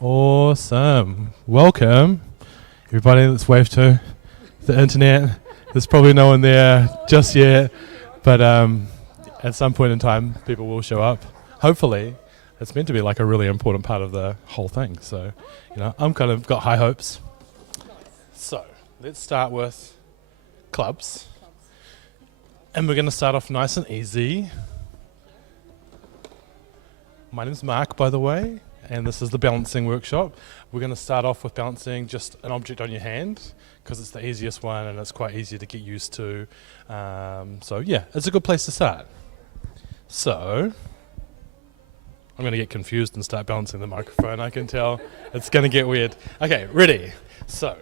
Awesome. Welcome, everybody that's waved to the internet. There's probably no one there just yet, but at some point in time, people will show up. Hopefully, it's meant to be like a really important part of the whole thing. So, I'm kind of got high hopes. So, let's start with clubs. And we're going to start off nice and easy. My name's Mark, by the way, and this is the balancing workshop. We're going to start off with balancing just an object on your hand because it's the easiest one and it's quite easy to get used to. So yeah, it's a good place to start. So I'm going to get confused and start balancing the microphone. I can tell it's going to get weird. Okay, ready? So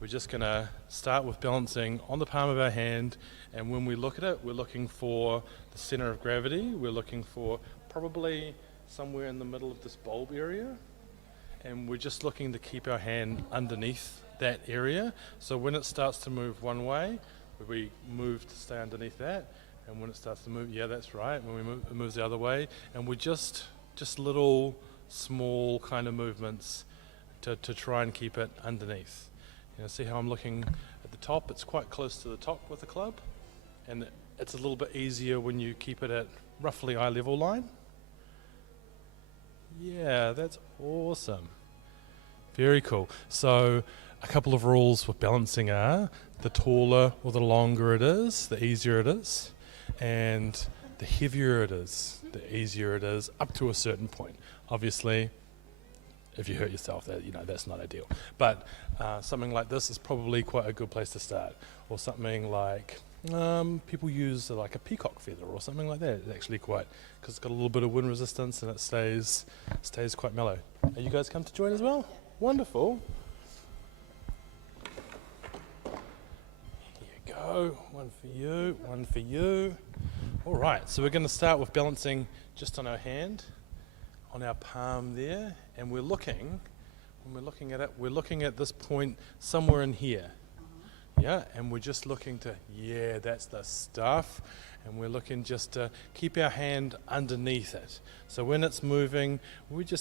we're just going to start with balancing on the palm of our hand, and when we look at it, we're looking for the center of gravity. We're looking for probably somewhere in the middle of this bulb area, and we're just looking to keep our hand underneath that area. So when it starts to move one way, we move to stay underneath that, and when it starts to move, yeah, that's right, when we move, it moves the other way, and we're just little small kind of movements to try and keep it underneath. See how I'm looking at the top? It's quite close to the top with the club, and it's a little bit easier when you keep it at roughly eye level line. Yeah, that's awesome. Very cool. So a couple of rules with balancing are the taller or the longer it is, the easier it is, and the heavier it is, the easier it is up to a certain point. Obviously, if you hurt yourself, that's not ideal. But something like this is probably quite a good place to start. Or something like people use like a peacock feather or something like that. It's actually quite, because it's got a little bit of wind resistance and it stays quite mellow. Are you guys come to join as well? Wonderful. Here you go. One for you, one for you. All right, so we're going to start with balancing just on our hand, on our palm there, and when we're looking at it, we're looking at this point somewhere in here. Yeah, and we're just looking to, yeah, that's the stuff, and we're looking just to keep our hand underneath it. So when it's moving, if you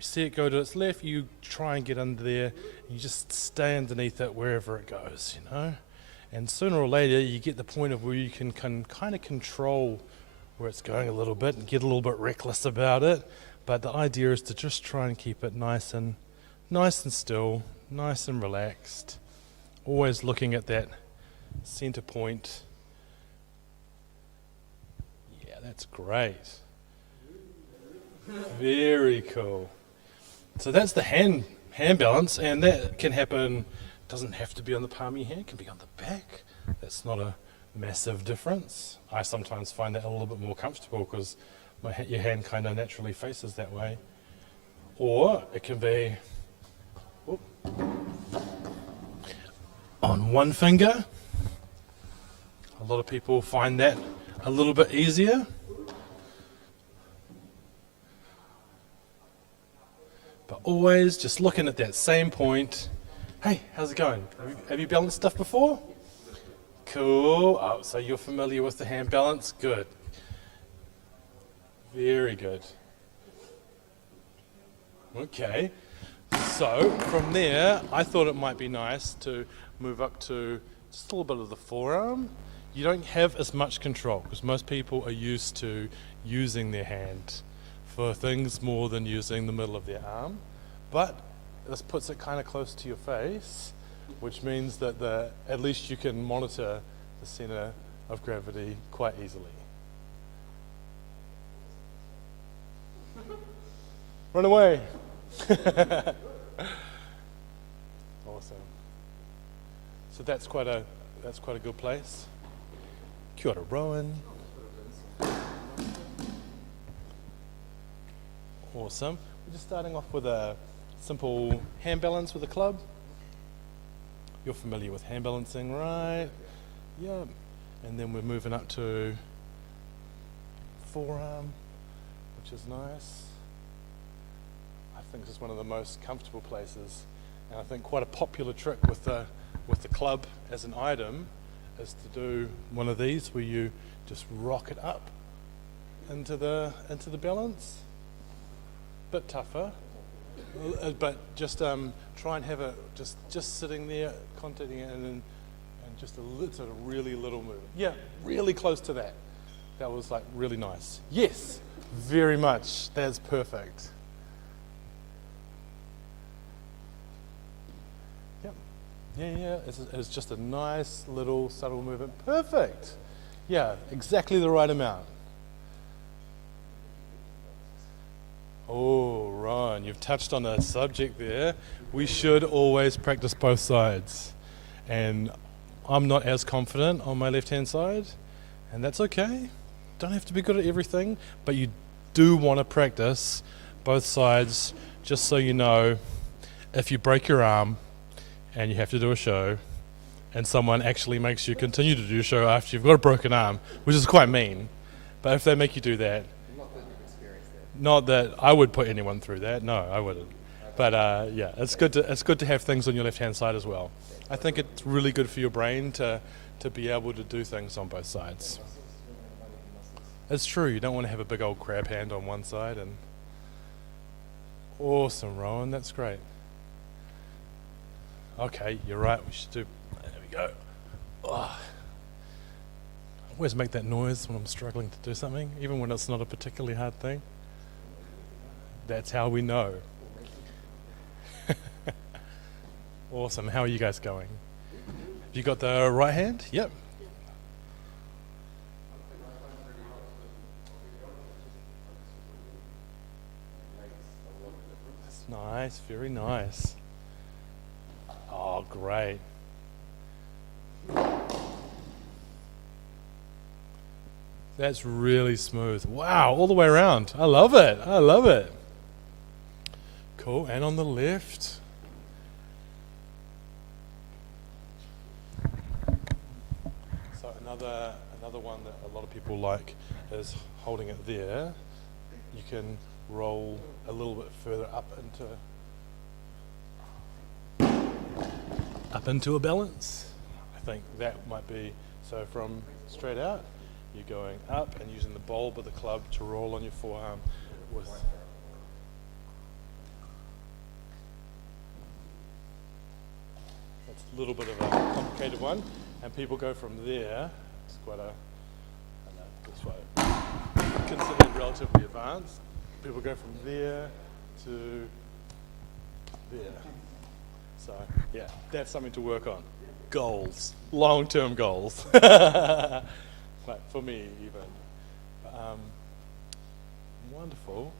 see it go to its left, you try and get under there, you just stay underneath it wherever it goes, and sooner or later you get the point of where you can kind of control where it's going a little bit and get a little bit reckless about it. But the idea is to just try and keep it nice and still, nice and relaxed. Always looking at that center point. Yeah, that's great. Very cool. So that's the hand balance, and that can happen, doesn't have to be on the palm of your hand, it can be on the back. That's not a massive difference. I sometimes find that a little bit more comfortable because your hand kind of naturally faces that way. Or it can be on one finger. A lot of people find that a little bit easier. But always just looking at that same point. Hey, how's it going? Have you balanced stuff before? Cool. Oh, so you're familiar with the hand balance? Good. Very good. Okay, so from there, I thought it might be nice to move up to just a little bit of the forearm. You don't have as much control because most people are used to using their hand for things more than using the middle of their arm. But this puts it kind of close to your face, which means that at least you can monitor the center of gravity quite easily. Run away. Awesome. So that's quite a good place. Kia ora, Rowan. Awesome. We're just starting off with a simple hand balance with a club. You're familiar with hand balancing, right? Yeah. And then we're moving up to forearm, which is nice. I think this is one of the most comfortable places, and I think quite a popular trick with the club as an item is to do one of these where you just rock it up into the balance. Bit tougher, But just try and have it just sitting there, contacting it, and just sort of really little movement. Yeah, really close to that. That was like really nice. Yes, very much. That's perfect. Yep. Yeah. It's just a nice little subtle movement. Perfect. Yeah, exactly the right amount. Oh, Ron, you've touched on a subject there. We should always practice both sides. And I'm not as confident on my left-hand side, and that's okay. Don't have to be good at everything, but you do want to practice both sides just so you know if you break your arm and you have to do a show and someone actually makes you continue to do a show after you've got a broken arm, which is quite mean, but if they make you do that, not that I would put anyone through that. No, I wouldn't. But yeah, it's good to have things on your left-hand side as well. I think it's really good for your brain to be able to do things on both sides. It's true. You don't want to have a big old crab hand on one side. And awesome, Rowan. That's great. Okay, you're right. We should do. There we go. Oh. I always make that noise when I'm struggling to do something, even when it's not a particularly hard thing. That's how we know. Awesome. How are you guys going? Have you got the right hand? Yep. That's nice. Very nice. Oh, great. That's really smooth. Wow, all the way around. I love it. I love it. Cool. And on the left. So another one that a lot of people like is holding it there. You can roll a little bit further up into a balance. I think that might be so from straight out. You're going up and using the bulb of the club to roll on your forearm with. That's a little bit of a complicated one, and people go from there. It's quite this way, considered relatively advanced. People go from there to there. So yeah, that's something to work on. Goals, long-term goals. Like for me even. Wonderful.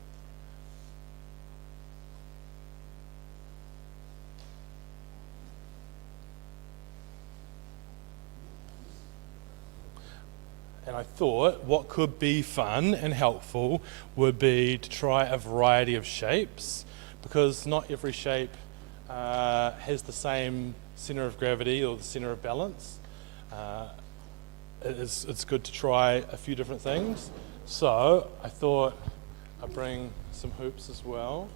And I thought what could be fun and helpful would be to try a variety of shapes, because not every shape has the same center of gravity or the center of balance. It's good to try a few different things. So I thought I'd bring some hoops as well.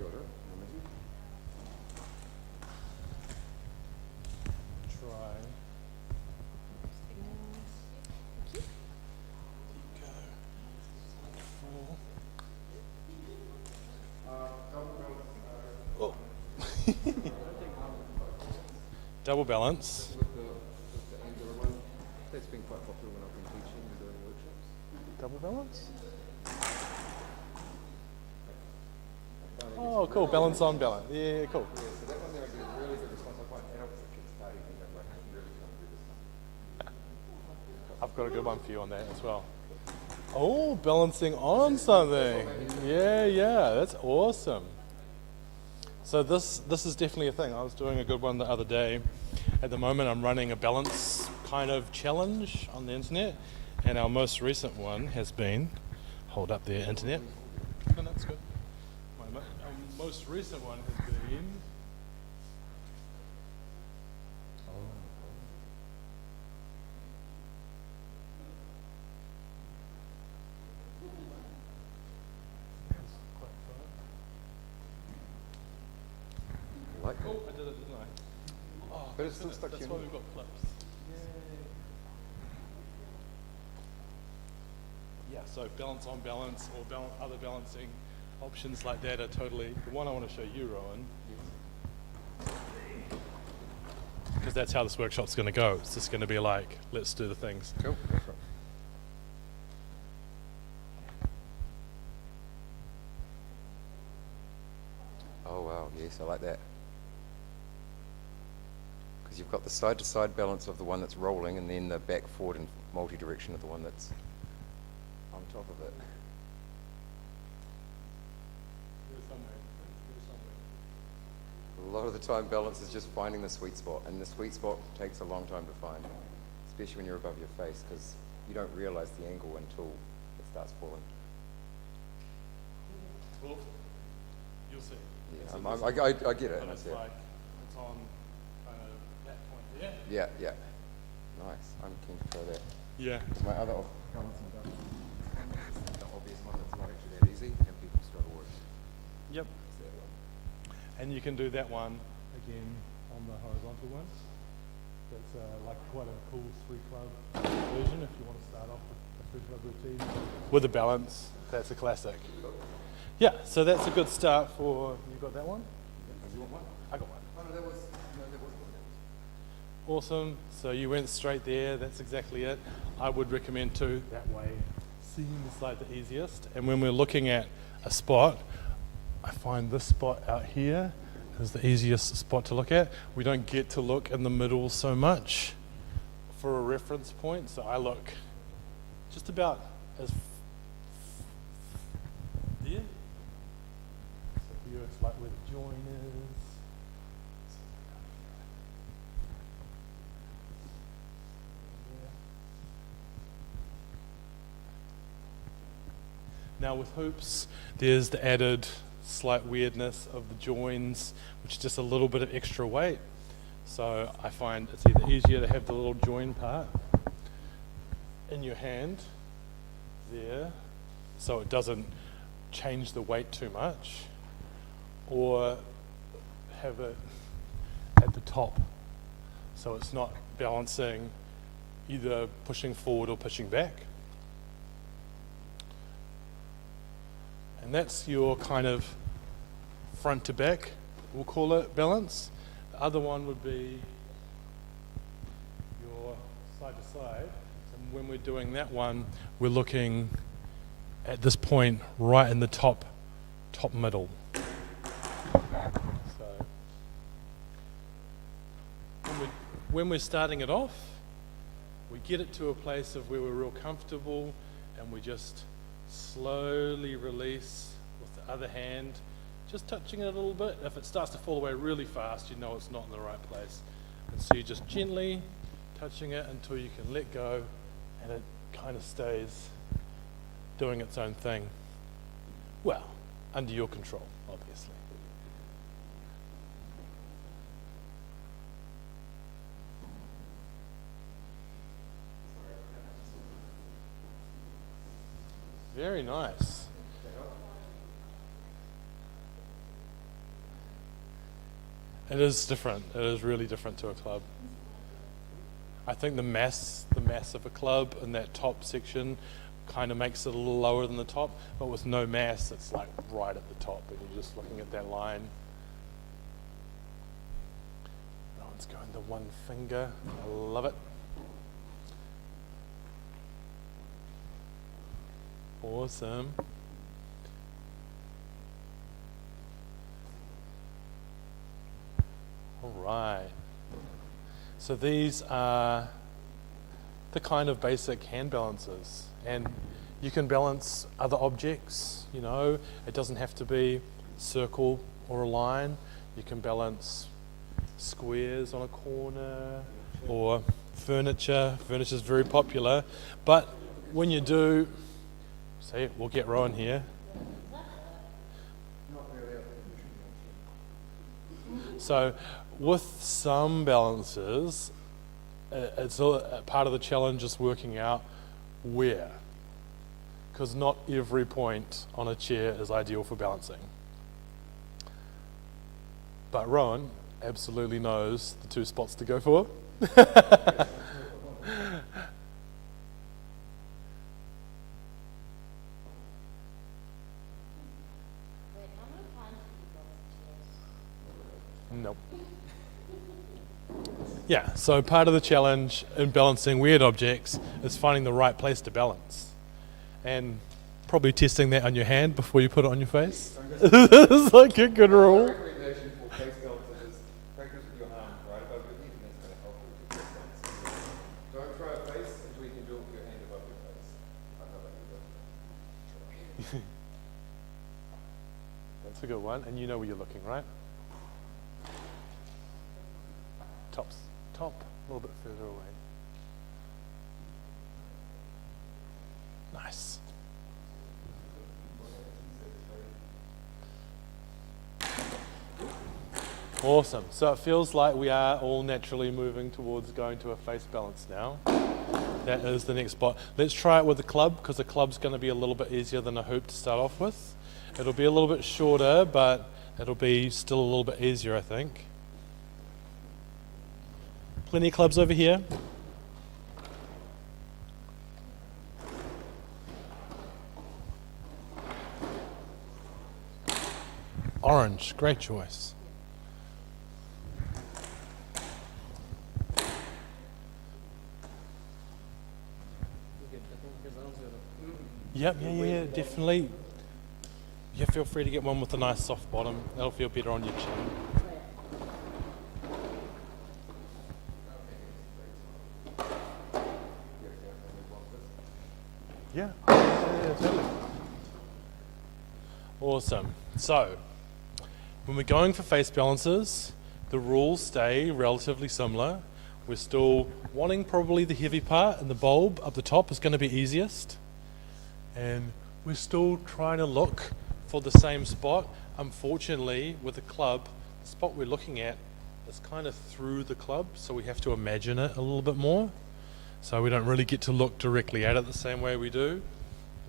Double balance. That's been quite popular when I've been teaching and doing workshops. Double balance? Oh, cool. Balance on balance. Yeah, cool. Yeah, so that one there would be a really good response. I find it helps the kids study and they're like, really trying to do this stuff. I've got a good one for you on that as well. Oh, balancing on something. Yeah, that's awesome. So this is definitely a thing. I was doing a good one the other day. At the moment I'm running a balance kind of challenge on the internet, and our most recent one has been, hold up there internet. No, that's good. Our most recent one has been, Like oh, I did it, didn't I? Oh, but it's still stuck that's in. why we've got clips. Yeah, so balance on balance or other balancing options like that are totally, the one I want to show you, Rowan, because that's how this workshop's going to go. It's just going to be like, let's do the things. Cool. Oh wow, yes, I like that. Because you've got the side-to-side balance of the one that's rolling, and then the back-forward and multi-direction of the one that's on top of it. A lot of the time, balance is just finding the sweet spot, and the sweet spot takes a long time to find, especially when you're above your face, because you don't realize the angle until it starts falling. Well, you'll see. Yeah, So I get it. but I it's see it. like, it's on kind of that point there. Yeah, yeah. Nice. I'm keen to try that. Yeah. My other balancing balance is the obvious one that's not actually that easy, and people struggle with. Yep. It's that one. And you can do that one again on the horizontal one. That's like quite a cool 3-club version if you want to start off with a 3-club routine. With a balance, that's a classic. Yeah, so that's a good start for, you got that one? You want one? I got one. Oh, no, that was one. Awesome, so you went straight there, that's exactly it. I would recommend too, that way seems like the easiest. And when we're looking at a spot, I find this spot out here is the easiest spot to look at. We don't get to look in the middle so much for a reference point, so I look just about as there. So here it's like where the join is. Now with hoops, there's the added slight weirdness of the joins, which is just a little bit of extra weight. So I find it's either easier to have the little join part in your hand there, so it doesn't change the weight too much, or have it at the top, so it's not balancing either pushing forward or pushing back. And that's your kind of front to back, we'll call it, balance. The other one would be your side to side. And when we're doing that one, we're looking at this point right in the top middle. So when we're starting it off, we get it to a place of where we're real comfortable, and we just slowly release with the other hand, just touching it a little bit. If it starts to fall away really fast, you know it's not in the right place. And so you're just gently touching it until you can let go, and it kind of stays doing its own thing. Well, under your control, obviously. Very nice. It is different. It is really different to a club. I think the mass of a club in that top section kind of makes it a little lower than the top, but with no mass, it's like right at the top, and you're just looking at that line. Oh, it's going to one finger. I love it. Awesome. All right. So these are the kind of basic hand balances, and you can balance other objects, you know, it doesn't have to be circle or a line. You can balance squares on a corner or furniture. Furniture is very popular, but when you do, see, we'll get Rowan here. So with some balances, it's a part of the challenge is working out where, because not every point on a chair is ideal for balancing. But Rowan absolutely knows the two spots to go for. Nope. Yeah, so part of the challenge in balancing weird objects is finding the right place to balance. And probably testing that on your hand before you put it on your face. It's like a good rule. My recommendation for face balances is practice with your arm right above your head, and that's going to help with your face balance. Don't try a face until you can do it with your hand above your face. I know that you will. That's a good one, and you know where you're looking, right? Top, a little bit further away. Nice. Awesome. So it feels like we are all naturally moving towards going to a face balance now. That is the next spot. Let's try it with a club, because a club's going to be a little bit easier than a hoop to start off with. It'll be a little bit shorter, but it'll be still a little bit easier, I think. Plenty of clubs over here. Orange, great choice. Yep, yeah, definitely. Yeah, feel free to get one with a nice soft bottom. That'll feel better on your chin. Yeah, totally. Awesome. So, when we're going for face balances, the rules stay relatively similar. We're still wanting probably the heavy part, and the bulb up the top is going to be easiest. And we're still trying to look for the same spot. Unfortunately, with the club, the spot we're looking at is kind of through the club, so we have to imagine it a little bit more. So we don't really get to look directly at it the same way we do.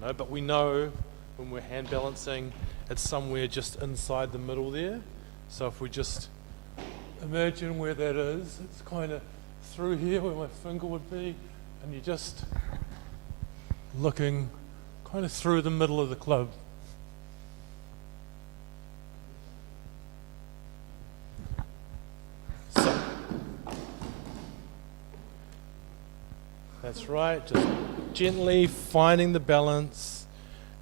No, but we know when we're hand balancing, it's somewhere just inside the middle there. So if we just imagine where that is, it's kind of through here where my finger would be, and you're just looking kind of through the middle of the club. So, that's right, just gently finding the balance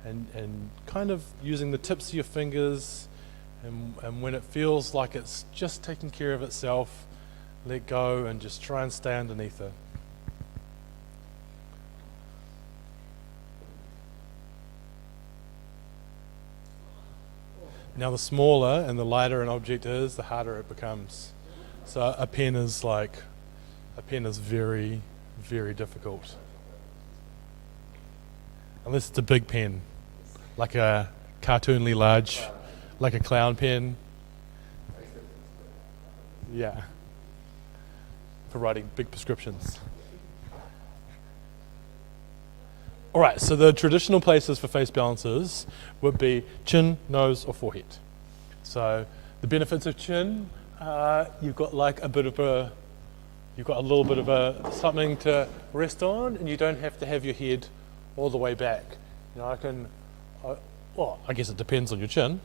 and kind of using the tips of your fingers, and when it feels like it's just taking care of itself, let go and just try and stay underneath it. Now the smaller and the lighter an object is, the harder it becomes. So a pen is very, very difficult. Unless it's a big pen, like a cartoonly large, like a clown pen. Yeah. For writing big prescriptions. All right, so the traditional places for face balances would be chin, nose, or forehead. So the benefits of chin, you've got like you've got a little bit of something to rest on, and you don't have to have your head all the way back. You know, I guess it depends on your chin,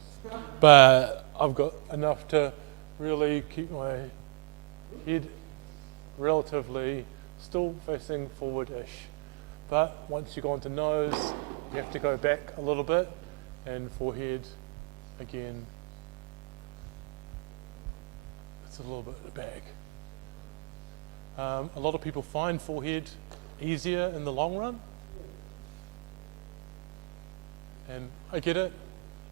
but I've got enough to really keep my head relatively still facing forward-ish. But once you go onto nose, you have to go back a little bit, and forehead, again, it's a little bit back. A lot of people find forehead easier in the long run, and I get it.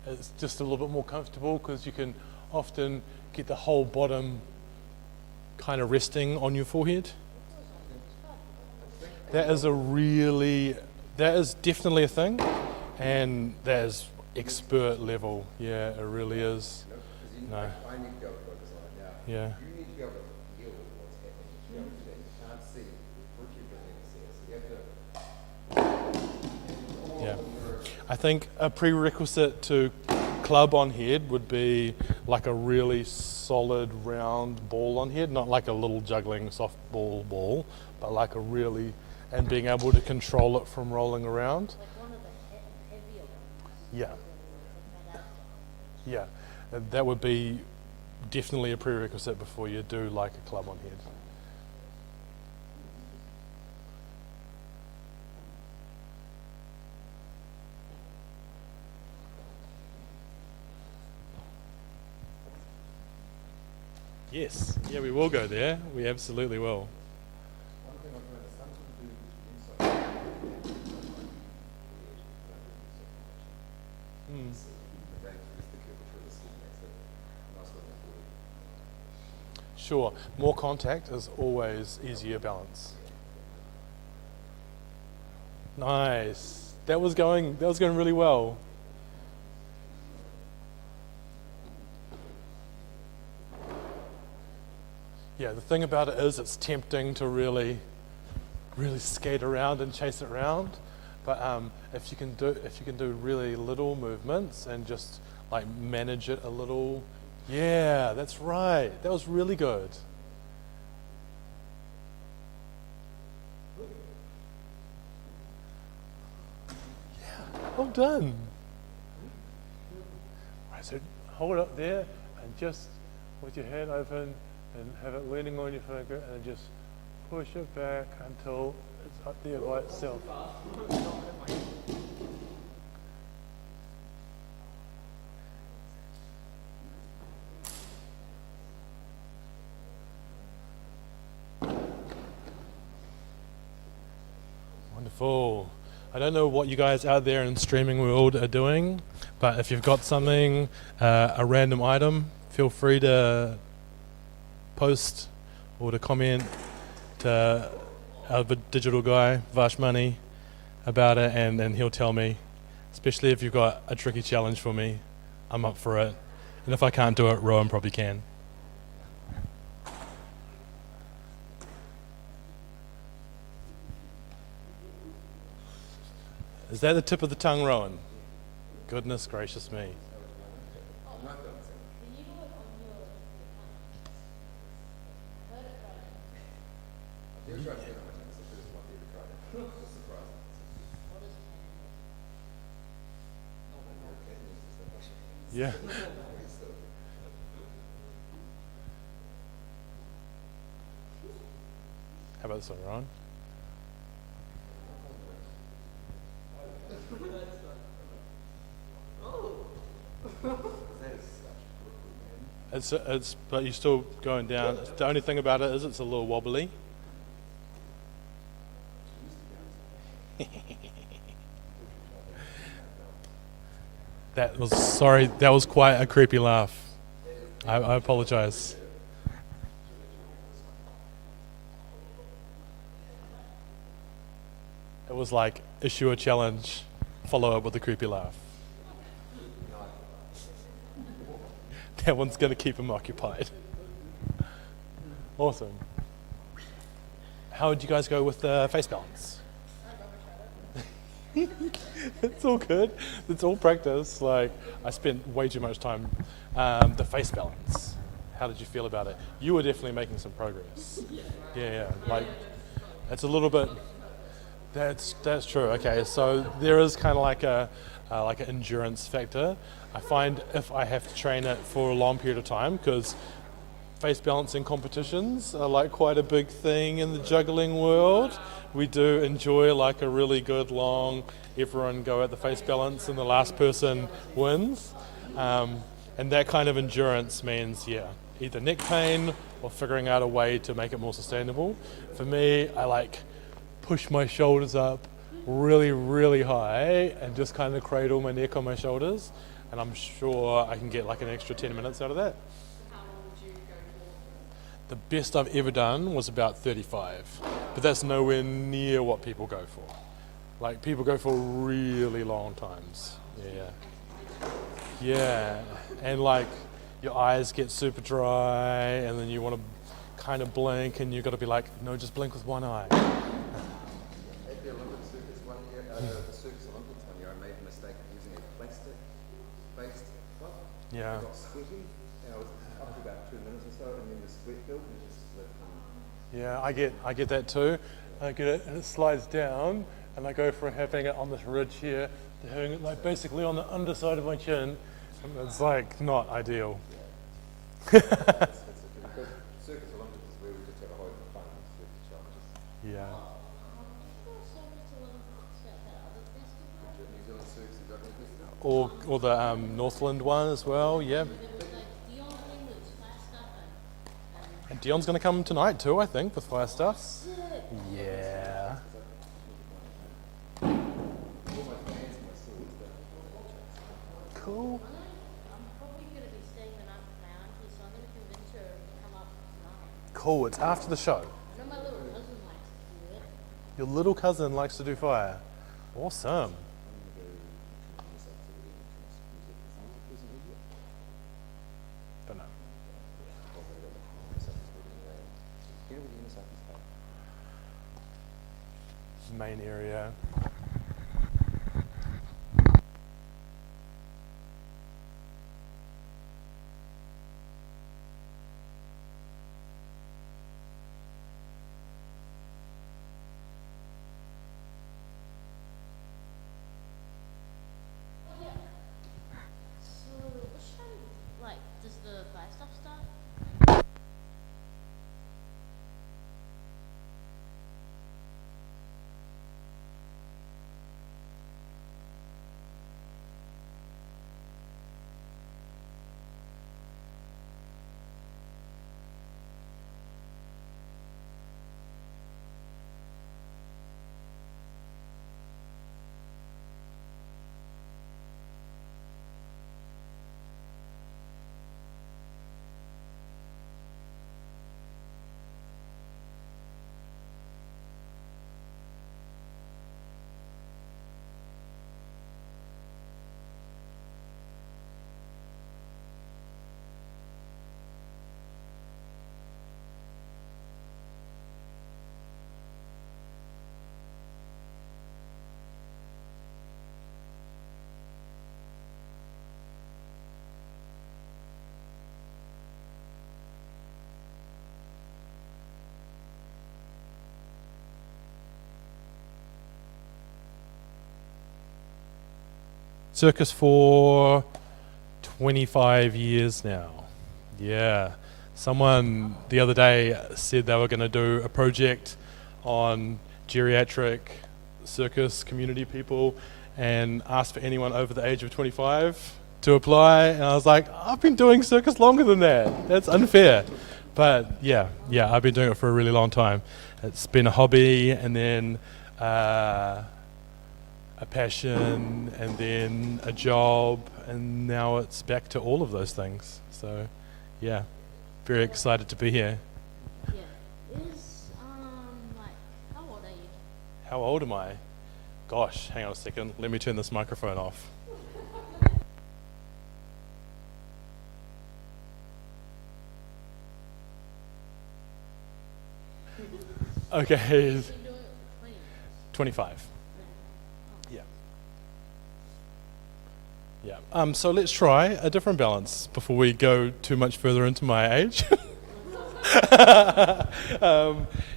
It's just a little bit more comfortable because you can often get the whole bottom kind of resting on your forehead. That is definitely a thing, and that is expert level. Yeah, it really is. No. I need to be able to focus on it now. Yeah. You need to be able to feel what's happening. You know, you can't see. What you're doing is there. So you have to. Yeah. I think a prerequisite to club on head would be like a really solid round ball on head, not like a little juggling softball ball, but like a really, and being able to control it from rolling around. Like one of the heavier ones. Yeah. Yeah, that would be definitely a prerequisite before you do like a club on head. Yes, yeah, we will go there. We absolutely will. Sure, more contact is always easier balance. Nice. That was going really well. Yeah, the thing about it is it's tempting to really skate around and chase it around. But if you can do really little movements and just like manage it a little, yeah, that's right. That was really good. Yeah, well done. Right, so hold it up there and just with your hand open and have it leaning on your finger and just push it back until it's up there by itself. Wonderful. I don't know what you guys out there in streaming world are doing, but if you've got something, a random item, feel free to post or to comment to our digital guy, Vash Money, about it, and he'll tell me. Especially if you've got a tricky challenge for me, I'm up for it. And if I can't do it, Rowan probably can. Is that the tip of the tongue, Rowan? Goodness gracious me. Yeah. How about this one, Ron? It's, but you're still going down. The only thing about it is it's a little wobbly. That was quite a creepy laugh. I apologize. It was like issue a challenge, follow up with a creepy laugh. That one's going to keep him occupied. Awesome. How would you guys go with the face balance? It's all good. It's all practice. Like, I spent way too much time. The face balance. How did you feel about it? You were definitely making some progress. Yeah. Like, it's a little bit. That's true. Okay, so there is kind of like an endurance factor. I find if I have to train it for a long period of time, because face balancing competitions are like quite a big thing in the juggling world. We do enjoy like a really good long, everyone go at the face balance and the last person wins. And that kind of endurance means, either neck pain or figuring out a way to make it more sustainable. For me, I like push my shoulders up really, really high and just kind of cradle my neck on my shoulders. And I'm sure I can get like an extra 10 minutes out of that. How long would you go for? The best I've ever done was about 35, but that's nowhere near what people go for. Like, people go for really long times. Yeah, and like your eyes get super dry, and then you want to kind of blink, and you've got to be like, no, just blink with one eye. At the Olympic circus one year, the Circus Olympics one year, I made the mistake of using a plastic-based club. Yeah. I got sweaty, and I was up for about 2 minutes or so, and then the sweat built, and it just slipped. Yeah, I get that too. I get it, and it slides down, and I go from having it on this ridge here to having it like basically on the underside of my chin. And it's like not ideal. Because Circus Olympics is where we just have a whole fun circus challenges. Yeah. New Zealand Circus and Juggling Festival. Or the Northland one as well, yeah. And Dion's going to come tonight too, I think, with fire stuff. Yeah. Cool. Cool, it's after the show. Your little cousin likes to do fire. Awesome. Don't know. Main area. Does the fire stuff start? Circus for 25 years now. Yeah. Someone the other day said they were going to do a project on geriatric circus community people and asked for anyone over the age of 25 to apply. And I was like, I've been doing circus longer than that. That's unfair. But yeah, I've been doing it for a really long time. It's been a hobby and then a passion and then a job, and now it's back to all of those things. So yeah, very excited to be here. Yeah. How old are you? How old am I? Gosh, hang on a second. Let me turn this microphone off. Okay, So you're doing 25. Yeah. So let's try a different balance before we go too much further into my age.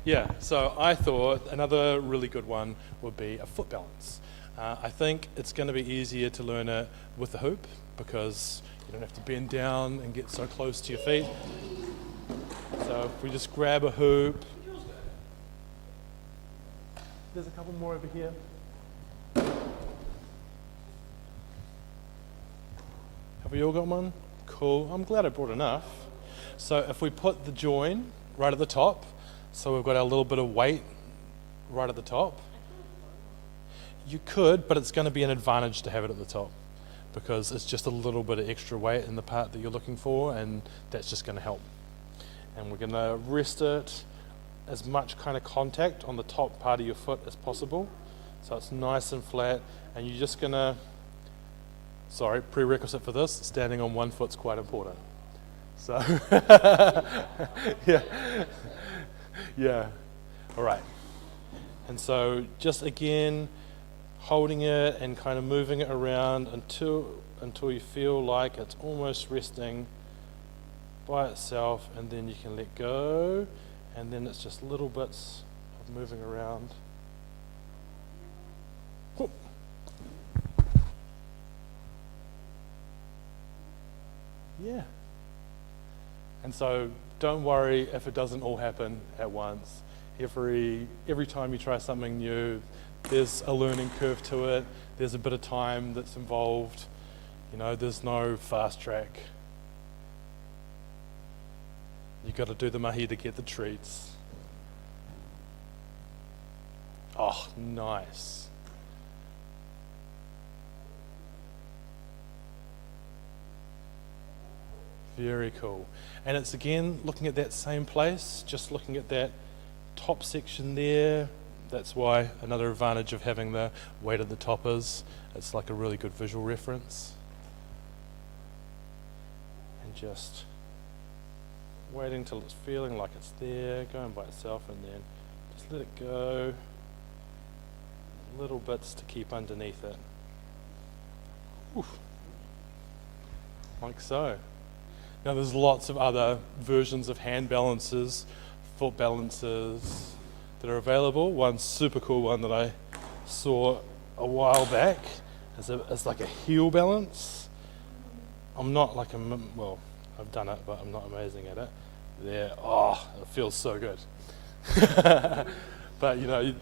Yeah, so I thought another really good one would be a foot balance. I think it's going to be easier to learn it with the hoop because you don't have to bend down and get so close to your feet. So if we just grab a hoop. There's a couple more over here. Have we all got one? Cool. I'm glad I brought enough. So if we put the join right at the top, so we've got our little bit of weight right at the top. You could, but it's going to be an advantage to have it at the top because it's just a little bit of extra weight in the part that you're looking for, and that's just going to help. And we're going to rest it as much kind of contact on the top part of your foot as possible. So it's nice and flat, and you're just going to, prerequisite for this, standing on one foot's quite important. So, yeah, all right. And so just again, holding it and kind of moving it around until you feel like it's almost resting by itself, and then you can let go, and then it's just little bits of moving around. Whoop. Yeah. And so don't worry if it doesn't all happen at once. Every time you try something new, there's a learning curve to it. There's a bit of time that's involved. You know, there's no fast track. You got to do the mahi to get the treats. Oh, nice. Very cool. And it's again looking at that same place, just looking at that top section there. That's why another advantage of having the weight at the top is it's like a really good visual reference. And just waiting till it's feeling like it's there, going by itself, and then just let it go. Little bits to keep underneath it. Oof. Like so. Now there's lots of other versions of hand balances, foot balances that are available. One super cool one that I saw a while back is like a heel balance. I'm not like well, I've done it, but I'm not amazing at it. There, oh, it feels so good. But you know,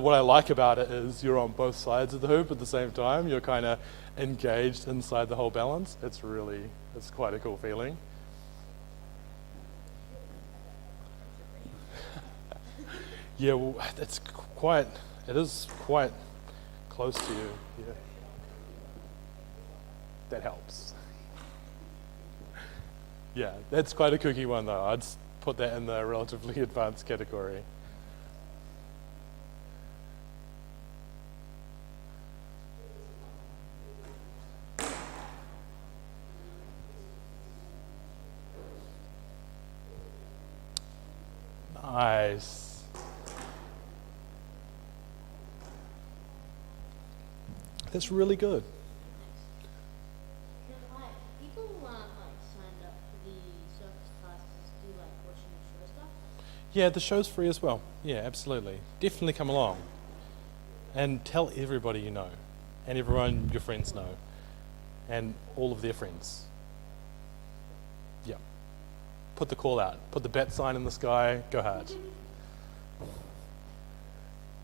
what I like about it is you're on both sides of the hoop at the same time. You're kind of engaged inside the whole balance. It's quite a cool feeling. Yeah, well, it is quite close to you. Yeah. That helps. Yeah, that's quite a kooky one though. I'd put that in the relatively advanced category. Nice. That's really good. Now, people signed up for the circus classes do watching the show stuff. Yeah, the show's free as well. Yeah, absolutely. Definitely come along. And tell everybody you know. And everyone your friends know. And all of their friends. Yeah. Put the call out. Put the bat sign in the sky. Go hard.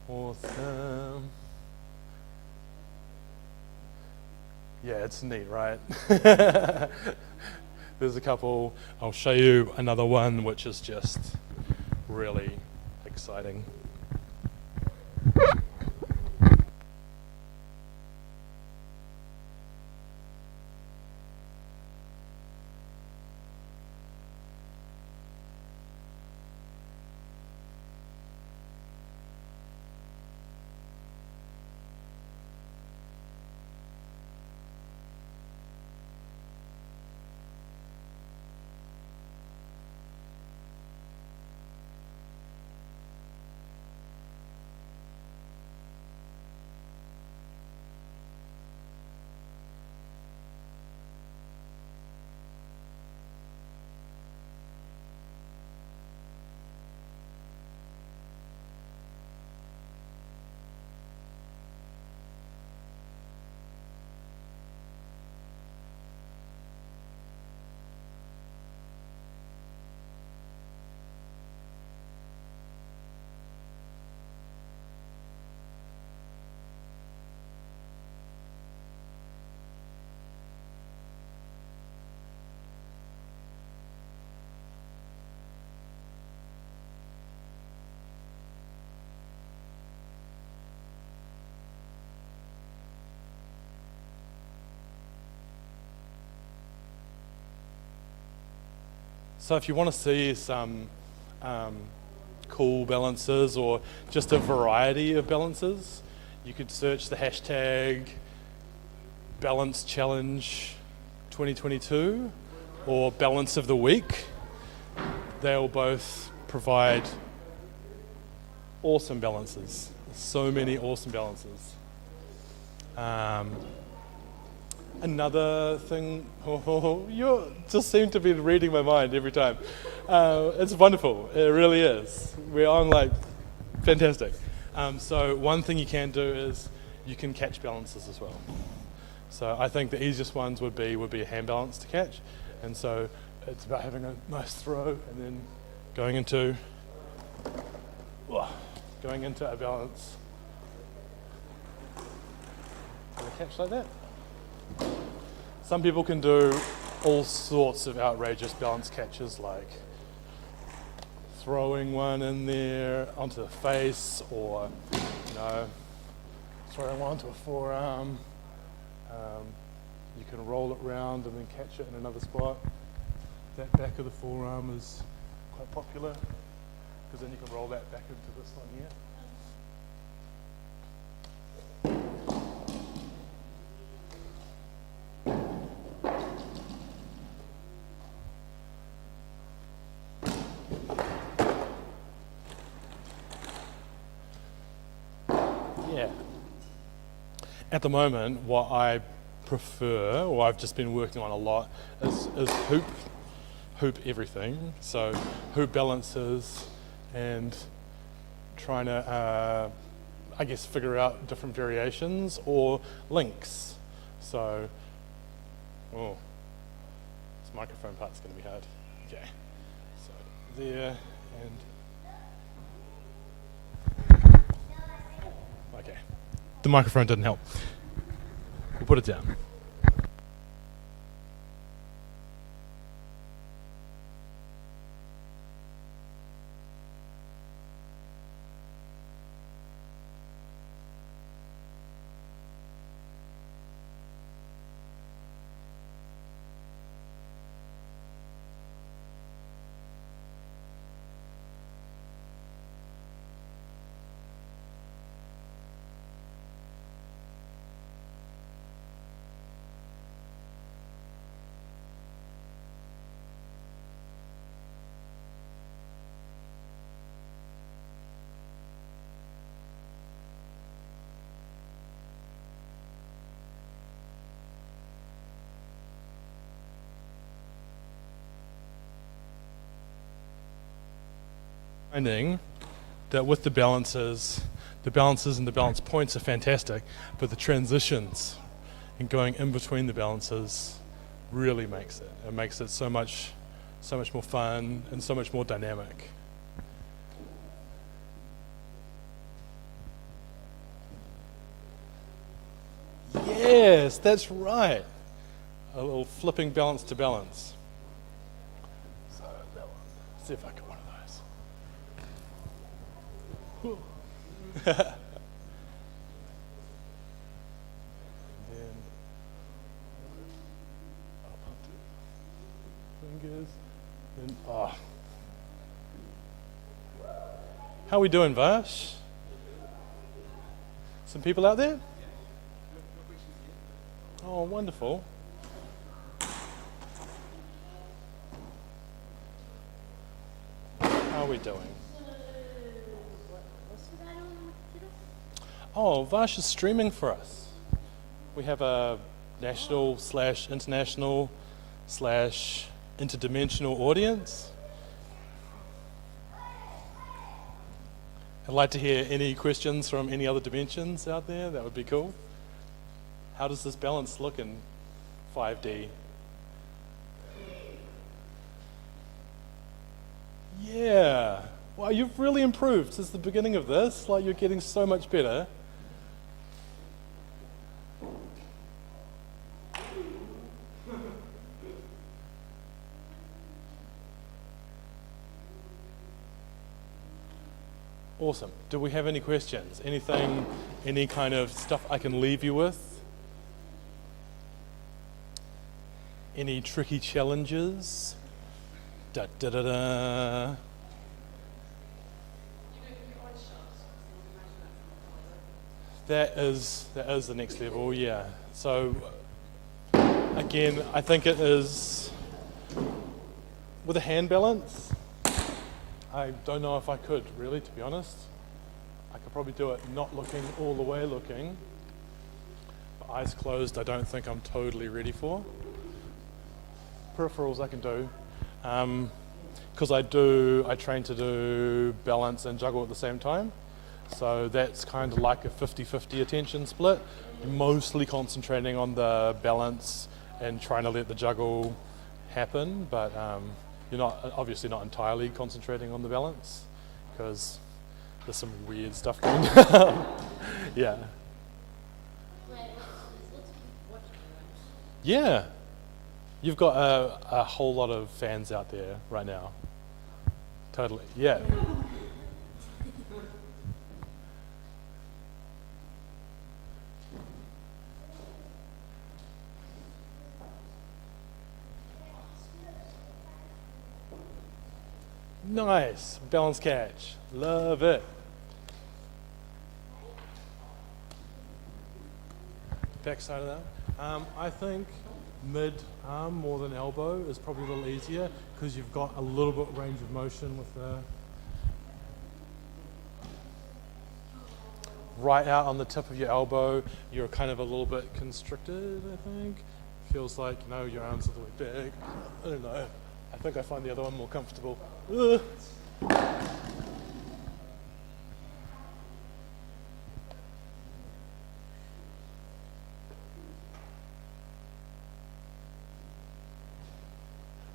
Awesome. Yeah, it's neat, right? There's a couple. I'll show you another one which is just really exciting. So if you want to see some cool balances or just a variety of balances, you could search the hashtag Balance Challenge 2022 or Balance of the Week. They'll both provide awesome balances. So many awesome balances. Another thing, you just seem to be reading my mind every time. It's wonderful, it really is. We're on fantastic. So one thing you can do is you can catch balances as well. So I think the easiest ones would be a hand balance to catch. And so it's about having a nice throw and then going into a balance. And a catch like that. Some people can do all sorts of outrageous balance catches, like throwing one in there onto the face, or throwing one onto a forearm. You can roll it round and then catch it in another spot. That back of the forearm is quite popular, because then you can roll that back into this one here. Yeah. At the moment, what I prefer, or I've just been working on a lot, is hoop everything. So hoop balances and trying to, figure out different variations or links. So, this microphone part's going to be hard. Okay, so there and okay. The microphone didn't help. We'll put it down. Finding that with the balances and the balance points are fantastic, but the transitions and going in between the balances really makes it. It makes it so much more fun and so much more dynamic. Yes, that's right. A little flipping balance to balance. So that one. See if I can. Then up onto fingers. Then How are we doing, Vash? Some people out there? Oh, wonderful. How are we doing? Oh, Vash is streaming for us. We have a national/international/interdimensional audience. I'd like to hear any questions from any other dimensions out there. That would be cool. How does this balance look in 5D? Yeah. Wow, you've really improved since the beginning of this. Like, you're getting so much better. Awesome. Do we have any questions? Anything, any kind of stuff I can leave you with? Any tricky challenges? Da da da da. That is the next level, yeah. So again, I think it is with a hand balance. I don't know if I could, really, to be honest. I could probably do it not looking all the way looking. But eyes closed, I don't think I'm totally ready for. Peripherals I can do. Because I train to do balance and juggle at the same time. So that's kind of like a 50-50 attention split. Mostly concentrating on the balance and trying to let the juggle happen, but you're not obviously not entirely concentrating on the balance because there's some weird stuff going on. Yeah. Wait, there's lots of people watching you, right? Yeah. You've got a whole lot of fans out there right now. Totally. Yeah. Nice. Balance catch. Love it. Back side of that. I think mid arm more than elbow is probably a little easier because you've got a little bit range of motion with the right out on the tip of your elbow. You're kind of a little bit constricted, I think. Feels like, you know, your arms are a little bit big. I don't know. I think I find the other one more comfortable. Ugh.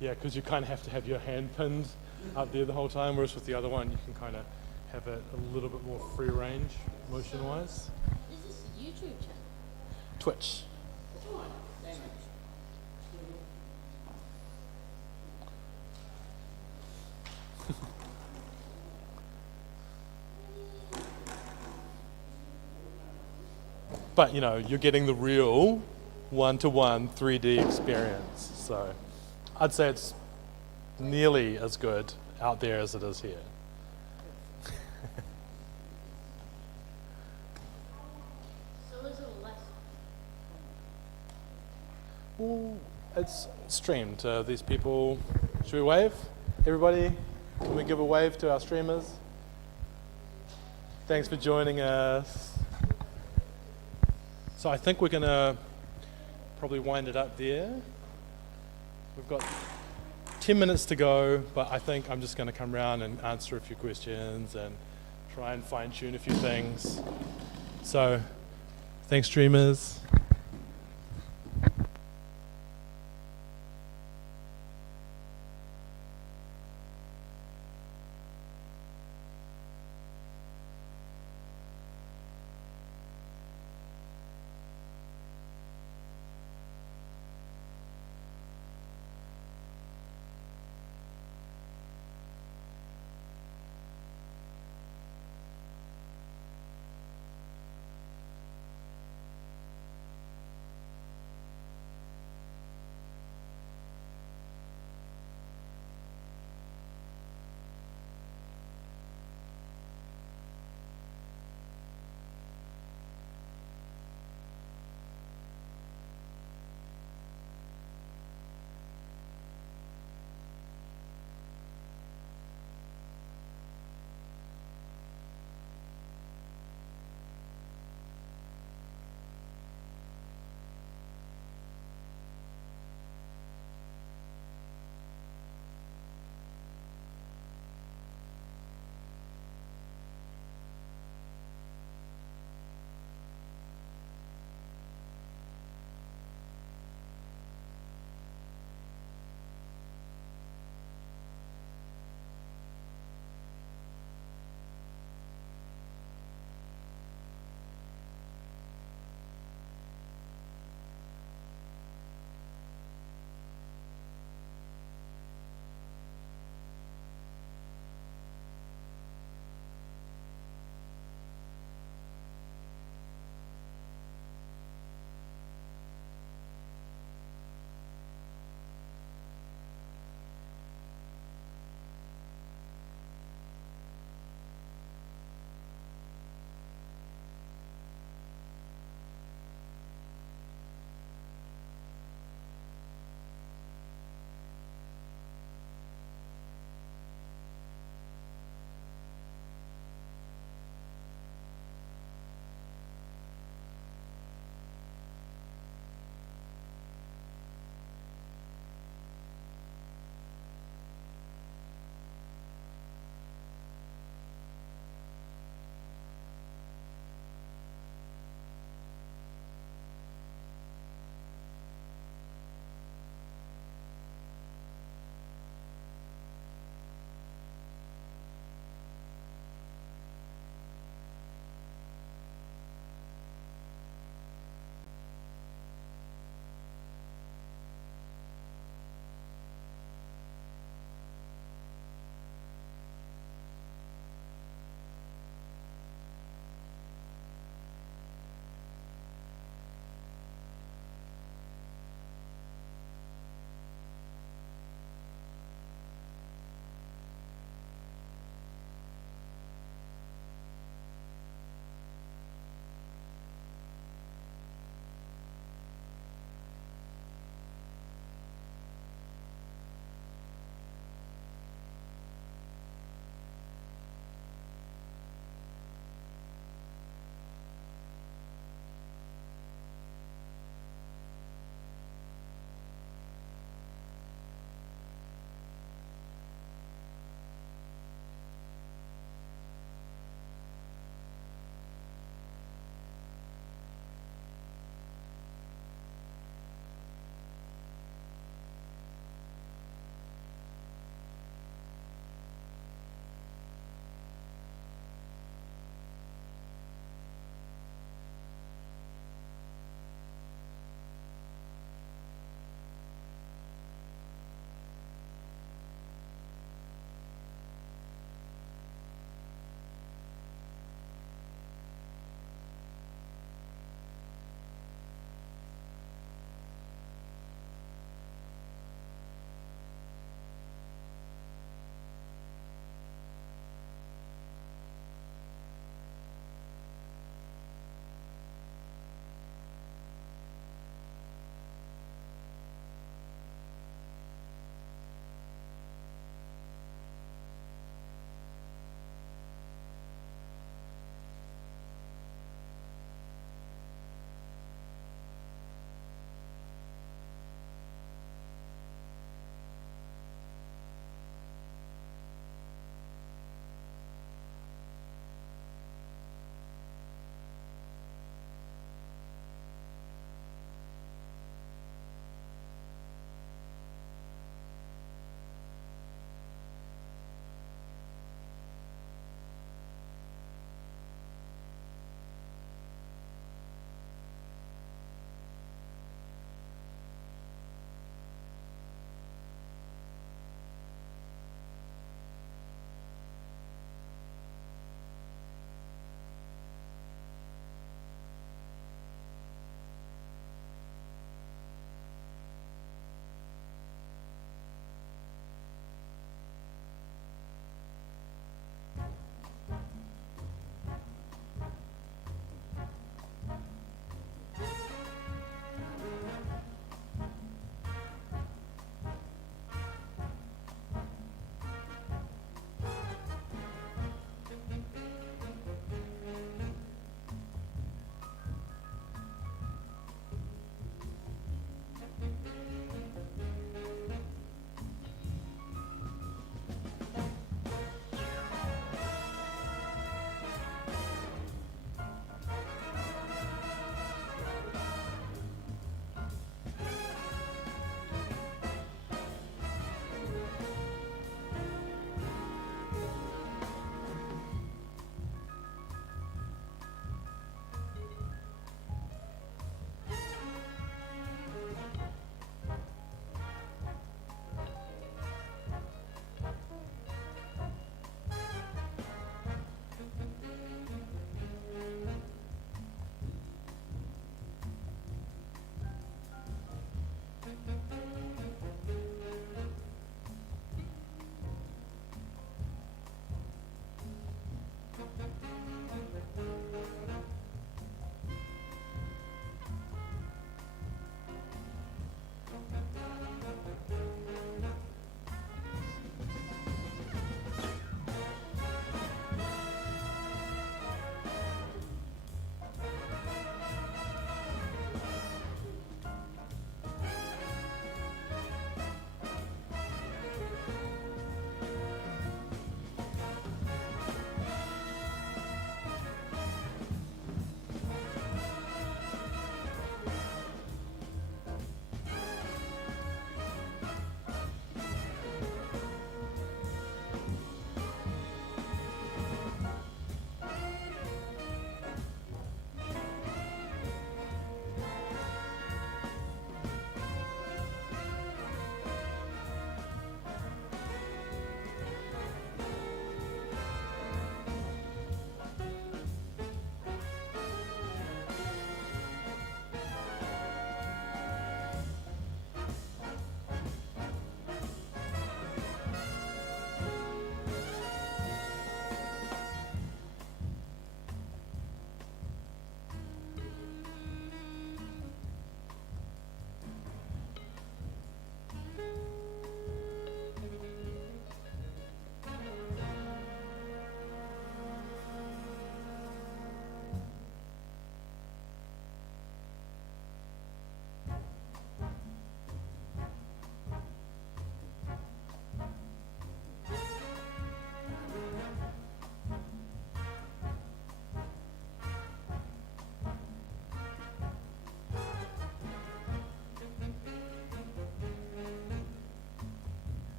Yeah, because you kind of have to have your hand pinned up there the whole time, whereas with the other one you can kind of have it a little bit more free range motion-wise. Is this a YouTube channel? Twitch. But, you know, you're getting the real one-to-one 3D experience. So I'd say it's nearly as good out there as it is here. So is it less? Well, it's streamed to these people. Should we wave? Everybody, can we give a wave to our streamers? Thanks for joining us. So I think we're going to probably wind it up there. We've got 10 minutes to go, but I think I'm just going to come around and answer a few questions and try and fine-tune a few things. So thanks, streamers.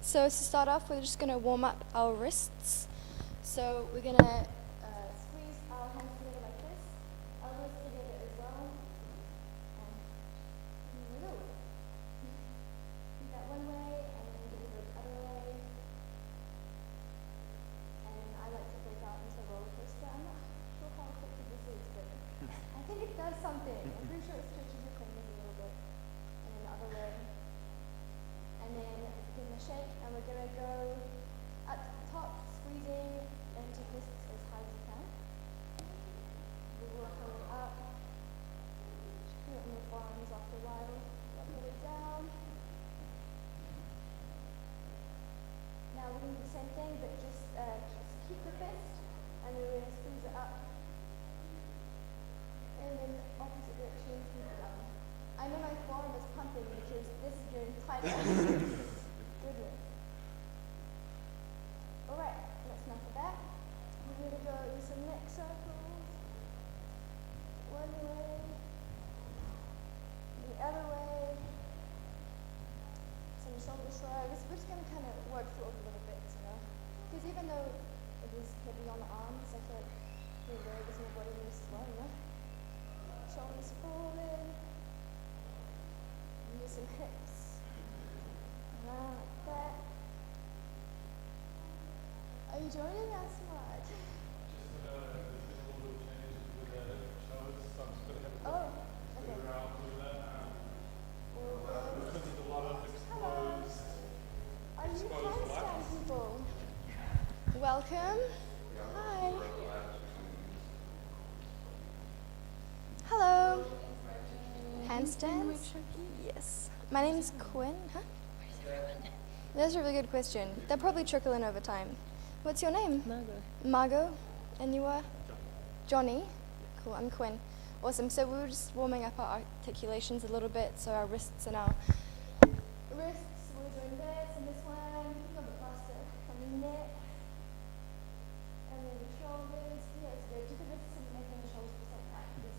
So to start off, we're just going to warm up our wrists. So we're going to squeeze our hands together like this, elbows together as well, and wiggle. Do that one way, and then do it the other way. And I like to break out into a roller coaster. I'm not sure how effective this is, but I think it does something. I'm pretty sure it stretches your fingers a little bit. And then the other way. And then give them a shake, and we're going to go up to the top, squeezing into fists as high as you can. We'll work our way up. Just put it on your forearms after a while. Work our way down. Now we're going to do the same thing, but just keep the fist, and then we're going to squeeze it up. And then opposite direction, keep it down. I know my forearm is pumping because this is getting tighter. Goodness. Alright, that's enough of that. We're going to go with some neck circles. One way, the other way. Some shoulder shrugs. We're just going to kind of work through it a little bit, you know. Because even though it is heavy on the arms, I feel like your legs and your body moves as well, you know. Shoulders forward. Use some hips. Like that. Are you joining us, Mark? Oh, okay. Hello. Are you handstand people? Welcome. Hi. Hello. Handstands? Yes. My name's Quinn. Huh? That's a really good question. They'll probably trickle in over time. What's your name? Margot. And you are? Johnny. Cool, I'm Quinn. Awesome. So we were just warming up our articulations a little bit, so our wrists and our wrists, we're doing this and this one, a little bit faster, and the neck, and then the shoulders. Yeah, it's good. Do the wrists and the neck and the shoulders at the same time, because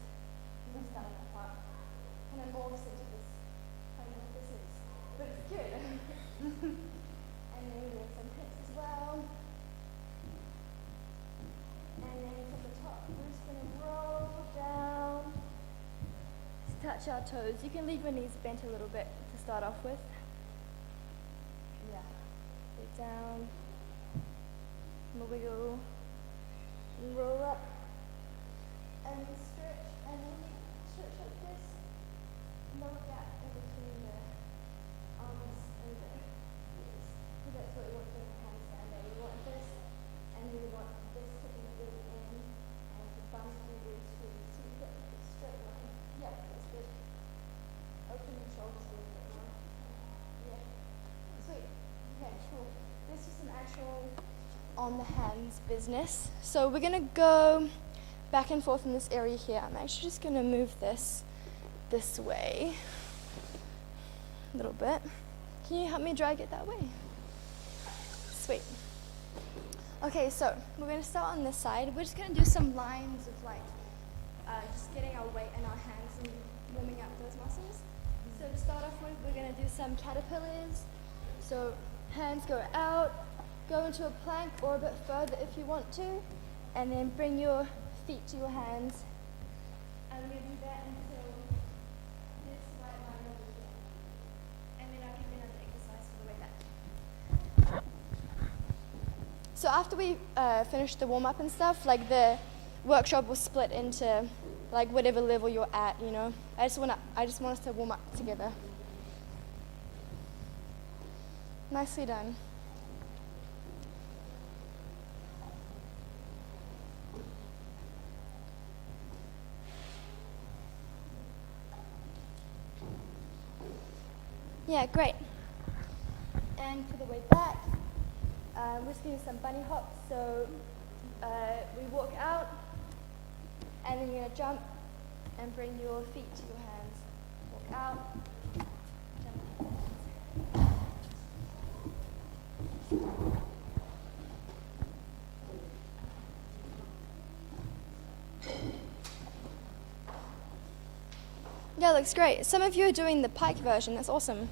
you must down that part. And then morphs into this kind of business. But it's good. And then we have some hips as well. And then from the top, we're just going to roll down to touch our toes. You can leave your knees bent a little bit to start off with. Yeah. Go down. And we'll wiggle. And roll up. And then stretch. And then stretch like this. No gap in between the arms and the knees. Because that's what we want to do in a handstand. We want this, and we want this to be really in, and the bum to be really squeezed. So we get like a straight line. Yeah, that's good. Open your shoulders a little bit more. Yeah. Sweet. Okay, cool. This is some actual on the hands business. So we're gonna go back and forth in this area here. I'm actually just gonna move this way a little bit. Can you help me drag it that way? Sweet. Okay, so we're going to start on this side. We're just going to do some lines of like just getting our weight in our hands and warming up those muscles. So to start off with, we're going to do some caterpillars. So hands go out, go into a plank or a bit further if you want to, and then bring your feet to your hands. And we're going to do that until this right line over here. And then I'll give you another exercise for the way back. So after we finish the warm-up and stuff, like the workshop will split into like whatever level you're at, you know. I just want us to warm up together. Nicely done. Yeah, great. And for the way back, we're just going to do some bunny hops. So we walk out, and then you're going to jump and bring your feet to your hands. Walk out, jump. Yeah, looks great. Some of you are doing the pike version. That's awesome.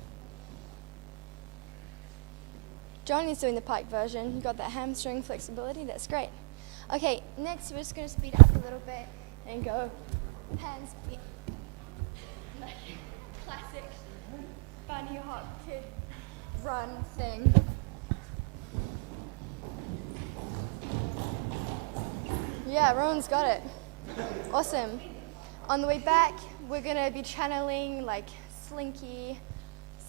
Johnny's doing the pike version. You got that hamstring flexibility. That's great. Okay, next we're just going to speed up a little bit and go hands beat. Classic bunny hop kid run thing. Yeah, Rowan's got it. Awesome. On the way back, we're going to be channeling like slinky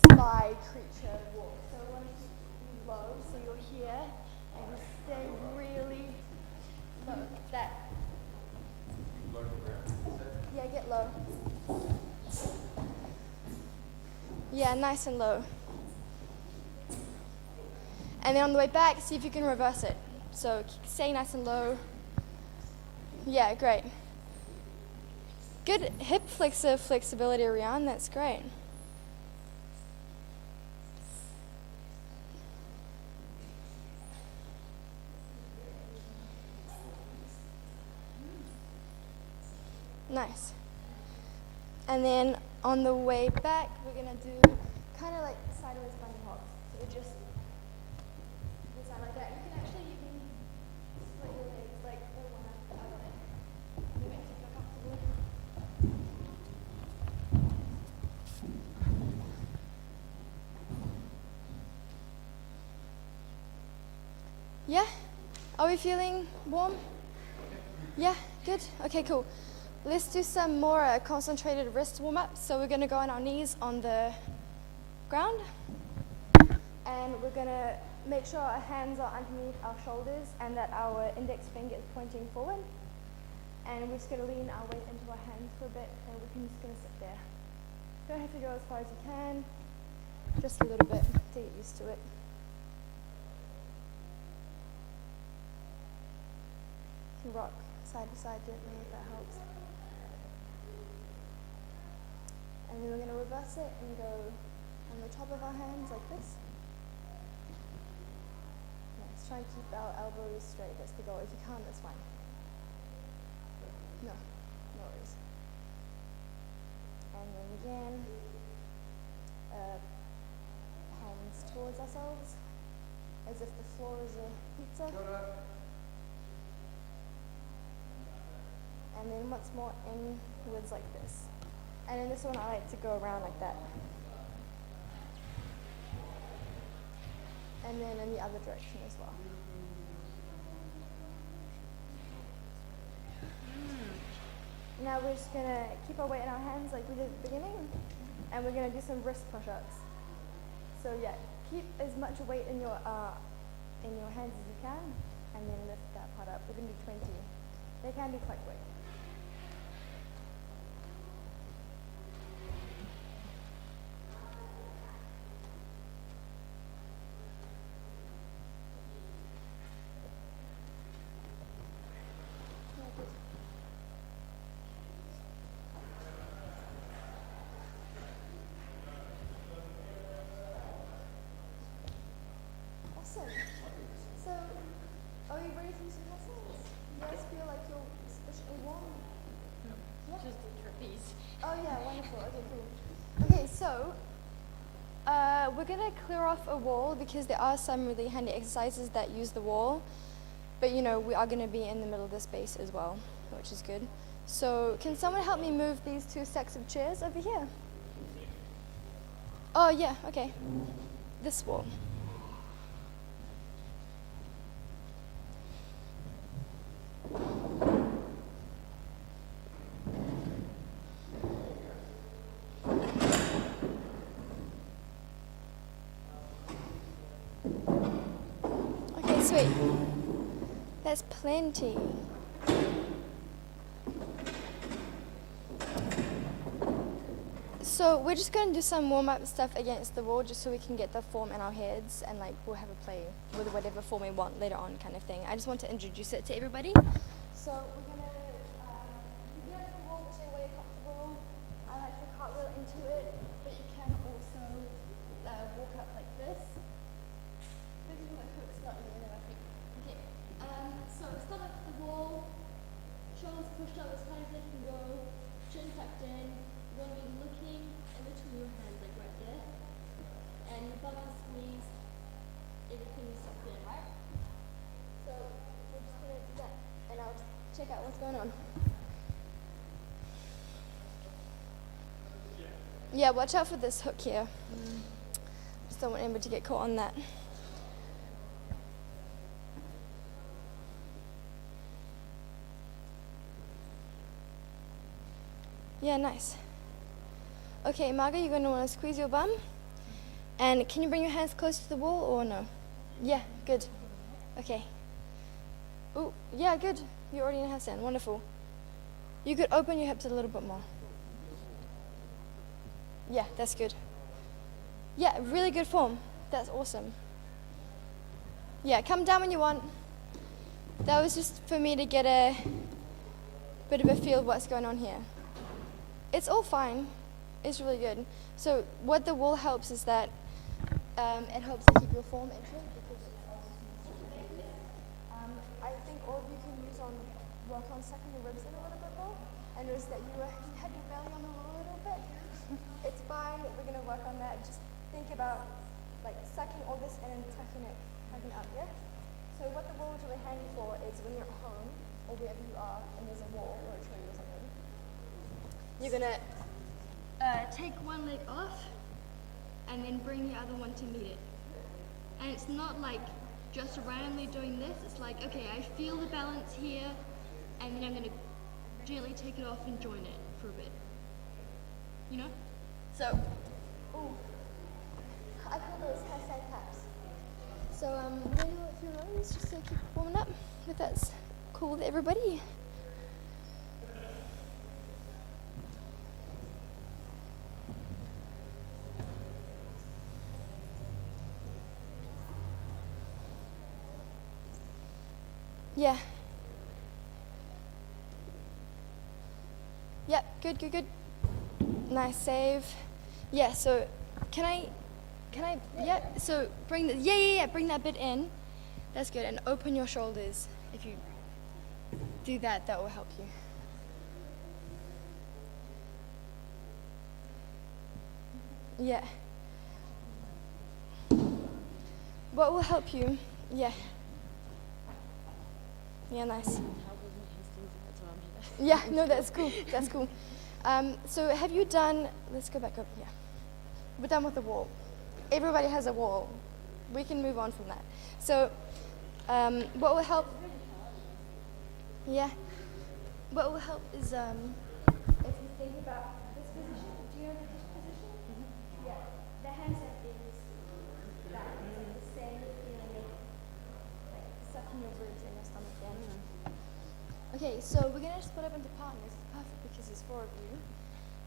spy creature walk. So I want to keep you low so you're here and stay really low. That. Yeah, get low. Yeah, nice and low. And then on the way back, see if you can reverse it. So stay nice and low. Yeah, great. Good hip flexor flexibility around, that's great. Nice. And then on the way back, we're gonna do kind of like sideways bunny hops. So we just do something like that. You can actually even split your legs like one after the other. It makes you feel comfortable. Yeah? Are we feeling warm? Yeah, good. Okay, cool. Let's do some more concentrated wrist warm-ups. So we're going to go on our knees on the ground. And we're going to make sure our hands are underneath our shoulders and that our index finger is pointing forward. And we're just going to lean our weight into our hands for a bit, and we're just going to sit there. Don't have to go as far as you can, just a little bit to get used to it. You can rock side to side gently if that helps. And then we're going to reverse it and go on the top of our hands like this. Nice. Try and keep our elbows straight. That's the goal. If you can't, that's fine. No worries. And then again, hands towards ourselves, as if the floor is a pizza. And then once more inwards like this. And in this one, I like to go around like that. And then in the other direction as well. Now we're just going to keep our weight in our hands like we did at the beginning, and we're going to do some wrist push-ups. So yeah, keep as much weight in your hands as you can, and then lift that part up. We're going to do 20. They can be quite quick. So, are you ready for some muscles? You guys feel like you're sufficiently warm? Yeah. Just the trapeze. Oh yeah, wonderful. Okay, cool. Okay, so we're gonna clear off a wall because there are some really handy exercises that use the wall, but you know we are gonna be in the middle of the space as well, which is good. So, can someone help me move these two stacks of chairs over here? Oh yeah, okay. This wall. Okay, sweet. That's plenty. So we're just going to do some warm-up stuff against the wall just so we can get the form in our heads, and like we'll have a play with whatever form we want later on kind of thing. I just want to introduce it to everybody. So we're going to do the wall whichever way you're comfortable. I like to cartwheel into it, but you can also walk up like this. This is like hooks slightly in I think. Okay, so start up the wall, shoulders pushed up as high as they can go, chin tucked in. You want to be looking in between your hands, like right there, and your bum is squeezed, everything check out what's going on. Yeah, watch out for this hook here. Just don't want anybody to get caught on that. Yeah, nice. Okay, Marga, you're going to want to squeeze your bum. And can you bring your hands close to the wall or no? Yeah, good. Okay. Oh, yeah, good. You're already in a handstand. Wonderful. You could open your hips a little bit more. Yeah, that's good. Yeah, really good form. That's awesome. Yeah, come down when you want. That was just for me to get a bit of a feel of what's going on here. It's all fine. It's really good. So what the wall helps is that it helps to keep your form in shape because I think all of you can work on sucking your ribs in a little bit more. I noticed that you had your belly on the wall a little bit. It's fine. We're going to work on that. Just think about like sucking all this in and tucking it up, yeah? So what the wall is really handy for is when you're at home or wherever you are and there's a wall or a tree or something, you're going to take one leg off and then bring the other one to meet it. And it's not like just randomly doing this. It's like, okay, I feel the balance here and then I'm going to gently take it off and join it for a bit. You know? So, ooh, I call those hashtag taps. So, wiggle with your arms just to keep warming up. If that's cool with everybody. Yeah. Yep, good. Nice save. Yeah, so can I, yeah, so bring bring that bit in. That's good, and open your shoulders. If you do that, that will help you. Yeah. What will help you? Yeah. Yeah, nice. Yeah, no, that's cool. That's cool. So have you done, let's go back over here. We're done with the wall. Everybody has a wall. We can move on from that. So what will help, yeah, what will help is if you think about this position. Do you know this position? Mm-hmm. Yeah, the handstand is that. It's like the same feeling of like sucking your ribs in your stomach in. Okay, so we're going to split up into partners. It's perfect because there's 4 of you.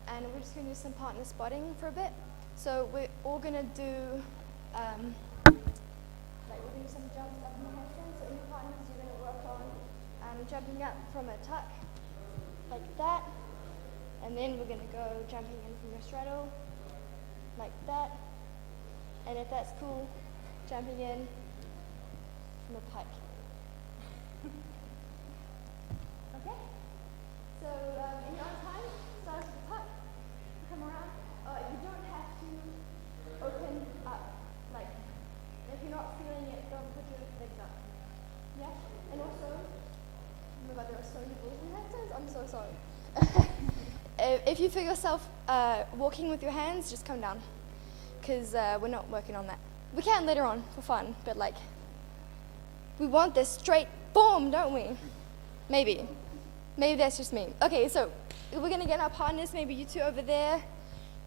And we're just going to do some partner spotting for a bit. So we're all going to do, we're going to do some jumps up in the handstand. So in your partners, you're going to work on jumping up from a tuck, like that. And then we're going to go jumping in from a straddle, like that. And if that's cool, jumping in from a pike. Okay? So in your own time, start with the tuck, come around. You don't have to open up. Like, if you're not feeling it, don't put your legs up. Yeah? And also, oh my god, there are so many rules in handstands. I'm so sorry. If you feel yourself walking with your hands, just come down. Because we're not working on that. We can later on for fun, but like, we want this straight form, don't we? Maybe. Maybe that's just me. Okay, so we're going to get our partners, maybe you two over there,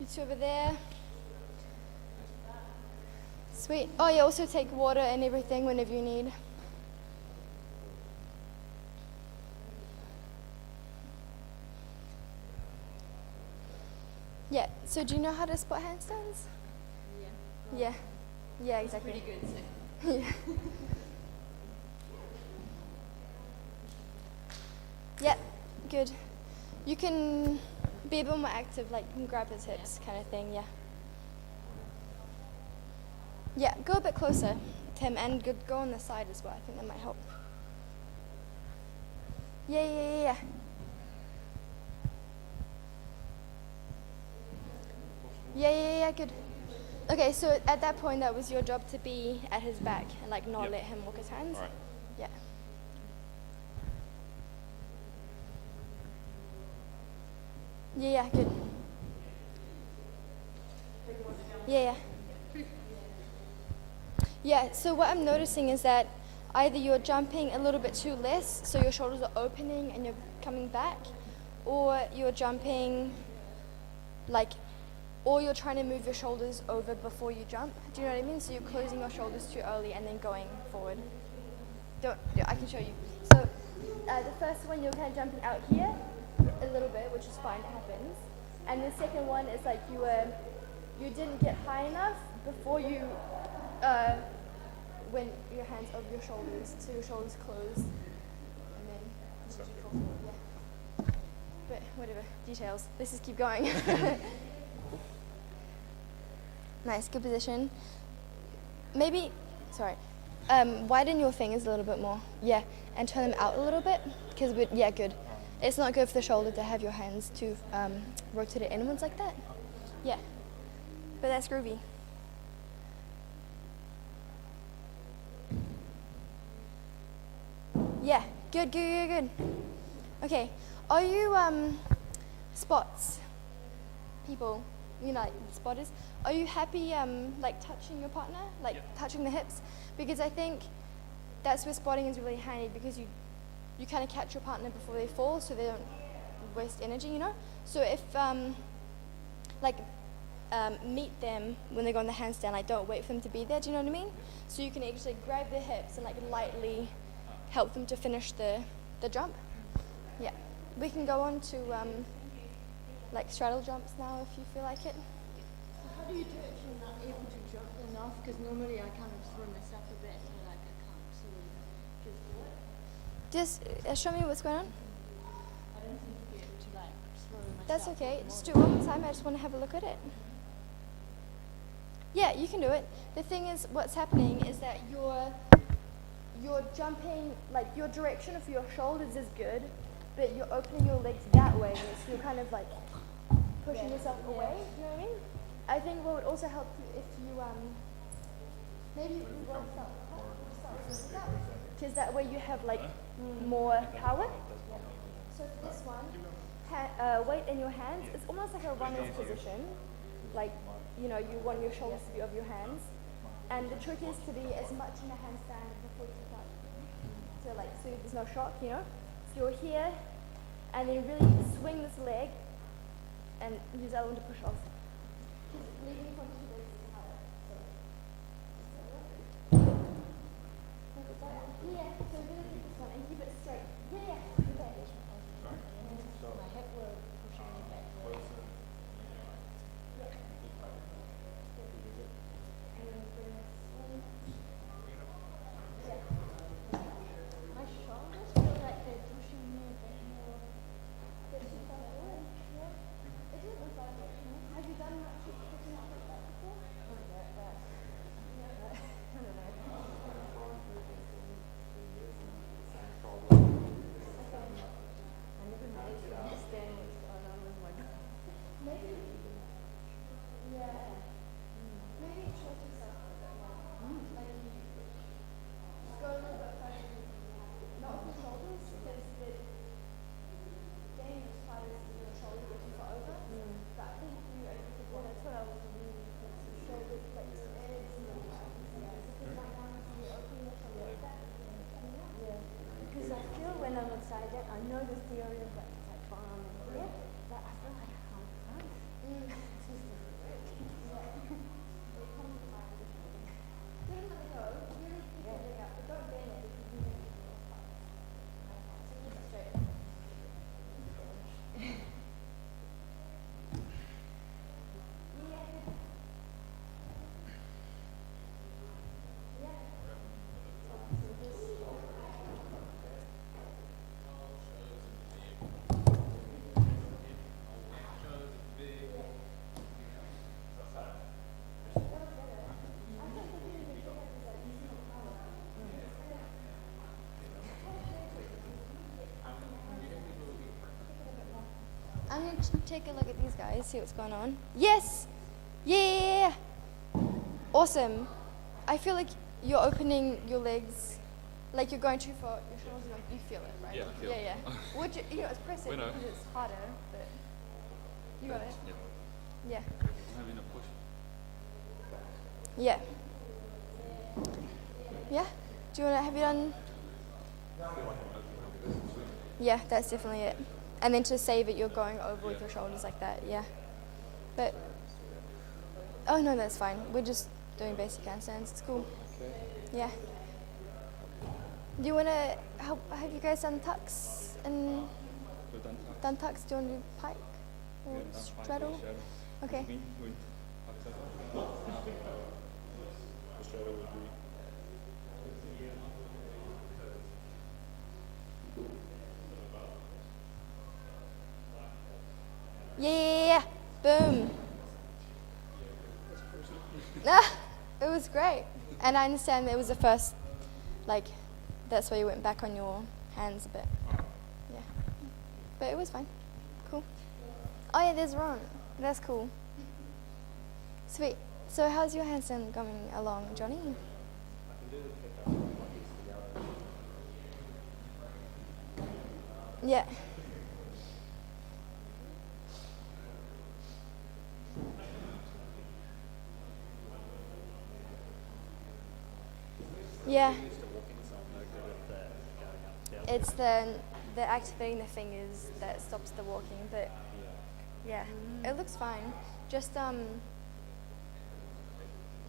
you two over there. Sweet. Oh, yeah, also take water and everything whenever you need. Yeah, so do you know how to spot handstands? Yeah. Yeah, exactly. Pretty good, so. Yeah. Yep, good. You can be a bit more active, like you can grab his hips kind of thing, yeah. Yeah, go a bit closer, Tim, and go on the side as well. I think that might help. Yeah. Yeah, good. Okay, so at that point, that was your job to be at his back and like not let him walk his hands. All right. Yeah. Yeah, good. Yeah. Yeah, so what I'm noticing is that either you're jumping a little bit too less, so your shoulders are opening and you're coming back, or you're jumping or you're trying to move your shoulders over before you jump. Do you know what I mean? So you're closing your shoulders too early and then going forward. I can show you. So the first one, you're kind of jumping out here a little bit, which is fine, it happens. And the second one is like you didn't get high enough before you went your hands over your shoulders, so your shoulders closed, and then you fall forward. Yeah. But whatever, details. Let's just keep going. Nice, good position. Maybe, widen your fingers a little bit more. Yeah, and turn them out a little bit. Yeah, good. It's not good for the shoulder to have your hands too rotated inwards like that. Yeah, but that's groovy. Yeah, good. Okay, are you spots people? You know, like spotters. Are you happy like touching your partner, like touching the hips? Because I think that's where spotting is really handy, because you kind of catch your partner before they fall, so they don't waste energy, you know? So if meet them when they go on the handstand, like don't wait for them to be there, do you know what I mean? So you can actually grab their hips and like lightly help them to finish the jump. Yeah. We can go on to like straddle jumps now if you feel like it. How do you do it if you're not able to jump enough? Because normally I kind of throw myself a bit, and like I can't sort of just do it. Just show me what's going on. I don't seem to be able to like throw myself. That's okay. Just do it one more time. I just want to have a look at it. Yeah, you can do it. The thing is, what's happening is that you're jumping, like your direction of your shoulders is good, but you're opening your legs that way, so you're kind of like pushing yourself away. You know what I mean? I think what would also help you if you maybe you can go because that way you have like more power. So for this one, weight in your hands. It's almost like a runner's position. Like, you know, you want your shoulders to be over your hands. And the trick is to be as much in the handstand before you touch. So there's no shock, you know? So you're here, and then really swing this leg, and use that one to push off. Leaving from two legs is harder. Yeah, so really keep this one and keep it straight. Yeah, okay. My hip will push me backwards. My shoulders feel like they're pushing me a bit more. Have you done much picking up like that before? I never managed to understand what's going on with my Maybe, yeah. Maybe choke yourself a bit more. Like, just go a little bit further. Not with the shoulders, because the dangerous part is when your shoulders get too far over. But I think you are able to do that's what I was doing. Shoulders, like, edge, and then because right now you're opening your shoulder like that. Yeah, because I feel when I'm inside that, I know the theory of like it's like bomb and yeah, but I feel like I can't run. I'm going to take a look at these guys, see what's going on. Yes! Yeah! Awesome. I feel like you're opening your legs, like you're going too far. Your shoulders, you feel it, right? Yeah, I feel it. Yeah. Which, it's impressive We know. because it's harder, but You got it? Yep. Yeah. I'm having a push. Yeah. Yeah? Do you want to, have you done? Yeah, that's definitely it. And then to save it, you're going over with your shoulders like that, yeah. But, oh no, that's fine. We're just doing basic handstands, it's cool. Okay. Yeah. Do you want to help, have you guys done tucks and We've done tucks. done tucks? Do you want to do pike or We have done pike straddle? or straddle. Okay. We tucks up. The straddle would be. Yeah. Boom. Ah, it was great. And I understand that it was the first, like, that's why you went back on your hands a bit. Yeah. But it was fine. Cool. Oh yeah, there's Ron. That's cool. Sweet. So how's your handstand coming along, Johnny? Yeah. Yeah. It's the activating the fingers that stops the walking, but yeah, it looks fine. Just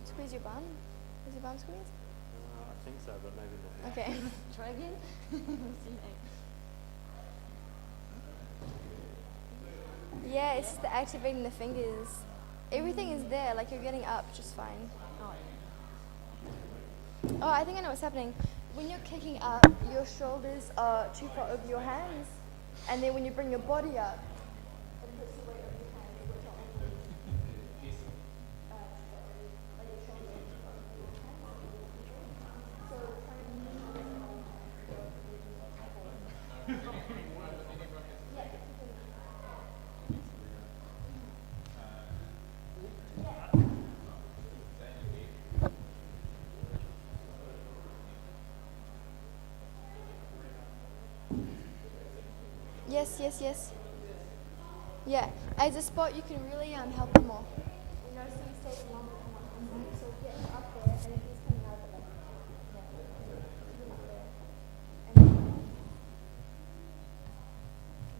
squeeze your bum. Is your bum squeezed? I think so, but maybe not. Okay. Try again. Yeah, it's just the activating the fingers. Everything is there, like you're getting up just fine. Oh, I think I know what's happening. When you're kicking up, your shoulders are too far over your hands, and then when you bring your body up, it puts the weight of your hands on top. Like your shoulders are too far over your hands. So try and Yes. Yeah, as a spot, you can really help them more. You know, so you stay longer on one hand. So get up there, and then he's coming out of it. Yeah. Get up there. And then,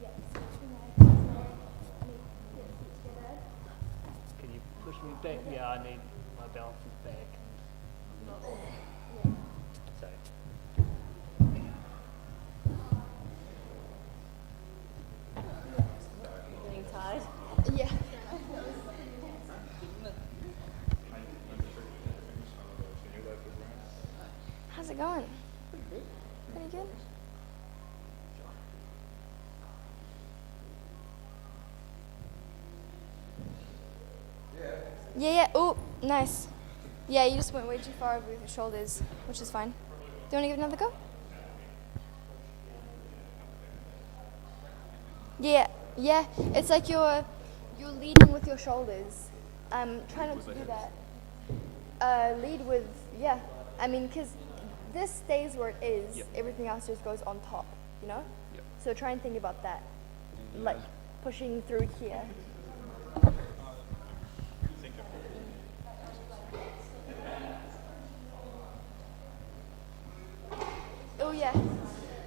yeah, so two hands there. I mean, get feet together. Can you push me back? Yeah, I need my balance is back. I'm not. Yeah. So. Getting tired. Yeah. How's it going? Pretty good. Yeah. Oh, nice. Yeah, you just went way too far over with your shoulders, which is fine. Do you want to give it another go? Yeah. It's like you're leading with your shoulders. Try not to do that. Lead with, yeah. I mean, because this stays where it is. Yep. Everything else just goes on top, you know? Yep. So try and think about that. Like pushing through here. Oh yeah.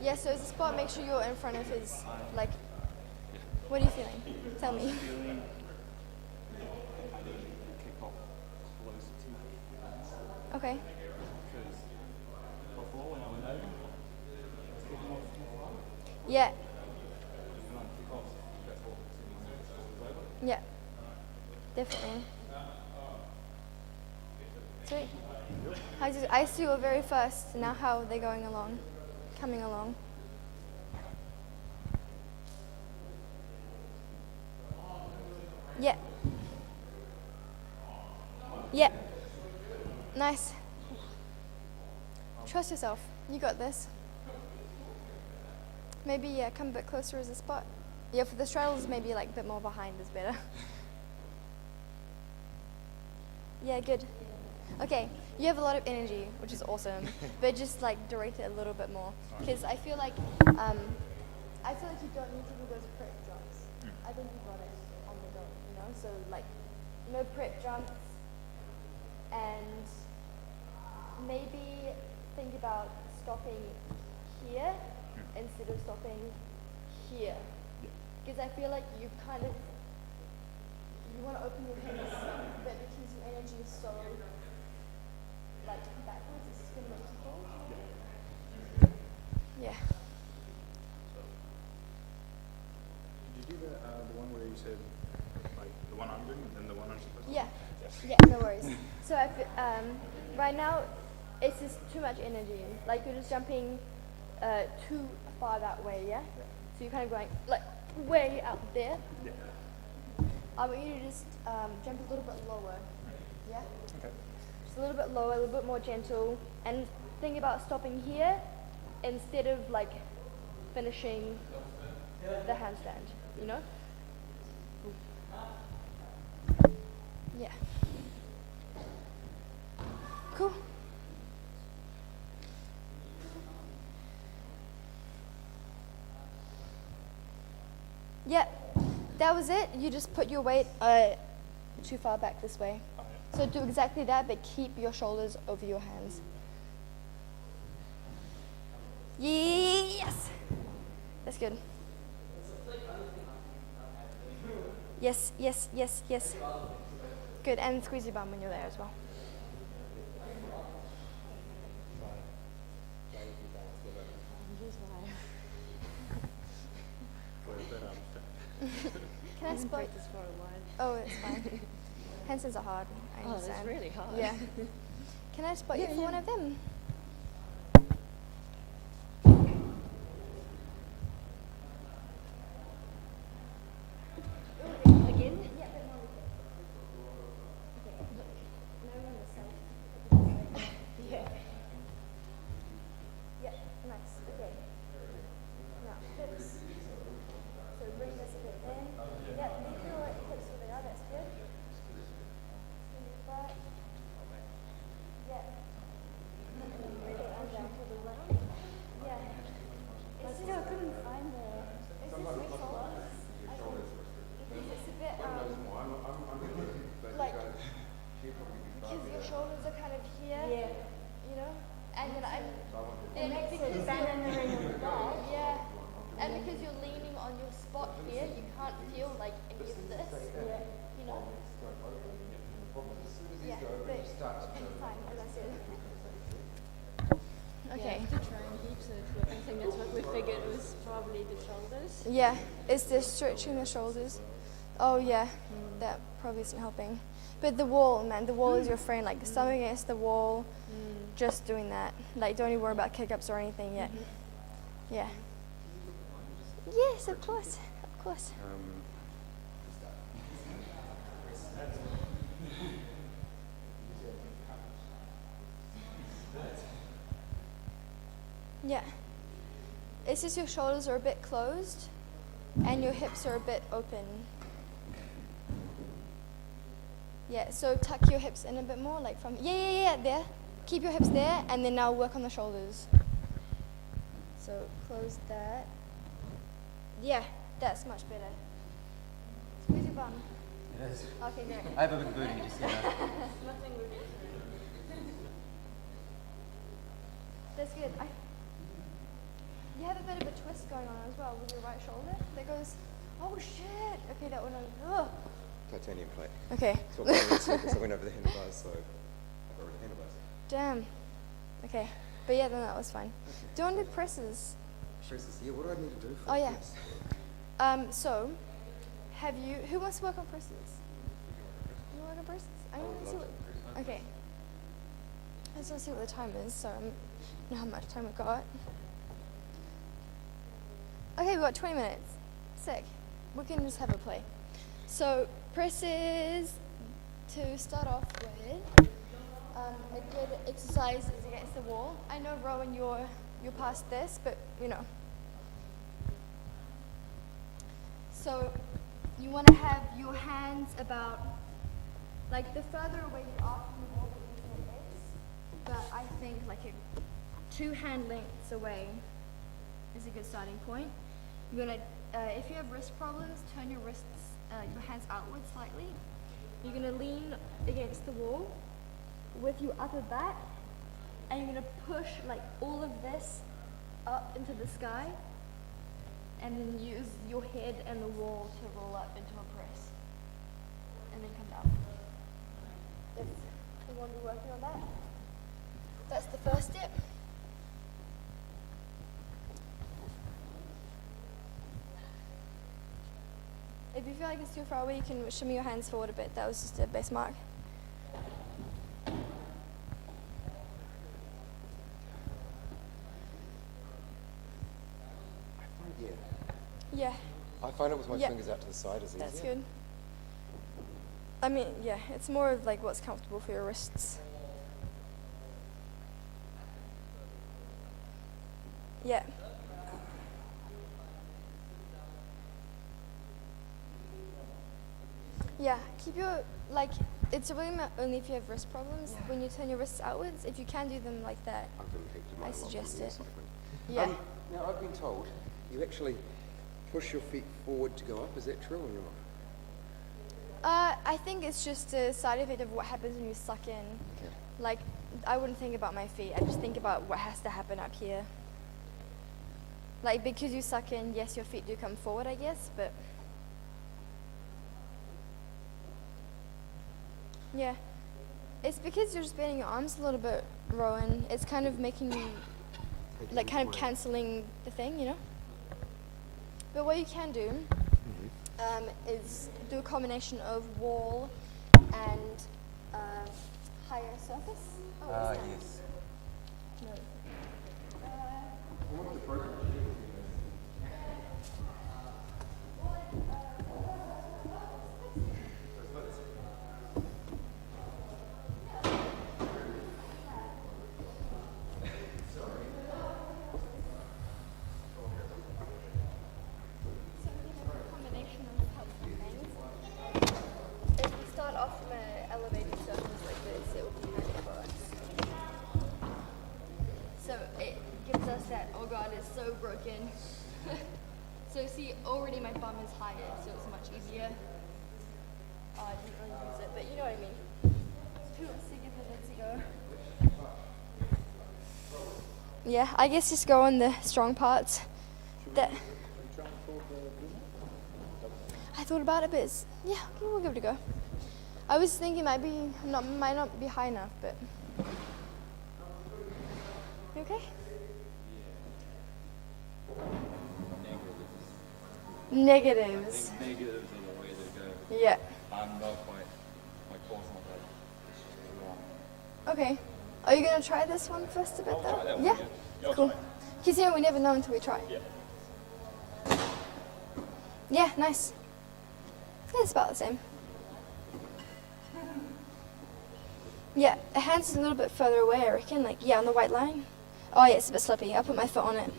Yeah, so as a spot, make sure you're in front of his, like, what are you feeling? Tell me. Feeling kick off close to Okay. because before when I went over, kicking off Yeah. when I kick off, that's what was over. Yeah. Definitely. Sweet. I see you were very first. Now how are they going along? Coming along? Yeah. Yeah. Nice. Trust yourself. You got this. Maybe come a bit closer as a spot. Yeah, for the straddles, maybe like a bit more behind is better. Yeah, good. Okay, you have a lot of energy, which is awesome, but just like direct it a little bit more, because I feel like you don't need to do those quick jumps. I think you got it on the go. so like no prep jumps, and maybe think about stopping here instead of stopping here. Because I feel like you kind of, you want to open your hips, but because your energy is so like backwards, it's going to make you fall. Yeah. Did you do the one where you said, like, the one I'm doing and then the one I'm supposed to Yeah. do? Yeah, no worries. So right now, it's just too much energy. Like you're just jumping too far that way, yeah? So you're kind of going like way out there. Yeah. I want you to just jump a little bit lower, yeah? Okay. Just a little bit lower, a little bit more gentle, and think about stopping here instead of like finishing the handstand, you know? Yeah. Cool. Yeah, that was it. You just put your weight too far back this way. So do exactly that, but keep your shoulders over your hands. Yes! That's good. Yes, yes, yes, yes. Good, and squeeze your bum when you're there as well. Can I spot? This for a while. Oh, it's fine. Handstands are hard. I Oh, understand. that's really hard. Yeah. Can I spot you for one of them? Again? Yeah, but more like it. Okay. No one on the side. Yeah. Yeah, nice. Okay. Now, hips. So bring this a bit in. Yeah, make your hips where they are. That's good. Send it back. Yeah. And then bring it on down to the left. Yeah. I still couldn't find the. It's just your shoulders. I think. Because it's a bit, like, because your shoulders are kind of here. Yeah. You know? And then I'm. It makes it bend in the ring on the back. Yeah, and because you're leaning on your spot here, you can't feel like any of this. Yeah. You know? Yeah, but it's fine, as I said. Okay. Yeah, to try and keep so I think that's what we figured was probably the shoulders. Yeah, is this stretching the shoulders? Oh yeah, that probably isn't helping. But the wall, man, the wall is your friend. Like stomach against the wall, just doing that. Like don't even worry about kick-ups or anything yet. Yeah. Yes, of course, of course. Yeah. It's just your shoulders are a bit closed and your hips are a bit open. Yeah, so tuck your hips in a bit more, like from, yeah, there. Keep your hips there, and then now work on the shoulders. So close that. Yeah, that's much better. Squeeze your bum. Yes. Okay, great. I have a big booty, just you know. Nothing with it. That's good. You have a bit of a twist going on as well with your right shoulder. That goes, oh shit. Okay, that one. Ugh. Titanium plate. Okay. So I went circus, I went over the handlebars, so I got rid of handlebars. Damn. Okay. But yeah, then that was fine. Do you want to do presses? Presses. Yeah, what do I need to do for Oh, yeah. this? So, have you, who wants to work on presses? You want to work on presses? I I want would to see love what, to. okay. I just want to see what the time is, so I don't know how much time we've got. Okay, we've got 20 minutes. Sick. We can just have a play. So, presses, to start off with, a good exercise is against the wall. I know, Rowan, you're past this, but you know. So, you want to have your hands about, like the further away you are from the wall, the easier it is. But I think like 2 hand lengths away is a good starting point. You're gonna, if you have wrist problems, turn your wrists your hands outward slightly. You're going to lean against the wall with your upper back, and you're going to push like all of this up into the sky, and then use your head and the wall to roll up into a press, and then come down. If you want to be working on that, that's the first step. If you feel like it's too far away, you can shimmy your hands forward a bit. That was just a base mark. Yeah. I find it with my Yeah. fingers out to the side is easier. That's good. I mean, yeah, it's more of like what's comfortable for your wrists. Yeah. Yeah, keep your, like, it's really only if you have wrist problems when you turn your wrists outwards. If you can do them like that, I'm really picked you I might well suggest do it. this, I think. Yeah. Now, I've been told you actually push your feet forward to go up. Is that true or not? I think it's just a side effect of what happens when you suck in. Okay. Like, I wouldn't think about my feet. I just think about what has to happen up here. Like, because you suck in, yes, your feet do come forward, I guess, but yeah. It's because you're just bending your arms a little bit, Rowan. It's kind of making you, like, kind of cancelling the thing, you know? But what you can do is do a combination of wall and higher surface. Oh, what's that? Yes. No. Combination of helpful things. If we start off from an elevated surface like this, it will be handy for us. So it gives us that, oh god, it's so broken. So see, already my bum is higher, so it's much easier. Oh, I didn't really use it, but you know what I mean. Yeah, I guess just go on the strong parts. That I thought about it, but yeah, we'll give it a go. I was thinking might not be high enough, but you okay? Negatives. Negatives are the way to go. Yeah. I'm not quite, my core's not that strong. Okay. Are you gonna try this one first a bit though? try that one, Yeah. yeah. Cool. Because you know we never know until we try. Yeah. Yeah, nice. Yeah, it's about the same. Yeah, the hand's a little bit further away, I reckon. Like, yeah, on the white line. Oh yeah, it's a bit slippy. I'll put my foot on it.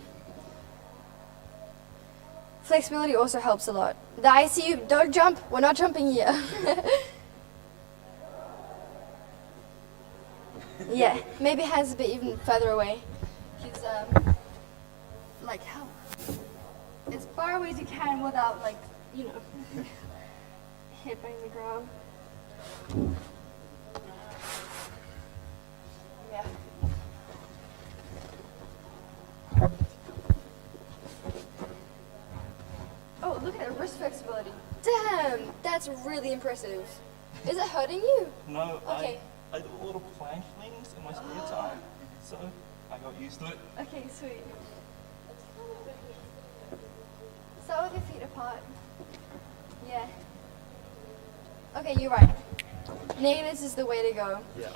Flexibility also helps a lot. The ICU, don't jump. We're not jumping here. Yeah, maybe hands a bit even further away. Because, like, how? As far away as you can without, like, you know, hitting the ground. Yeah. Oh, look at that wrist flexibility. Damn, that's really impressive. Is it hurting you? No, Okay. I do a lot of plank flings in my spare time, so I got used to it. Okay, sweet. Start with your feet apart. Yeah. Okay, you're right. Negatives is the way to go. Yeah,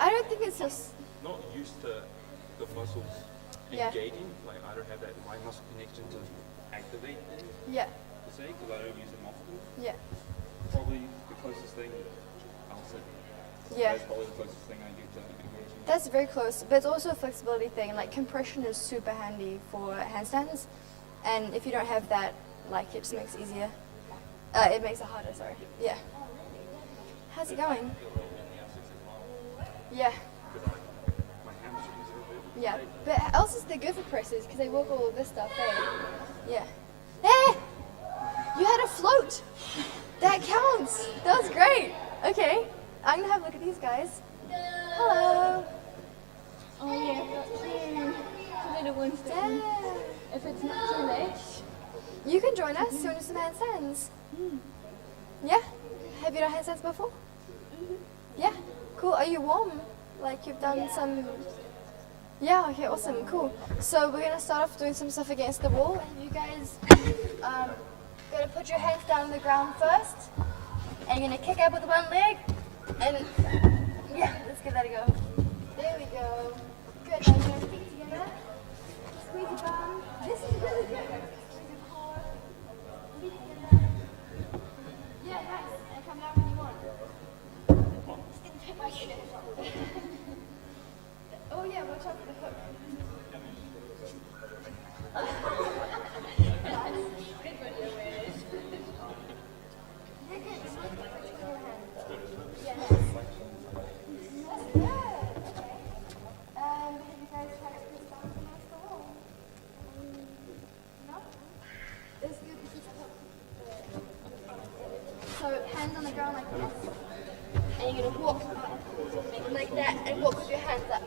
I don't think it's just, not used to the muscles Yeah. engaging. Like, I don't have that mind muscle connection to activate them, yeah, per se, because I don't use them often. yeah, Probably the closest thing, I'll sit. yeah. That's probably the closest thing I get to engaging. That's very close, but it's also a flexibility thing. Like compression is super handy for handstands, and if you don't have that, like it just makes it easier. It makes it harder. Sorry. Yeah. How's it going? Yeah. My hamstrings are a bit. Yeah. But also they're good for presses because they work all of this stuff. Eh? Yeah. Eh! You had a a float. That counts. That was great. Okay, I'm gonna have a look at these guys. Hello. Oh yeah, that's cute. The little ones that can, if it's not too late. You can join us. You want to do some handstands? Yeah? Have you done handstands before? Yeah? Cool. Are you warm? Like you've done some... Yeah, okay, awesome, cool. So we're gonna start off doing some stuff against the wall. And you guys gotta put your hands down on the ground first. And you're gonna kick up with one leg. And yeah, let's give that a go. There we go. Good, now you're gonna feet together. Squeeze your bum. This is really good. Squeeze your core. Feet together. Yeah, nice. And come down when you want. Just didn't take my shirt off. Oh yeah, watch out for the hook. You're good. Just look at your hand. Yeah, nice. That's good. Okay. Have you guys practiced bouncing against the wall? No? That's good because it's a hook. So hands on the ground like this. And you're gonna walk like that and walk with your hands up.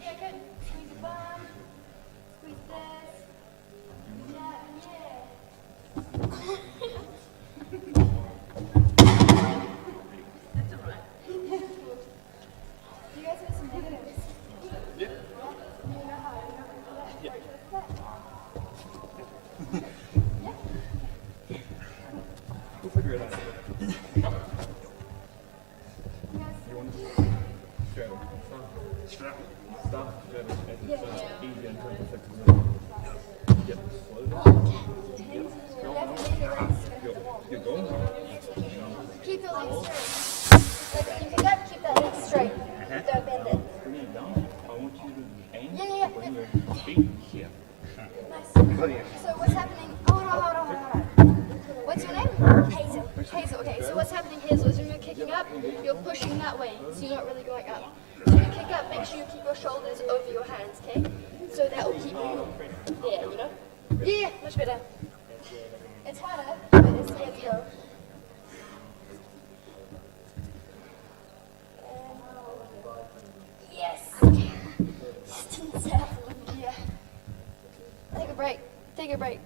Yeah, good. Squeeze your bum. Squeeze this. That's alright. You guys have some negatives. Yeah. You know how to do that? Yeah. Yeah? We'll figure it out. You guys, You want to straddle? Straddle. Stop straddle. Easy and perfect. Yep. Slow down. Yep. you have to leave your legs against the wall. Get going. Keep your legs straight. Like when you pick up, keep that leg straight. Don't bend it. Bring it down. I want you to aim Yeah. to bring your feet here. Nice. So what's happening? Oh, hold on. What's your name? Hazel. Hazel. Okay. So what's happening, Hazel, is when you're kicking up, you're pushing that way, so you're not really going up. So you kick up, make sure you keep your shoulders over your hands, okay? So that will keep you there, you know? Yeah, much better. It's harder, but it's the way to go. Yes. Yeah. Take a break. Take a break.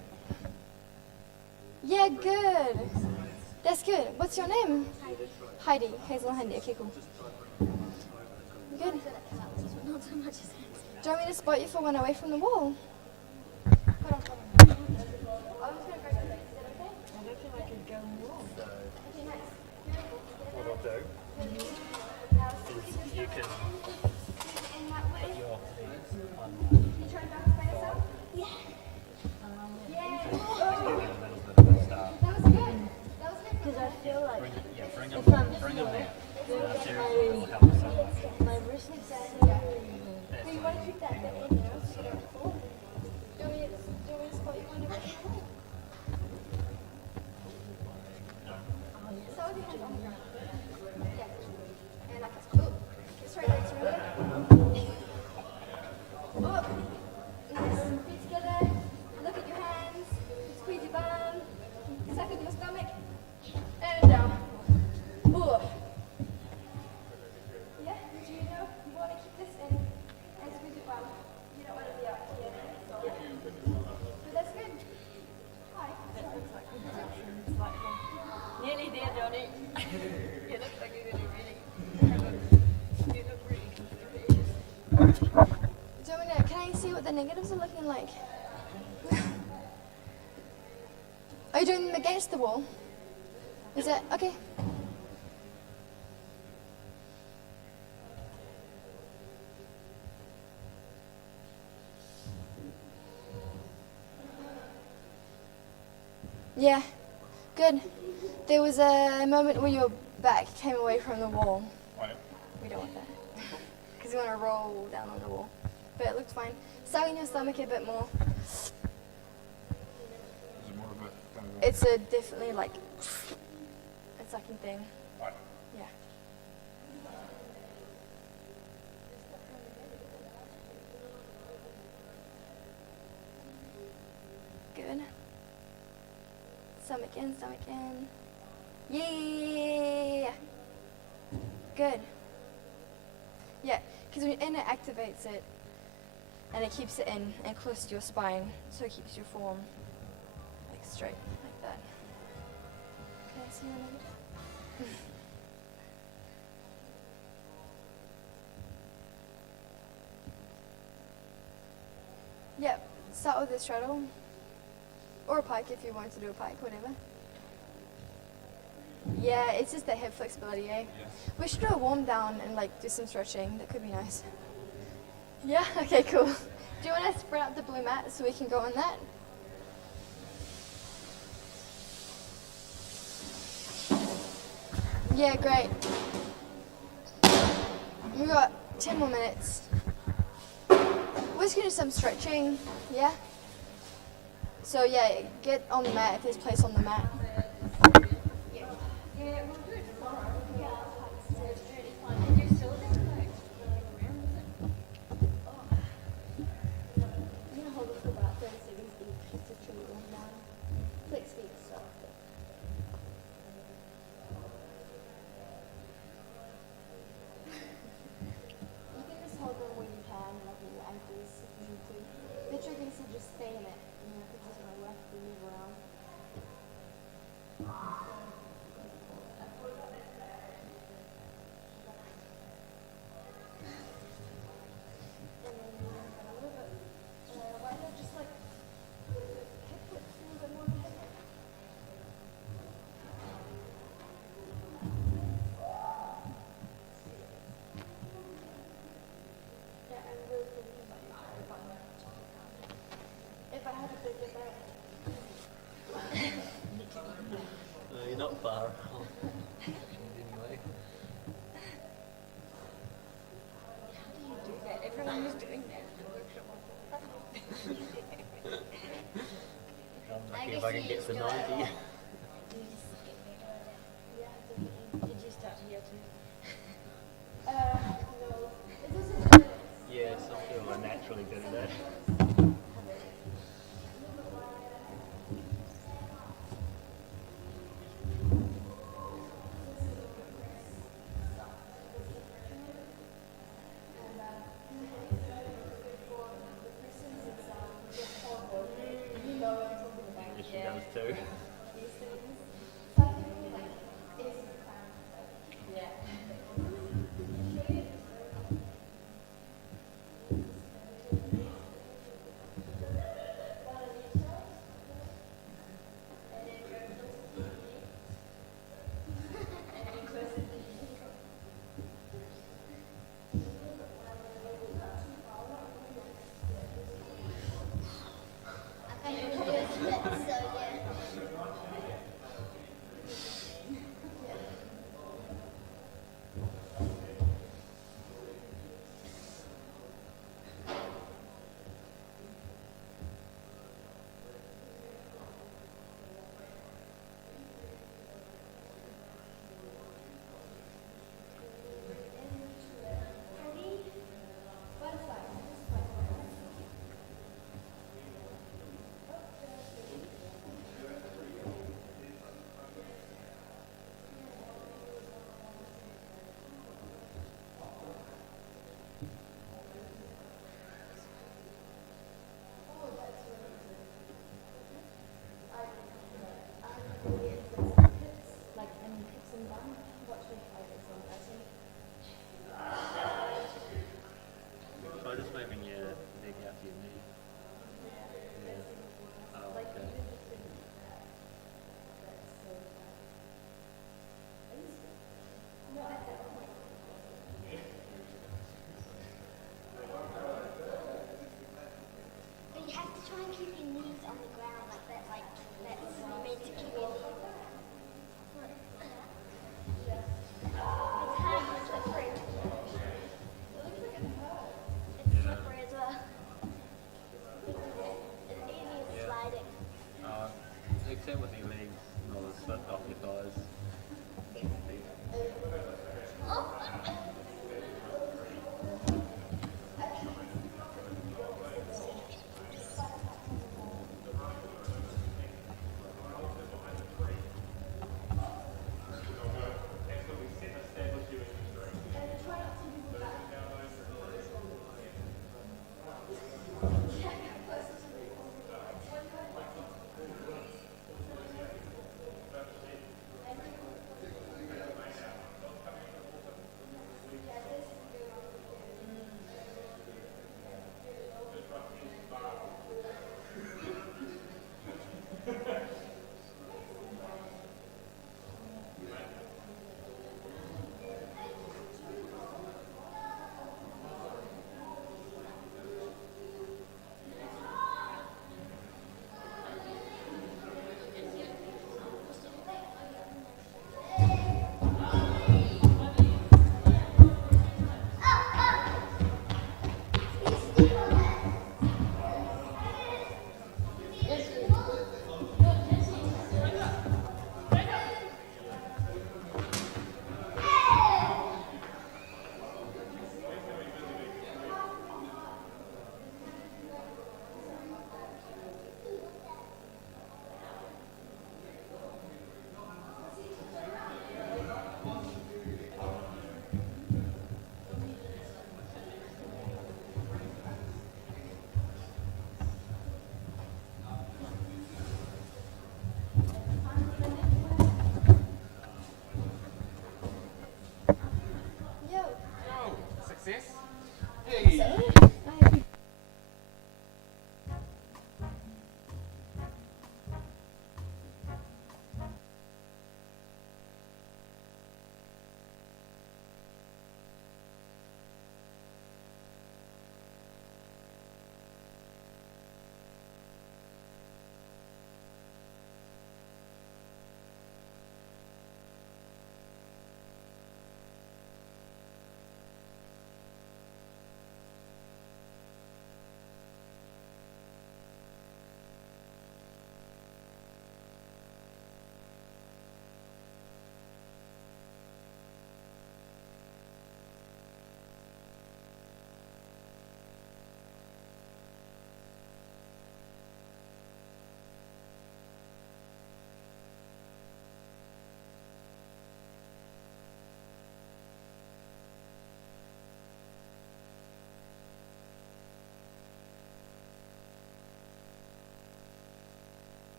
Yeah, good. That's good. What's your name? Heidi. Hazel Heidi. Okay, cool. You good? Not so much as Do you want me to spot you for one away from the wall? Hold on. I was gonna break your legs. Is that okay? I don't think I could go more. Okay, nice. What I'll do Now squeeze is you can in that way. your feet on You try to bounce by yourself? Yeah. Yeah. a little bit of a start. That was good. That was good. because I feel like Bring if them I'm there. like Seriously, it'll help so much. my wrist is so So you want to keep that bit in, you know, so you don't fall. Do you want me to spot you one away from the wall? So with your hands on the ground. Yeah. And like this. Oh, straight legs, remember? Up. Nice. Feet together. Look at your hands. Squeeze your bum. Suck in your stomach. And down. Ooh. Yeah, do you know you want to keep this in and squeeze your bum? You don't want to be out here. Yeah. So that's good. Hi. nearly there, Johnny. You look like you're gonna really you look really confused. Dominic, can I see what the negatives are looking like? Are you doing them against the wall? Is that okay? Yeah, good. There was a moment where your back came away from the wall. Right. We don't want that. Because we want to roll down on the wall. But it looked fine. Suck in your stomach a bit more. Is it more of a kind of It's a definitely like a sucking thing. Right. Yeah. Stomach in, stomach in. Yeah. Good. Yeah, because when you're in, it activates it, and it keeps it in and close to your spine, so it keeps your form like straight, like that. Can I see your leg? Yep, start with a straddle, or a pike if you want to do a pike, whatever. Yeah, it's just that hip flexibility, eh? We should do a warm down and like do some stretching. That could be nice. Yeah? Okay, cool. Do you want to spread out the blue mat so we can go on that? Yeah, great. We've got 10 more minutes. We're just gonna do some stretching, yeah? So yeah, get on the mat if there's place on the mat. You're not far off. Anyway. Everyone was doing that in the workshop. I'm lucky if I can get to 90. Did you start here too? No. It's also Yeah, some people are naturally good at that. Yes, she does too. Except with your legs, not as slipped off your thighs.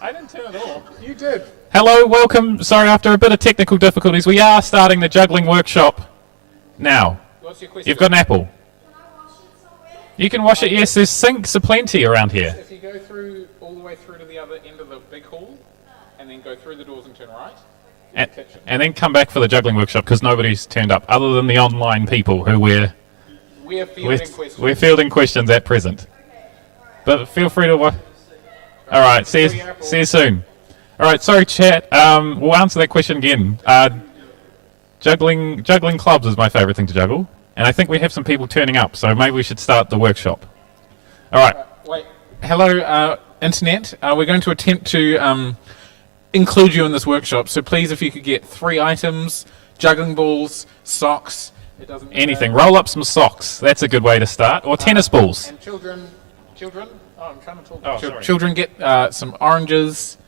I didn't turn it off. You did. Hello, welcome. Sorry, after a bit of technical difficulties, we are starting the juggling workshop now. What's your question? You've got an apple. You can wash it, yes, there's sinks aplenty around here. If you go through all the way through to the other end of the big hall, and then go through the doors and turn right, in the kitchen. And then come back for the juggling workshop because nobody's turned up other than the online people who We're fielding questions. we're fielding questions at present. But feel free to Alright, see you soon. Alright, sorry chat, we'll answer that question again. Juggling clubs is my favourite thing to juggle. And I think we have some people turning up, so maybe we should start the workshop. Alright. Wait. Hello, Internet. We're going to attempt to include you in this workshop, so please, if you could get 3 items, juggling balls, socks, it doesn't matter. Anything. Roll up some socks. That's a good way to start. Or tennis balls. And children, oh, I'm trying to talk. Oh, sorry. Children get some oranges,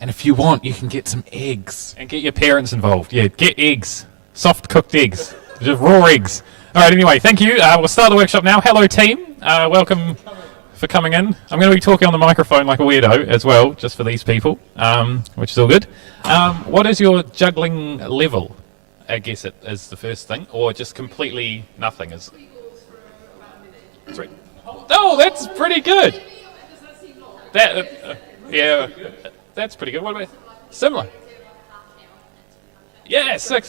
and if you want, you can get some eggs. And get your parents involved. Yeah, get eggs. Soft cooked eggs. Just raw eggs. Alright, anyway, thank you. We'll start the workshop now. Hello, team. Welcome for coming in. I'm going to be talking on the microphone like a weirdo as well, just for these people, which is all good. What is your juggling level? I guess it is the first thing, or just completely nothing is. Oh, that's pretty good. Yeah, that's pretty good. What about similar? Yeah, sick.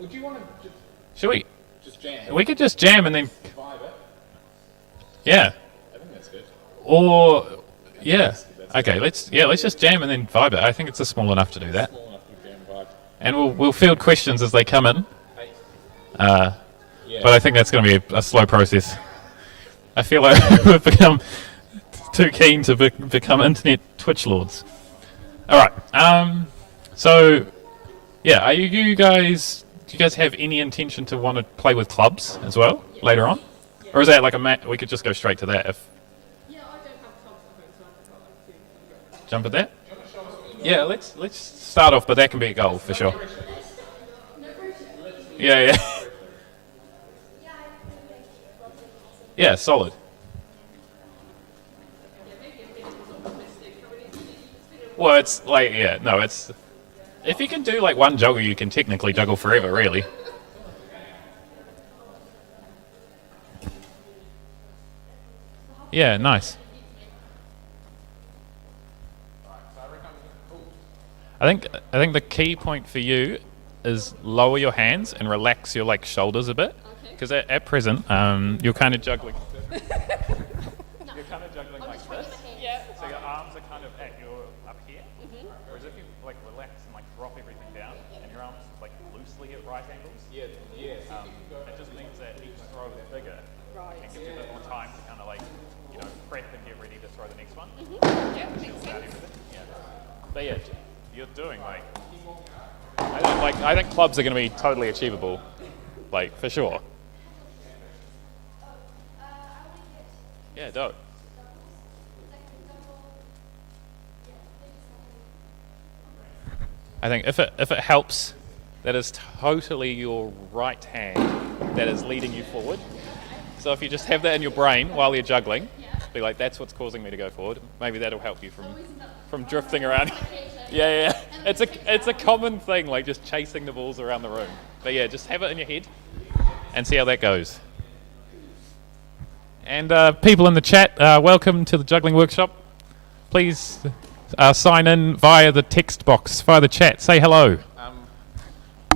Would you want to Should we? just jam? We could just jam and then. Vibe it? Yeah. I think that's good. Or yeah. Okay, let's just jam and then vibe it. I think it's small enough to do that. Small enough to jam vibe. And we'll field questions as they come in. Hey. But I think that's going to be a slow process. I feel like we've become too keen to become internet Twitch lords. All right. So yeah, are you guys? Do you guys have any intention to want to play with clubs as well later on, or is that like we could just go straight to that if. Jump at that? Yeah, let's start off, but that can be a goal for sure. Yeah. Yeah, solid. Well, it's like, yeah, no, it's... If you can do like one juggle, you can technically juggle forever, really. Yeah, nice. I think the key point for you is lower your hands and relax your like shoulders a bit, because at present you're kind of juggling. You're kind of juggling like this. Yeah. So your arms are kind of at your up here, whereas if you like relax and like drop everything down, and your arms like loosely at right angles. It just means that each throw is bigger. Right. It gives you a bit more time to kind of like prep and get ready to throw the next one. Yeah, makes sense. Yeah. But yeah, you're doing like I think clubs are going to be totally achievable, like for sure. Yeah, dope. I think if it helps, that is totally your right hand that is leading you forward. So if you just have that in your brain while you're juggling, be like, that's what's causing me to go forward. Maybe that'll help you from drifting around. Yeah. It's a common thing, like just chasing the balls around the room. But yeah, just have it in your head and see how that goes. And people in the chat, welcome to the juggling workshop. Please sign in via the text box, via the chat. Say hello.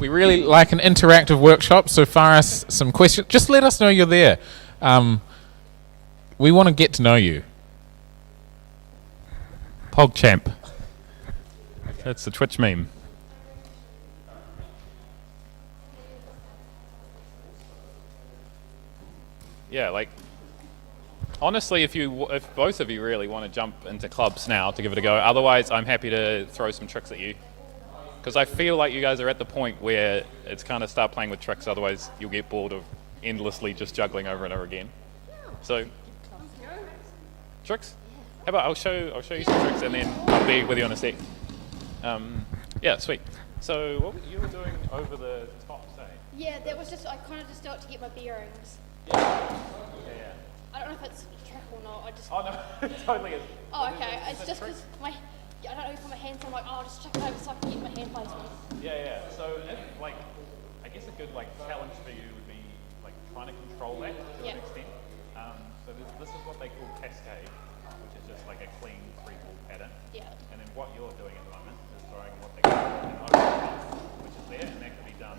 We really like an interactive workshop, so fire us some questions. Just let us know you're there. We want to get to know you. PogChamp. That's the Twitch meme. Yeah, like honestly, if both of you really want to jump into clubs now to give it a go, otherwise I'm happy to throw some tricks at you. Because I feel like you guys are at the point where it's kind of start playing with tricks, otherwise you'll get bored of endlessly just juggling over and over again. So, tricks? How about I'll show you some tricks and then I'll be with you in a sec. Yeah, sweet. So what you were doing over the top, say? Yeah, that was just, I kind of just started to get my bearings. Yeah. I don't know if it's track or not, I just... Oh no, it totally is. Oh, okay, it's just because my I don't know if my hands, I'm like, oh, I'll just chuck it over so I can get my hand placement. Yeah. So, like, I guess a good like challenge for you would be like trying to control that to an extent. So this is what they call cascade, which is just like a clean three-ball pattern. Yeah. And then what you're doing at the moment is throwing what they call an overlap, which is there, and that can be done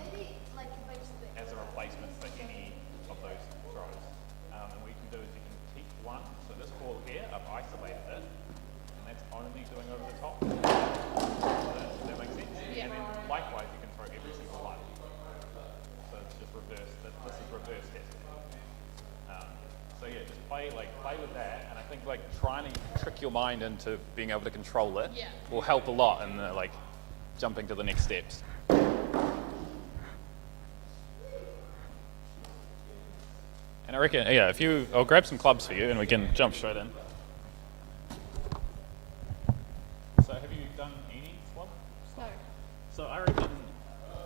as a replacement for any of those throws. And what you can do is you can keep one. So this ball here, I've isolated it, and that's only doing over the top. Does that make sense? Yeah. And then likewise, you can throw every single one. So it's just reverse. This is reverse cascade. So yeah, just play with that, and I think like trying to trick your mind into being able to control it will help a lot in like jumping to the next steps. And I reckon, I'll grab some clubs for you, and we can jump straight in. So have you done any club? No. So I reckon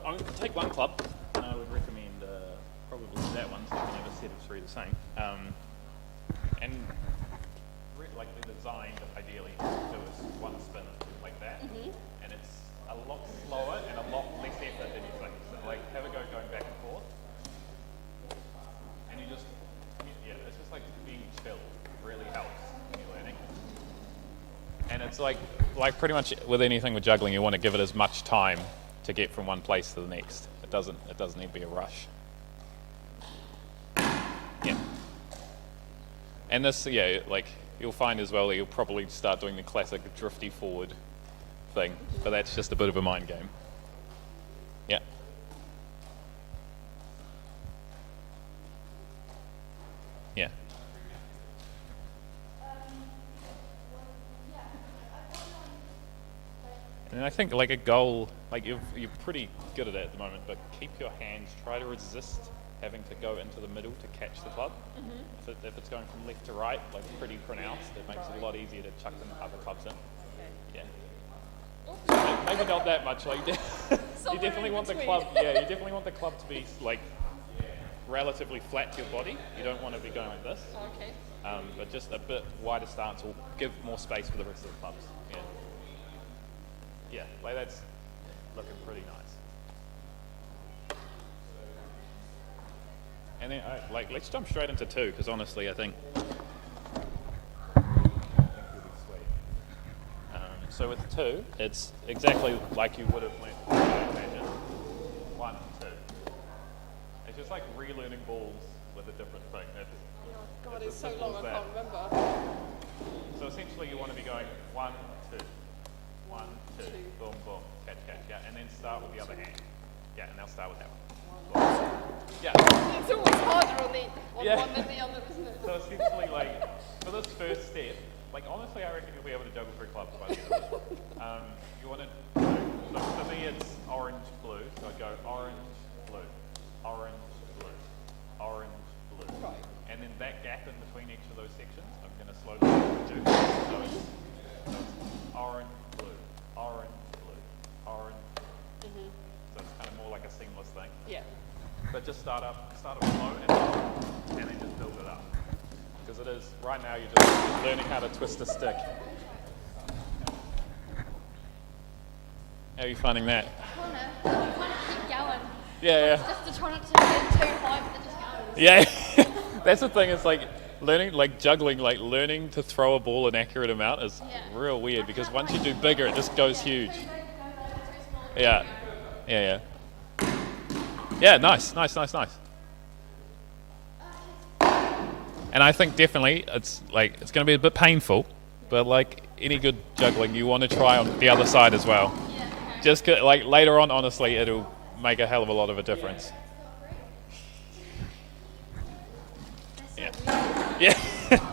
I would take one club, and I would recommend probably that one, so you can have a set of three the same. And like they're designed ideally to do is one spin like that, and it's a lot slower and a lot less effort than you think. So like have a go going back and forth, and it's just like being chill really helps when you're learning. And it's like pretty much with anything with juggling, you want to give it as much time to get from one place to the next. It doesn't need to be a rush. Yeah. And this, like you'll find as well that you'll probably start doing the classic drifty forward thing, but that's just a bit of a mind game. Yeah. Yeah. And I think like a goal, like you're pretty good at it at the moment, but keep your hands, try to resist having to go into the middle to catch the club. If it's going from left to right, like pretty pronounced, it makes it a lot easier to chuck the other clubs in. Yeah. Maybe not that much. Like you definitely want the club. Yeah, you definitely want the club to be like relatively flat to your body. You don't want to be going like this. Okay. But just a bit wider stance will give more space for the rest of the clubs. Yeah. Yeah, like that's looking pretty nice. And then, let's jump straight into two, because honestly, I think you'll be sweet. So with two, it's exactly like you would have learned, I imagine. 1, 2. It's just like relearning balls with a different thing. God, it's it's so as long simple I as can't that. remember. So essentially, you want to be going 1, 2, 1, 2, boom, boom, catch, yeah, and then start with the other hand. Yeah, and now start with that one. Yeah. It's always harder on one than the other, isn't it? So essentially, like, for this first step, like, honestly, I reckon you'll be able to juggle 3 clubs by the end of it. You want to, so for me, it's orange, blue. So I go orange, blue, orange, blue, orange, blue. Right. And then that gap in between each of those sections, I'm going to slowly do. So it's orange, blue, orange, blue, orange, blue. So it's kind of more like a seamless thing. Yeah. But just start up slow and then just build it up. Because it is, right now you're just learning how to twist a stick. How are you finding that? I want to keep going. Yeah. Just to try not to get too high, but it just goes. Yeah, that's the thing, it's like learning, like juggling, like learning to throw a ball an accurate amount is real weird, because once you do bigger, it just goes huge. Yeah. Yeah, nice. And I think definitely it's going to be a bit painful, but like any good juggling, you want to try on the other side as well. Just like later on, honestly, it'll make a hell of a lot of a difference. Yeah,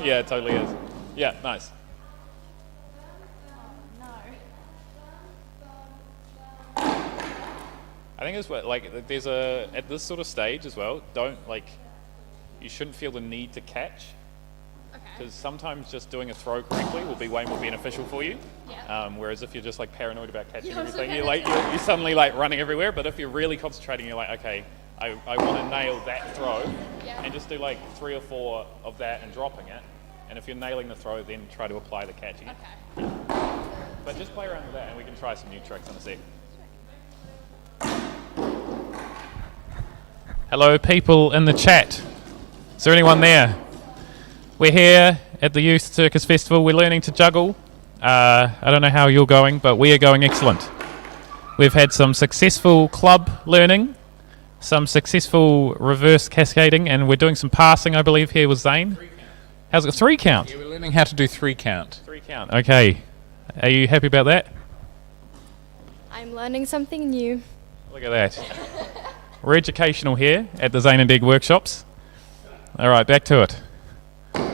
yeah, it totally is. Yeah, nice. I think it's what, like, there's at this sort of stage as well, you shouldn't feel the need to catch. Because sometimes just doing a throw correctly will be way more beneficial for you. Whereas if you're just like paranoid about catching everything, you're suddenly like running everywhere. But if you're really concentrating, you're like, okay, I want to nail that throw, and just do like 3 or 4 of that and dropping it. And if you're nailing the throw, then try to apply the catching. Okay. But just play around with that and we can try some new tricks in a sec. Hello, people in the chat. Is there anyone there? We're here at the Youth Circus Festival. We're learning to juggle. I don't know how you're going, but we are going excellent. We've had some successful club learning, some successful reverse cascading, and we're doing some passing, I believe, here with Zane. How's it? 3 count? Yeah, we're learning how to do 3 count. 3 count. Okay. Are you happy about that? I'm learning something new. Look at that. We're educational here at the Zane and Degge workshops. All right, back to it. Well,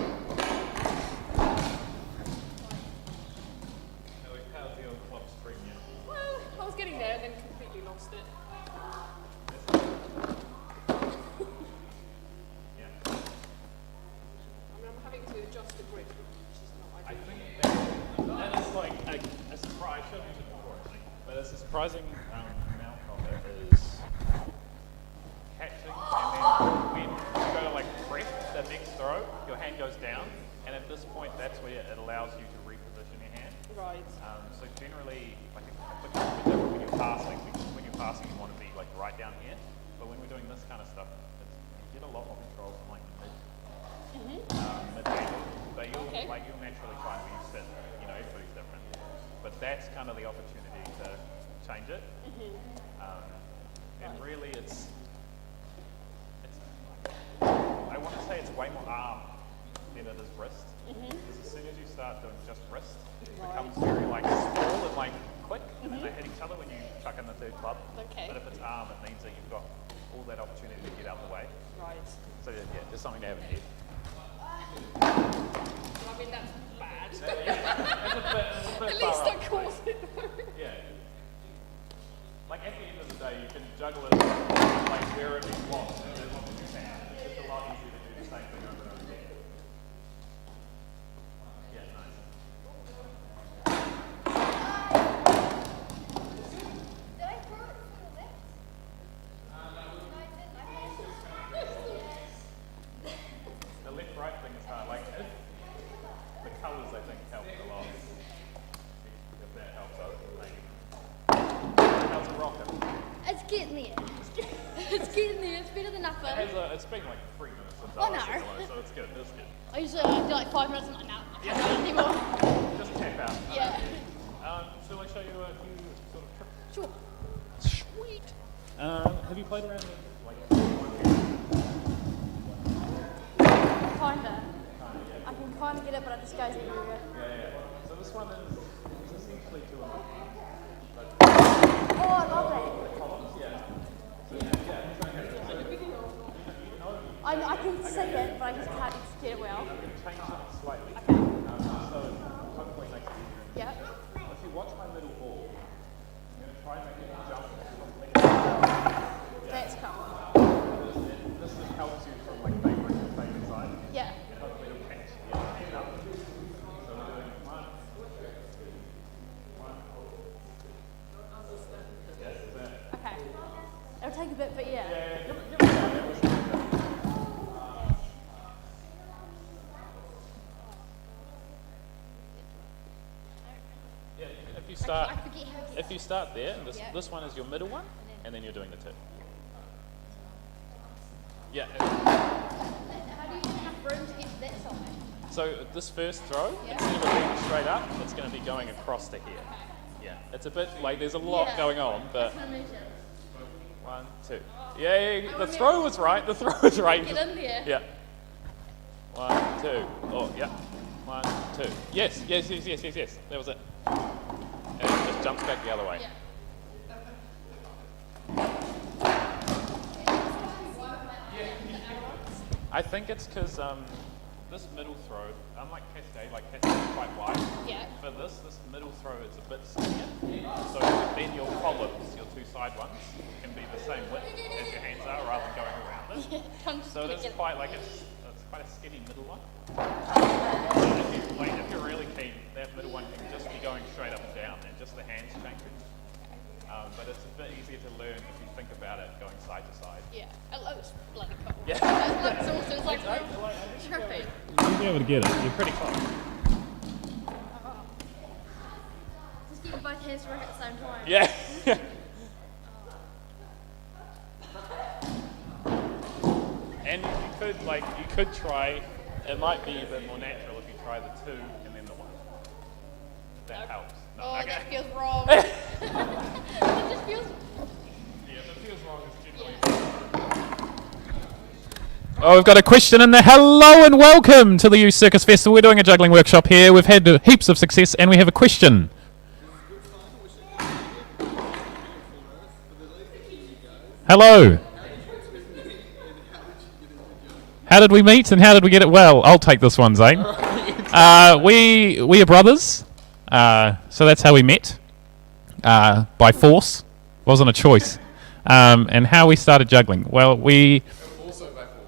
I was getting there and then completely lost it. I'm having to adjust the grip, which is not ideal. That is like a surprise. I should have mentioned it before, actually. But a surprising amount of it is catching, and then when you go to like prep the next throw, your hand goes down, and at this point, that's where it allows you to reposition your hand. Right. So generally, like a bit different when you're passing, because when you're passing, you want to be like right down here. But when we're doing this kind of stuff, you get a lot more control from like the mid-handle. But you'll naturally try and be fit. You know, everybody's different. But that's kind of the opportunity to change it. And really, I want to say it's way more arm than it is wrist. Because as soon as you start doing just wrist, it becomes very like small and like quick, and then they hit each other when you chuck in the third club. Okay. But if it's arm, it means that you've got all that opportunity to get out of the way. Right. So yeah, just something to have in your head. I mean, that's bad. It's a bit At least far I up. caused it. Yeah. Like at the end of the day, you can juggle it like wherever you want, and as long as you can. It's just a lot easier to do the same thing over and over again. Yeah, nice. The left-right thing is hard. Like the colours, I think, help a lot. If that helps out, maybe. How's it rocking? It's getting there. It's getting there. It's better than nothing. It's been like 3 minutes since I I was know. here, so it's good. It's good. I usually do like 5 minutes and I'm like, no, I can't do it anymore. Just tap out. Yeah. Shall I show you a few sort of tricks? Sure. Sweet. Have you played around with like? Kinda. I can kinda get it, but it just goes everywhere. Yeah. So this one is essentially 2 in 1. Oh, I love that. I can see it, but I just can't execute it well. Change it slightly. Okay. So hopefully it makes it easier. Yep. If you watch my middle ball, I'm going to try and make it jump. That's cool. This just helps you from like favourite to favourite side. Yeah. And hopefully it'll catch the other hand up. So we're doing 1, 2, 1. Yes, is that? Okay. It'll take a bit, but yeah. If you start there, and this one is your middle one, and then you're doing the 2. Yeah. How do you get enough room to get to that side? So this first throw, instead of it being straight up, it's going to be going across to here. Yeah. It's a bit like there's a lot going on, but. 1, 2. Yeah. The throw was right. The throw was right. Get in there. Yeah. 1, 2. Oh, yeah. 1, 2. Yes. That was it. And it just jumps back the other way. I think it's because this middle throw, unlike Cascade, is quite wide. Yeah. For this middle throw is a bit skinnier. So then your columns, your 2 side ones, can be the same width as your hands are rather than going around it. So it is quite like it's quite a skinny middle one. If you're really keen, that middle one can just be going straight up and down and just the hands changing. But it's a bit easier to learn if you think about it going side to side. Yeah. It looks bloody cool. Yeah. It looks awesome. It's like trippy. You'll be able to get it. You're pretty close. work at the same time. Yeah. And you could try, it might be a bit more natural if you try the 2 and then the 1. If that helps. No, Oh, okay. that feels wrong. It just feels. Yeah, if it feels wrong, it's generally. Oh, we've got a question in there. Hello and welcome to the Youth Circus Festival. We're doing a juggling workshop here. We've had heaps of success and we have a question. Hello. How did we meet and how did we get it? Well, I'll take this one, Zane. We are brothers, so that's how we met. By force, wasn't a choice. And how we started juggling. Well, we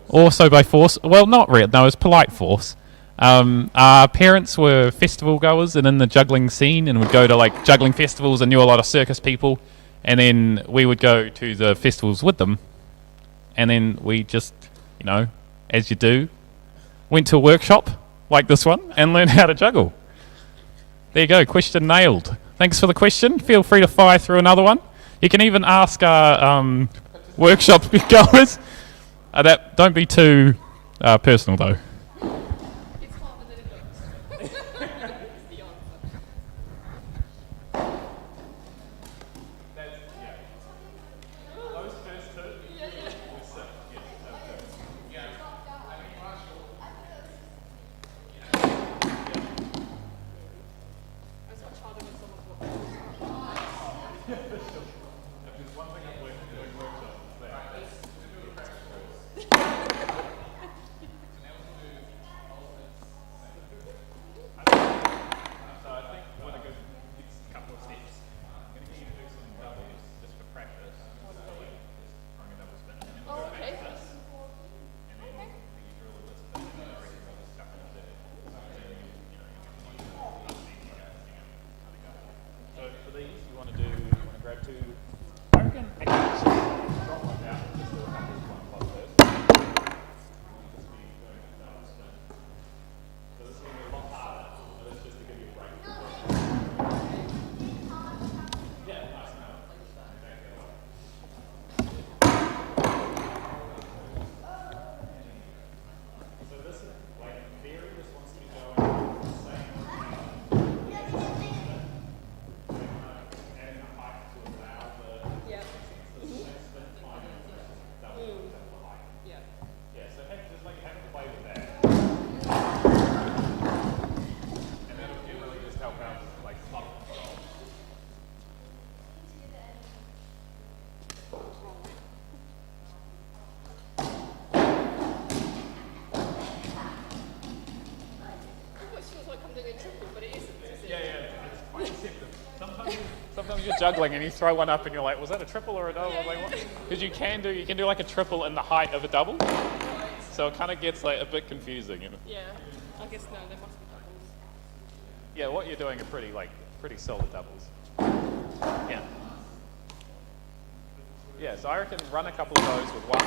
also by force. Well, not really. No, it was polite force. Our parents were festival goers and in the juggling scene, and would go to like juggling festivals and knew a lot of circus people. And then we would go to the festivals with them, and then we just, as you do, went to a workshop like this one and learned how to juggle. There you go, question nailed. Thanks for the question. Feel free to fire through another one. You can even ask our workshop goers. Don't be too personal though. It's harder than it looks. It's the answer. It's much harder when someone's watching. Oh, okay. So for these, you want to grab 2. I reckon actually drop one down. Just do a couple of one plus first. So this is going to be a lot harder. So this is just to give you a break. Yeah, nice now. So this is like in theory, this wants to be going the same. Adding a height to allow the Yeah. spin time double the height. Yeah. Yeah, so have a play with that. And that'll generally just help out like fluff control. It feels like I'm doing a triple, but it isn't. Is it? Yeah, it's quite deceptive. Sometimes you're juggling and you throw one up and you're like, was that a triple or a double? Because you can do like a triple in the height of a double. So it kind of gets like a bit confusing. Yeah. I guess no, there must be doubles. Yeah, what you're doing are pretty solid doubles. Yeah. Yeah, so I reckon run a couple of those with 1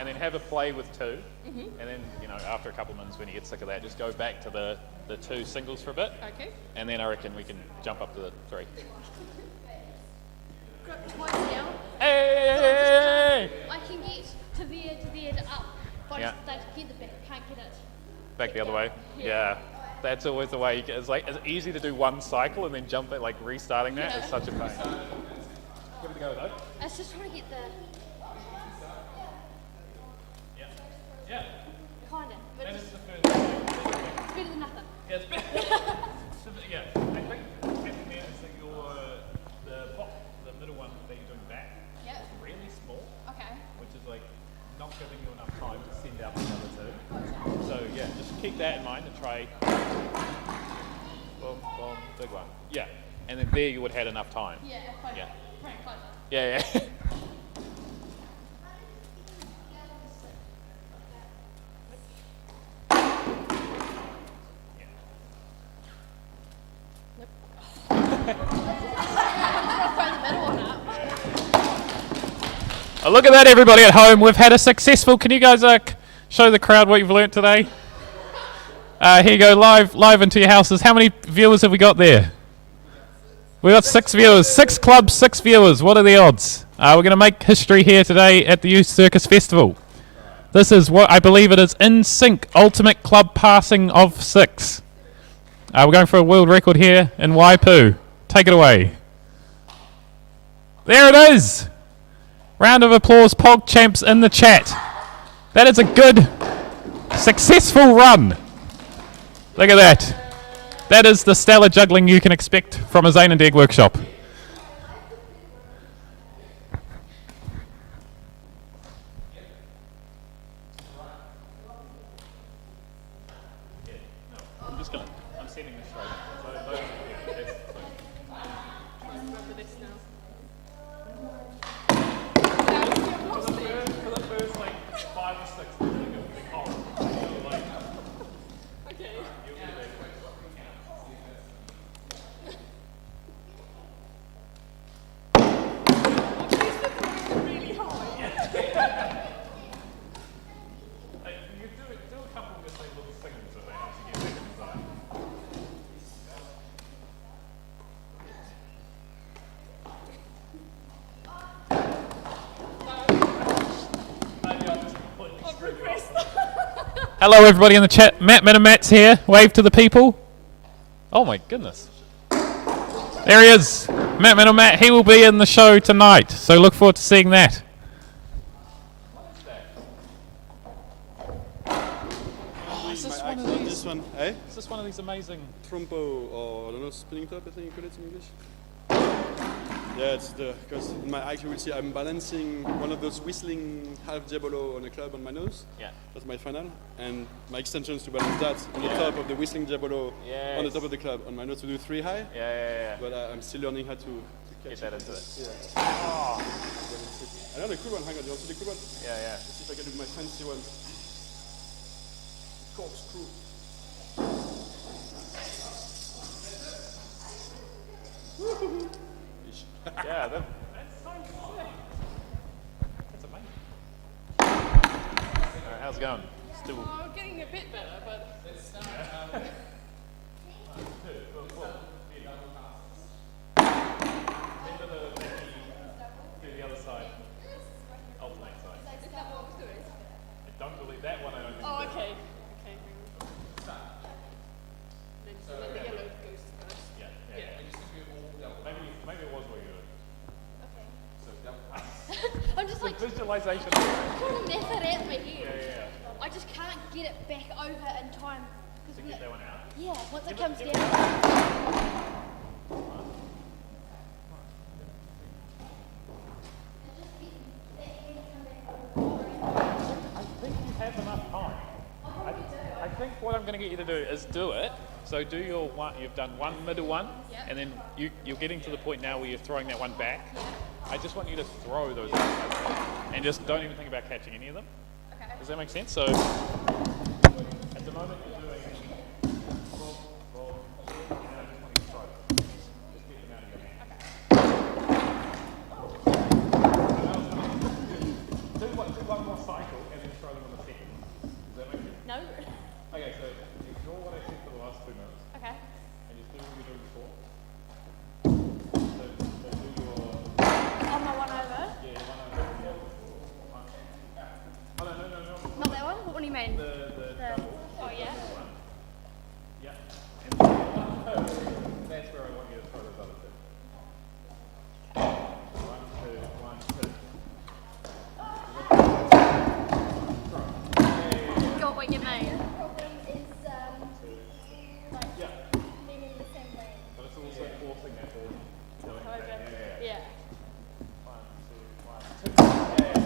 and then have a play with 2. And then, after a couple of minutes when you get sick of that, just go back to the 2 singles for a bit. Okay. And then I reckon we can jump up to the 3. Twice now. Hey! I can get to there, to up. But Yeah. I just get the back, can't get it. Back the other way? Yeah. That's always the way. It's easy to do one cycle and then jump it, like restarting that is such a pain. Give it a go though. I was just trying to get the. Yeah. Kinda. But That it's is the first thing. better than nothing. Yeah, it's better. Yeah, I think happening there is that the middle one that you're doing back Yep. is really small, Okay. which is like not giving you enough time to send out the other 2. So yeah, just keep that in mind and try. Boom, boom, big one. Yeah, and then there you would have had enough time. Yeah, closer. Yeah. Pretty closer. Yeah, yeah. Oh, look at that, everybody at home. We've had a successful. Can you guys show the crowd what you've learnt today? Here you go, live into your houses. How many viewers have we got there? We got 6 viewers, 6 clubs, 6 viewers. What are the odds? We're going to make history here today at the Youth Circus Festival. This is what I believe it is in sync ultimate club passing of 6. We're going for a world record here in Waipu. Take it away. There it is. Round of applause, Pog Champs in the chat. That is a good, successful run. Look at that. That is the stellar juggling you can expect from a Zane and Degge workshop. Hello everybody in the chat. Matt Minimat's here. Wave to the people. Oh my goodness. There he is. Matt Minimat. He will be in the show tonight. So look forward to seeing that. Oh, is this one of these? This one, eh? Is this one of these amazing... Trompo, or I don't know, spinning top, I think you call it in English. Yeah, it's because in my act you will see I'm balancing one of those whistling half diabolo on a club on my nose. Yeah. That's my final. And my extension is to balance that on the top of the whistling diabolo on the top of the club on my nose to do 3 high. Yeah. But I'm still learning how to Get that into it. Yeah. Oh. I know the cool one, hang on, you want to see the cool one? Yeah. Let's see if I can do my fancy one. Corkscrew. Yeah, that's so sick. That's amazing. Alright, how's it going? Still. Oh, getting a bit better, but. Do the other side. Alternate side. Is that what I was doing? I don't believe that one. I don't think. Oh, okay. Then so let the yellow goes first. Yeah. Maybe it was what you were. I'm just like Visualization. trying to mess it out in my head. Yeah. I just can't get it back over in time. To get that one out. Yeah, once it comes down. I think you have enough time. I think what I'm going to get you to do is do it. So do your one. You've done one middle one, and then you're getting to the point now where you're throwing that one back. I just want you to throw those outside, and just don't even think about catching any of them. Okay. Does that make sense? So at the moment you're doing roll, and I just want you to throw them. Just get them out of your hand. Do one more cycle and then throw them on the second. Does that make sense? No. Okay, so ignore what I said for the last 2 minutes Okay. and just do what you were doing before. So do your... On my one over. Yeah, your one over. Yeah. Oh, no. Not that one? What do you mean? The double. Oh yeah. Yeah. And the one over, that's where I want you to throw those other two. 1, 2, 1, 2. Got what you mean. But it's also forcing that ball. Doing that. Yeah. 1, 2, 1, 2. Yeah.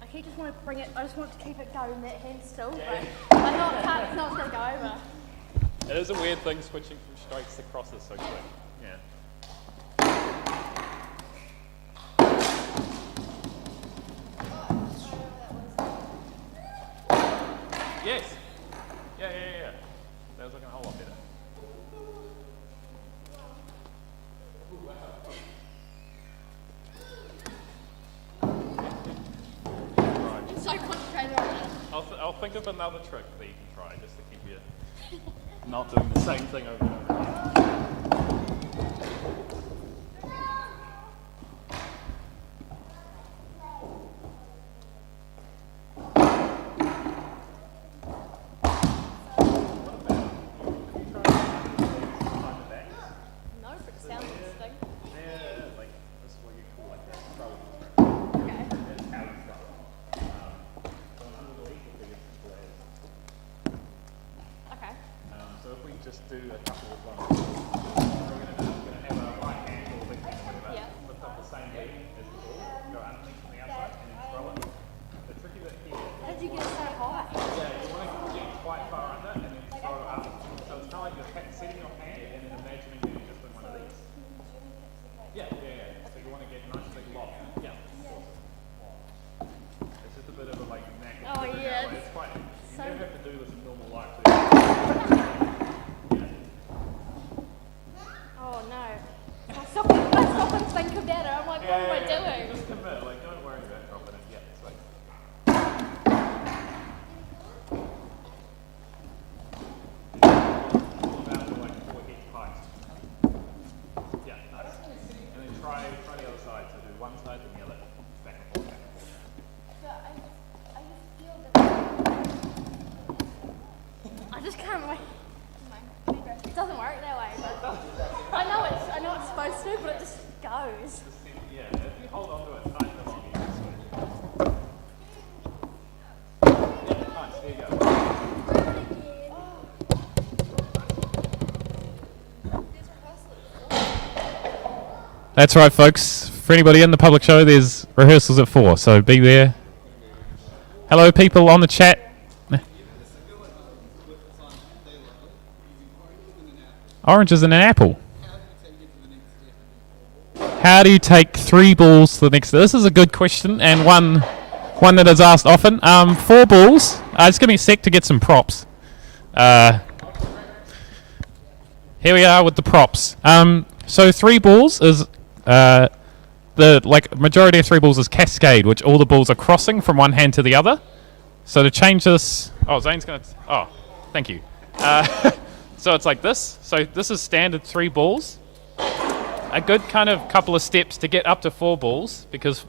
I just want to bring it. I just want to keep it going that hand still. But I know it's not going to go over. It is a weird thing switching from straights to crosses so quick. Yeah. Yes. Yeah. That was looking a whole lot better. think of another trick that you can try just to keep you not doing the same thing over and over again. No, but it sounds interesting. Yeah, like this is what you call like a throw. Okay. That's how you throw. So underneath the biggest squares. Okay. So if we just do a couple of ones, we're going to have a right hand or left hand, whatever. Yeah. Lift up the same leg as the ball, go underneath on the outside, and then throw it. The tricky bit here, How did you get so high? yeah, you want to get quite far under and then throw it up. So it's kind of like you're setting your hand and then imagining that you're just doing one of these. Yeah. So you want to get a nice big lock. Yeah. Awesome. It's just a bit of a like knack. Oh, yeah, It's quite. You so- never have to do this in normal life. Oh no. I stop and think about it. I'm like, what am I doing? Just commit. Like, don't worry about dropping it. Yeah. It's like. All about to like 4 hits height. Yeah, nice. And then try the other side. So do one side and the other. Back and forth, back and forth. So I just feel that I just can't wait. It doesn't work that way, but I know it's supposed to, but it just goes. Yeah, if you hold on to it tight enough, you can swing. Yeah, nice. There you go. That's right, folks. For anybody in the public show, there's rehearsals at 4, so be there. Hello, people on the chat. Oranges and an apple. How do you take 3 balls to the next? This is a good question, and one that is asked often. 4 balls. Just give me a sec to get some props. Here we are with the props. So 3 balls is the majority of 3 balls is cascade, which all the balls are crossing from one hand to the other. So to change this, Zane's gonna. Thank you. So it's like this. So this is standard 3 balls. A good kind of couple of steps to get up to 4 balls, because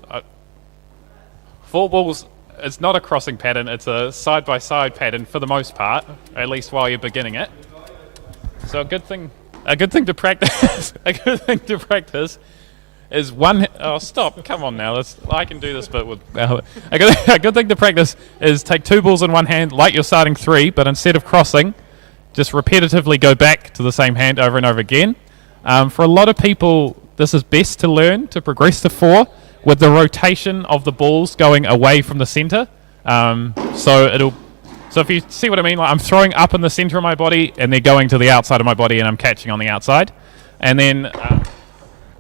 4 balls is not a crossing pattern, it's a side-by-side pattern for the most part, at least while you're beginning it. So a good thing to practice is one. Oh, stop! Come on now. I can do this, but with a good thing to practice is take 2 balls in one hand, like you're starting 3, but instead of crossing, just repetitively go back to the same hand over and over again. For a lot of people, this is best to learn to progress to 4 with the rotation of the balls going away from the center. So if you see what I mean, like I'm throwing up in the center of my body and they're going to the outside of my body and I'm catching on the outside. And then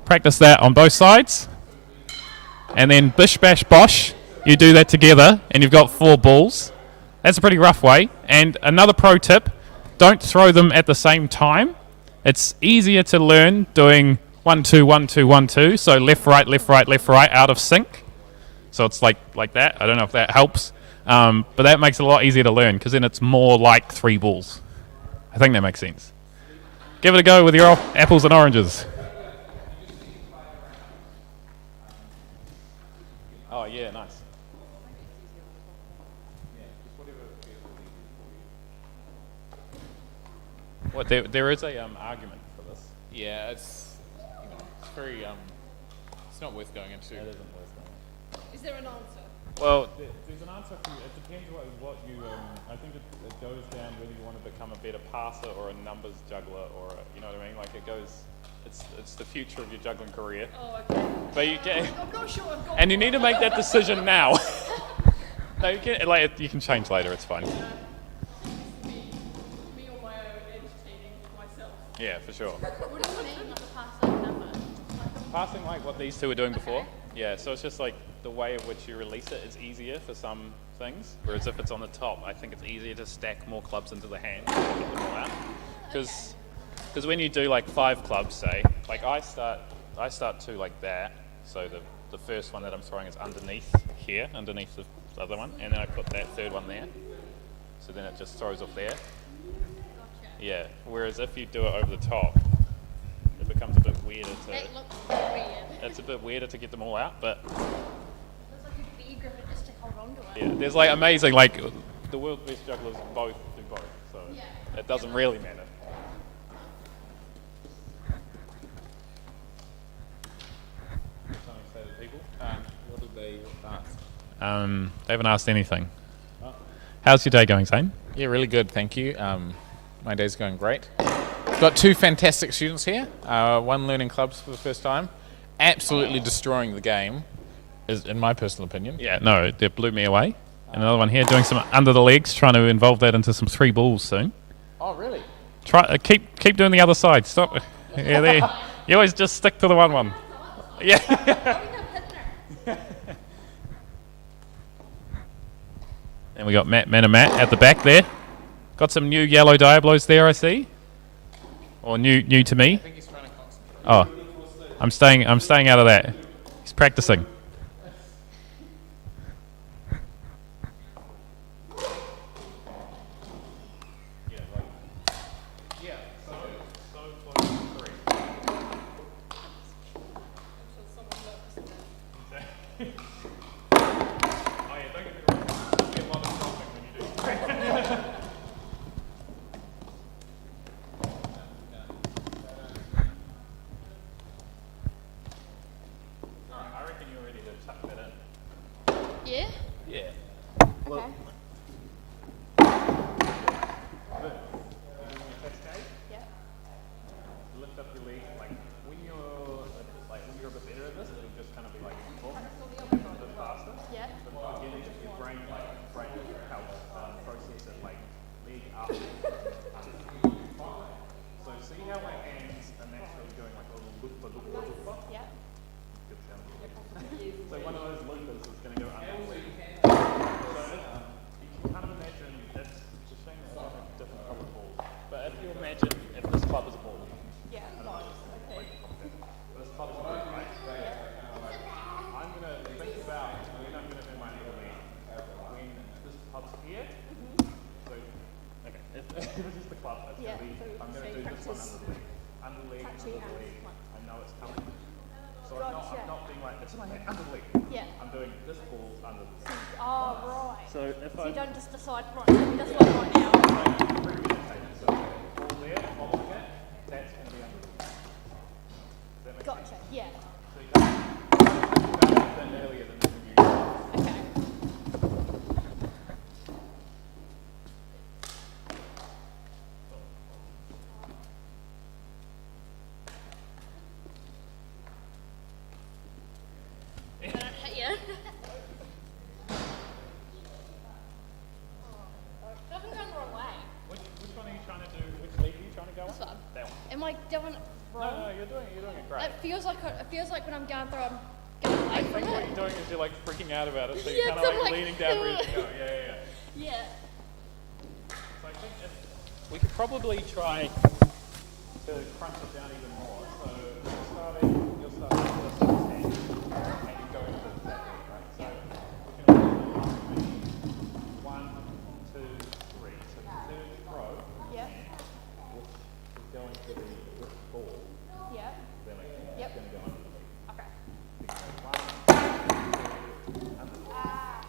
practice that on both sides. And then bish, bash, bosh, you do that together and you've got 4 balls. That's a pretty rough way. And another pro tip, don't throw them at the same time. It's easier to learn doing 1, 2, 1, 2, 1, 2. So left, right, left, right, left, right, out of sync. So it's like that. I don't know if that helps. But that makes it a lot easier to learn because then it's more like 3 balls. I think that makes sense. Give it a go with your apples and oranges. Oh, yeah, nice. What, there is a argument for this. Yeah, it's very it's not worth going into. It isn't worth it. Is there an answer? Well, there's an answer for you. It depends what you. I think it goes down whether you want to become a better passer or a numbers juggler, or you know what I mean. Like it goes. It's the future of your juggling career. Oh, okay. But you can. I'm not sure I've got And you need to make that decision now. No, you can. Like you can change later. It's fine. me on my own entertaining myself. Yeah, for sure. What do you mean, like a passing number? Passing like what these two were doing before. Yeah, so it's just like the way in which you release it is easier for some things, whereas if it's on the top, I think it's easier to stack more clubs into the hand and get them all out. Because when you do like 5 clubs, say, like I start 2 like that, so the first one that I'm throwing is underneath here, underneath the other one, and then I put that 3rd one there. So then it just throws off there. Yeah, whereas if you do it over the top, it becomes a bit weirder to... That looks weird. It's a bit weirder to get them all out, but Looks like a bear grip it just to hold on to it. yeah, there's like amazing, like the world's best jugglers both do both, so it doesn't really matter. Something to say to people? What did they ask? They haven't asked anything. How's your day going, Zane? Yeah, really good, thank you. My day's going great. Got two fantastic students here. One learning clubs for the first time. Absolutely destroying the game, is in my personal opinion. Yeah, no, they blew me away. And another one here doing some under the legs, trying to involve that into some 3 balls soon. Oh, really? Try keep doing the other side. Stop. Yeah, there. You always just stick to the one. Yeah. And we got Matt at the back there. Got some new yellow Diablos there, I see. Or new to me. I think he's trying to concentrate. Oh, I'm staying out of that. He's practicing. Yeah? Yeah. Okay. Yeah. Lift up your leg, like when you're a bit better at this, it'll just kind of be like a bit faster. Yeah. But beginning, your brain helps process it like leg up. So see how my hands are naturally going like a little loop. Yeah. Good sound. So one of those loopers is going to go under the leg. So you can kind of imagine it's a shame it's not a different colour ball. But if you imagine if this club is a ball. Yeah. This club is a ball, right? I'm going to think about when I'm going to do my little leg. When this club's here. So, okay, if this is the club, it's Yeah. going to be, I'm going to do this one under the leg. Under the leg, under the leg. I know it's coming. So I'm not being like, it's my hand under the leg. Yeah. I'm doing this ball under the leg. Oh, right. So if So I you don't just decide, right, give me this one right now. premeditate, so ball there, following it, that's going to be under the leg. Does that make sense? Gotcha. Yeah. So you can think about it earlier than you Okay. I don't hit you. Doesn't go the wrong way. Which one are you trying to do? Which leg are you trying to go This on? one. That one. Am I doing it No, wrong? no, you're doing it great. It feels like when I'm going through, I'm getting away I from think what it. you're doing is you're like freaking out about it, so Yeah, you're kind so of I'm like like, leaning down ready to go. Yeah. Yeah. So I think if we could probably try to crunch it down even more. So you'll start with this hand, and you go into that leg, right? So we can maybe 1, 2, 3. So the third throw, Yep. which is going to be this ball, Yep. then it's Yep. going to go under the leg. Okay. You can go 1, 2, under the leg.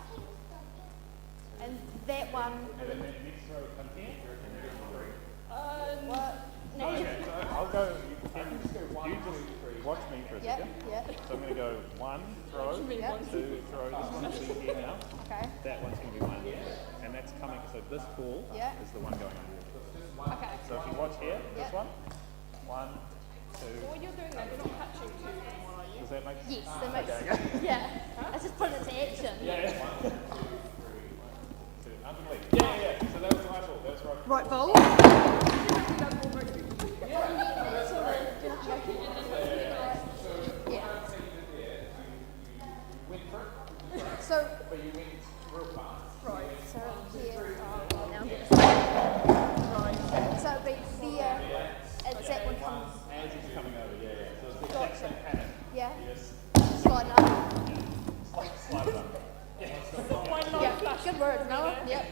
And that one. And then that next throw will come here, and then 3. What? No. Okay, so I'll go. You just watch me for a Yep. second. Yep. So I'm going to go 1 throw, Yep. 2 throw. This one's going to be here now. Okay. That one's going to be 1 here, and that's coming. So this ball Yeah. is the one going under. Okay. So if you watch here, this Yep. one, 1, 2. When you're doing that, you're not touching too much, are you? Does that make sense? Yes, that makes sense. Yeah. I just put it to action. Yeah. 1, 2, 3, under the leg. Yeah. So that was the right ball. That was the right ball. Right, ball. Yeah. So. But you went real fast. Right. So here. Oh, now I'm getting right. So it'd be here, and that one comes. As it's coming over, yeah. So it's the exact same pattern. Yeah. Yes. Slide up. Slide it up. Yeah. Good word, no? Yep.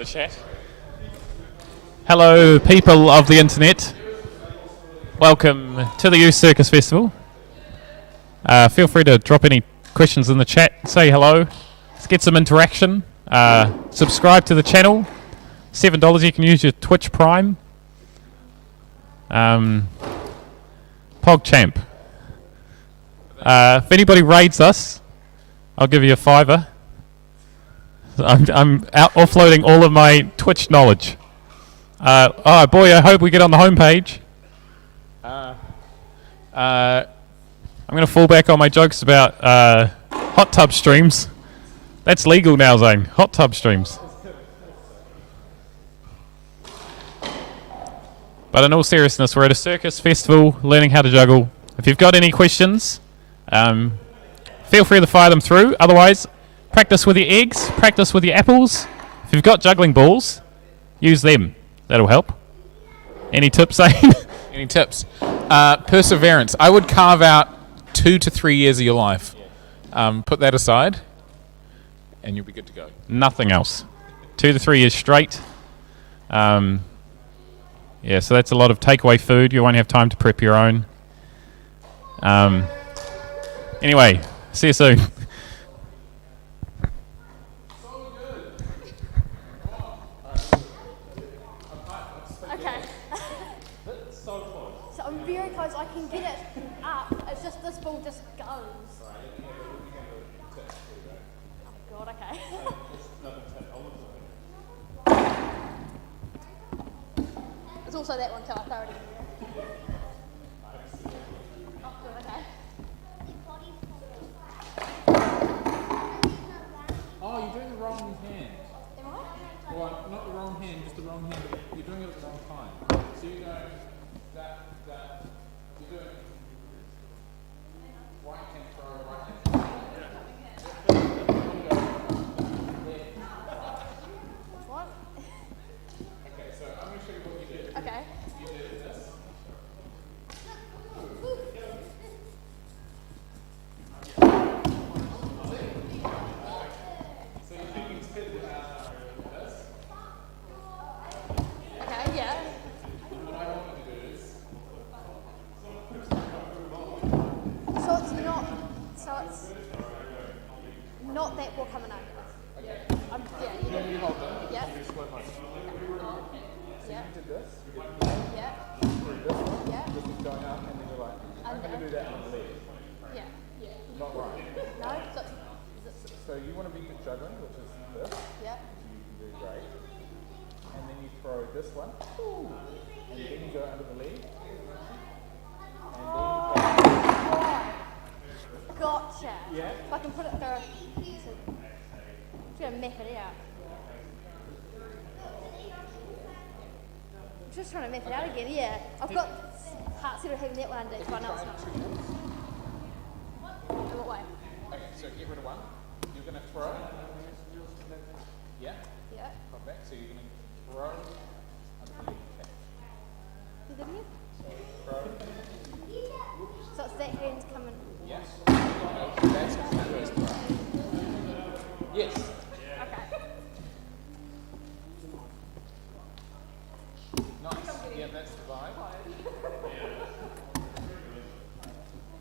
of the chat. Hello, people of the internet. Welcome to the Youth Circus Festival. Feel free to drop any questions in the chat. Say hello. Let's get some interaction. Subscribe to the channel. $7. You can use your Twitch Prime. PogChamp. If anybody raids us, I'll give you a $5. I'm out offloading all of my Twitch knowledge. Oh boy, I hope we get on the homepage. I'm going to fall back on my jokes about hot tub streams. That's legal now, Zane. Hot tub streams. But in all seriousness, we're at a circus festival, learning how to juggle. If you've got any questions, feel free to fire them through. Otherwise, practice with your eggs, practice with your apples. If you've got juggling balls, use them. That'll help. Any tips, Zane? Any tips? Perseverance. I would carve out 2 to 3 years of your life. Put that aside, and you'll be good to go. Nothing else. 2 to 3 years straight. Yeah, so that's a lot of takeaway food. You won't have time to prep your own. Anyway, see you soon. Okay. So I'm very close. I can get it up. It's just this ball just goes. Oh God. Okay. It's also that one too. I already. Oh, good. Okay. Oh, you're doing the wrong hand. Am I? Well, not the wrong hand, just the wrong hand. You're doing it at the wrong time. So you go that. You're doing right hand throw, right hand throw. What? Okay, so I'm going to show you what you did. Okay. You did this. Okay. Yeah. What I want you to do is So it's not. So it's not that ball coming over. Yeah. Yeah. You do. you hold them. Yeah. You do slow motion. Yeah. You did this. You did Yeah. through this one. Yeah. This is going up, and then you're like, I'm going to do that on the left. Yeah. Not right. No. So. So you want to be good juggling, which is this. Yeah. You can do great. And then you throw this one. And then you go under the leg. And then you go. Gotcha. Yeah. If I can put it through. So, I'm gonna map it out. I'm just trying to map it out again. Yeah. I've got heart set of having that one under each one else. In what way? Okay, so get rid of one. You're going to throw. Yeah. Yeah. Come back. So you're going to throw. Under the leg. Okay. You did it? Throw. So it's that hand's coming. Yes. No, that's the first throw. Yes. Okay. Nice. Yeah, that's the vibe.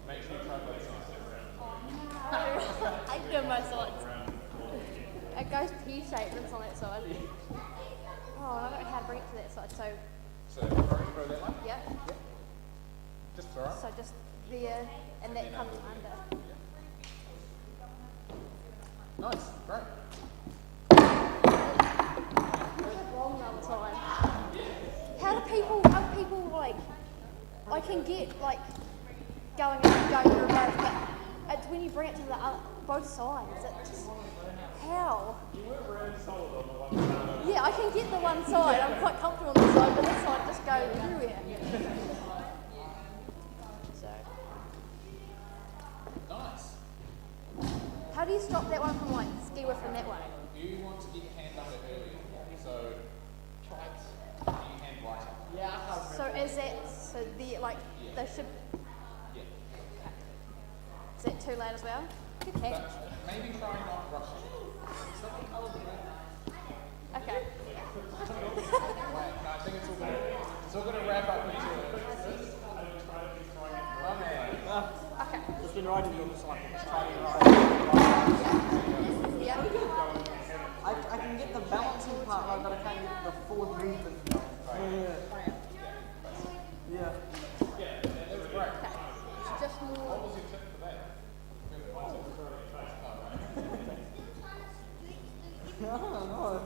Make sure you try both sides. I do my sides. It goes P-shaped and it's on that side. Oh, I don't know how to bring it to that side. So, So throw that one. yeah. Just throw. So just there, and that comes under. Nice. Great. Wrong the other time. How do people like? I can get like going through both, but it's when you bring it to the both sides. It just how? Yeah, I can get the one side. I'm quite comfortable on the side, but this side just goes everywhere. So. Nice. How do you stop that one from like ski whiffing that way? You want to get your hand under earlier. So try it. Get your hand lighter. Yeah. So is that so the like they should? Yeah. Okay. Is that too late as well? Good catch. Maybe try not rushing. Okay. So we're going to wrap up with two. Okay. Just been riding the other side. Just trying to ride. Yeah. I can get the balancing part right, but I can't get the forward movement. Yeah. Just more. No.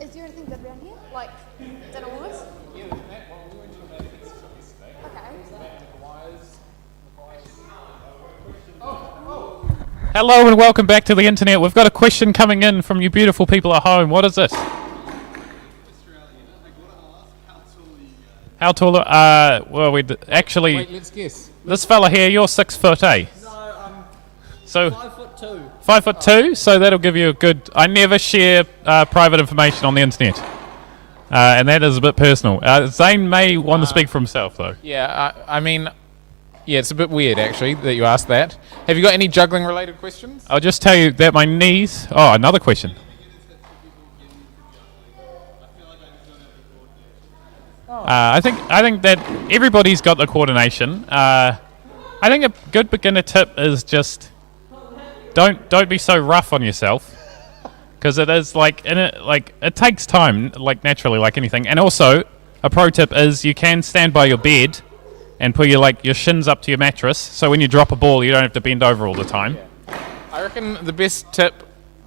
Is there anything good around here? Like dinner wise? Yeah, that one. We went to a bad pizza shop yesterday. Okay. Hello and welcome back to the internet. We've got a question coming in from you beautiful people at home. What is it? How tall are well, actually, Wait, let's guess. this fella here, you're 6 foot, eh? No, I'm So 5'2". 5'2", so that'll give you a good... I never share private information on the internet. And that is a bit personal. Zane may want to speak for himself, though. Yeah, I mean, yeah, it's a bit weird actually that you asked that. Have you got any juggling related questions? I'll just tell you that my knees... Oh, another question. I think that everybody's got the coordination. I think a good beginner tip is just don't be so rough on yourself, because it is it takes time, like naturally, like anything. And also, a pro tip is you can stand by your bed and put your shins up to your mattress, so when you drop a ball, you don't have to bend over all the time. I reckon the best tip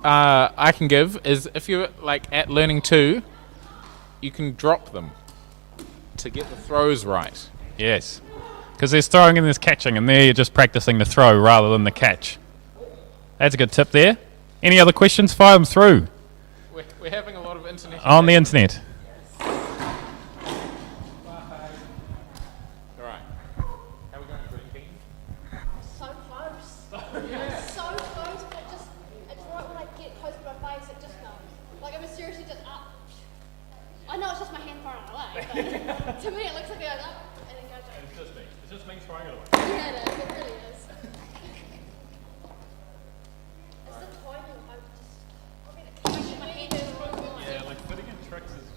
I can give is if you're at learning 2, you can drop them to get the throws right. Yes, because there's throwing and there's catching, and there you're just practicing the throw rather than the catch. That's a good tip there. Any other questions? Fire them through. We're having a lot of internet. On the internet. Alright. How are we going, Green King? So close. So close, but it's right when I get close to my face, it just goes. Like I'm seriously just up. I know it's just my hand far away, but to me it looks like it goes up and then goes down. It's just me throwing it away. Yeah, it is. It really is. It's the timing. I mean, my hand is really Yeah, like fitting in tricks is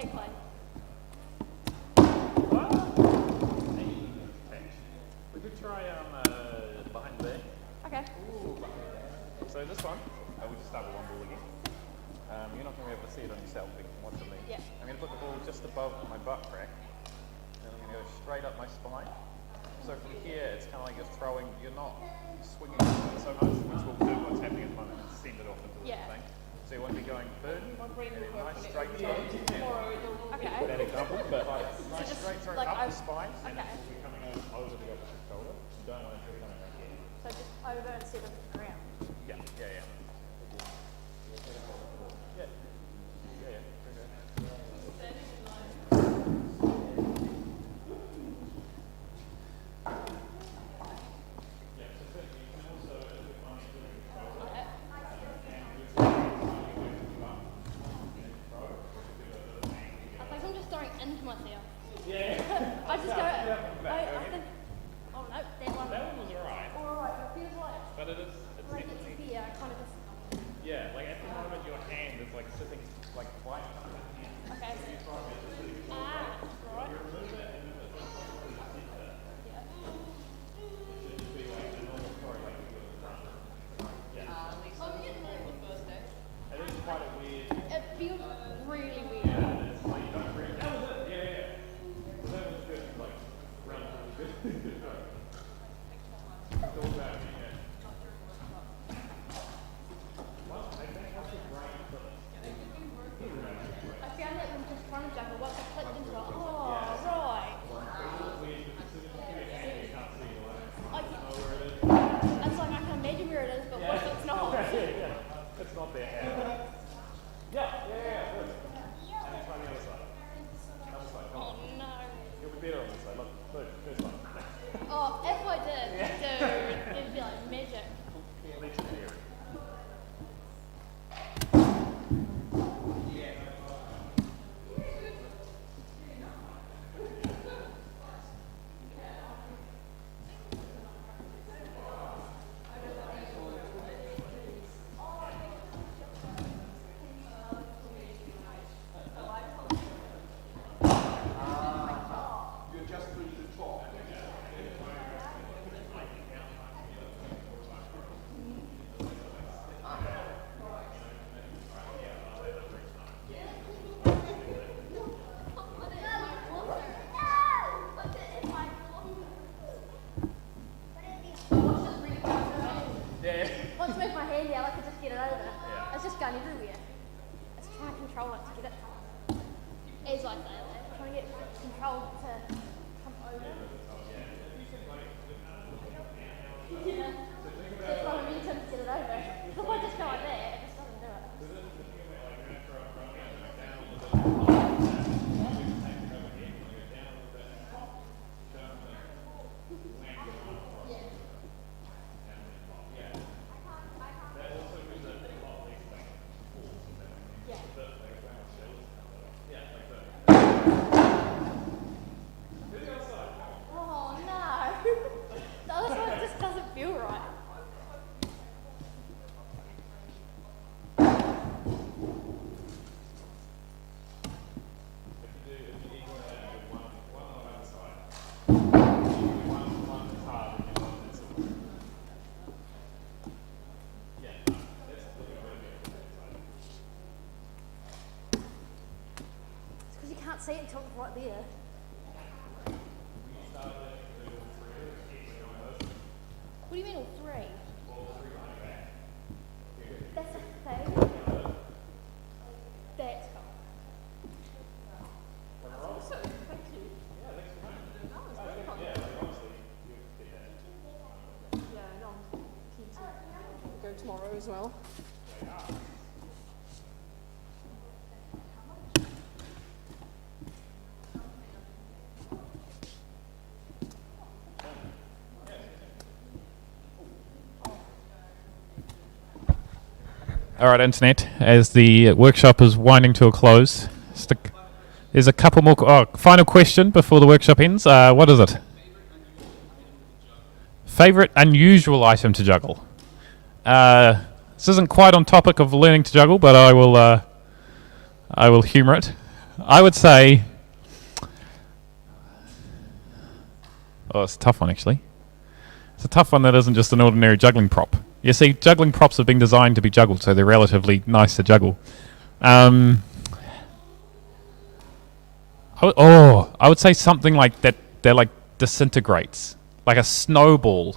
Exactly. We could try behind the back. Okay. So this one, we'll just start with one ball again. You're not going to be able to see it on yourself, but you can watch it me. Yeah. I'm going to put the ball just above my butt crack, and I'm going to go straight up my spine. So from here, it's kind of like you're throwing, you're not swinging so much, which will do what's happening at the moment, and send it off into the thing. So you want to be going burden, and then nice straight throw. Okay. That example, but nice just straight throw like up the over- spine, and okay. it will be coming over the opposite shoulder. You don't want it to be coming right here. So just over instead of around. Yeah, yeah, yeah. Yeah, yeah, yeah. Okay. I think I'm just throwing into myself. Yeah. I just go. I think. Oh no, that one. That one was alright, Alright, it feels like. but it's Like it's definitely, here, I kind of just. yeah, like at the moment your hand is like sitting like quite Okay. Ah, right. It feels really weird. I found that when just trying to juggle, once I clicked into it, oh, right. It's like I can imagine where it is, but what if it's not? It's not there. Yeah, yeah, yeah, good. And then try the other side. Other side, come Oh on. no. You'll be better on this side. Look, first one. Oh, if I did, dude, it'd be like magic. Legendary. Once I move my hand out, I can just get it over. It's just going everywhere. It's trying to control it to get it. As I say that, trying to get control to come over. Yeah. Just trying to momentum to get it over. If I just go like that, it just doesn't do it. Oh no! The other side just doesn't feel right. It's because you can't see it until it's right there. What do you mean all three? That's a thing. That's cool. Go tomorrow as well. All right, Internet, as the workshop is winding to a close, there's a couple more. Final question before the workshop ends. What is it? Favorite unusual item to juggle? This isn't quite on topic of learning to juggle, but I will humour it. I would say... Oh, it's a tough one, actually. It's a tough one that isn't just an ordinary juggling prop. You see, juggling props have been designed to be juggled, so they're relatively nice to juggle. I would say something like that like disintegrates, like a snowball,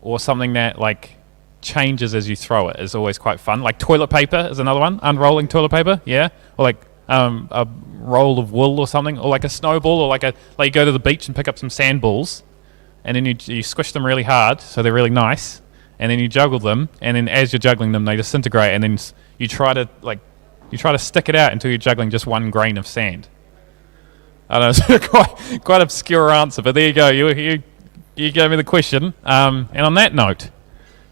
or something that like changes as you throw it is always quite fun. Like toilet paper is another one, unrolling toilet paper, yeah, or like a roll of wool or something, or like a snowball, or like you go to the beach and pick up some sand balls, and then you squish them really hard so they're really nice, and then you juggle them, and then as you're juggling them they disintegrate, and then you try to stick it out until you're juggling just one grain of sand. I know, it's quite obscure answer, but there you go. You gave me the question. And on that note,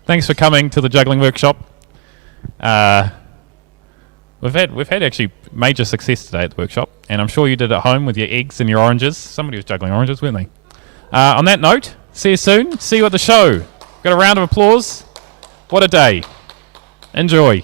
thanks for coming to the juggling workshop. We've had actually major success today at the workshop, and I'm sure you did at home with your eggs and your oranges. Somebody was juggling oranges, weren't they? On that note, see you soon. See you at the show. Got a round of applause. What a day. Enjoy.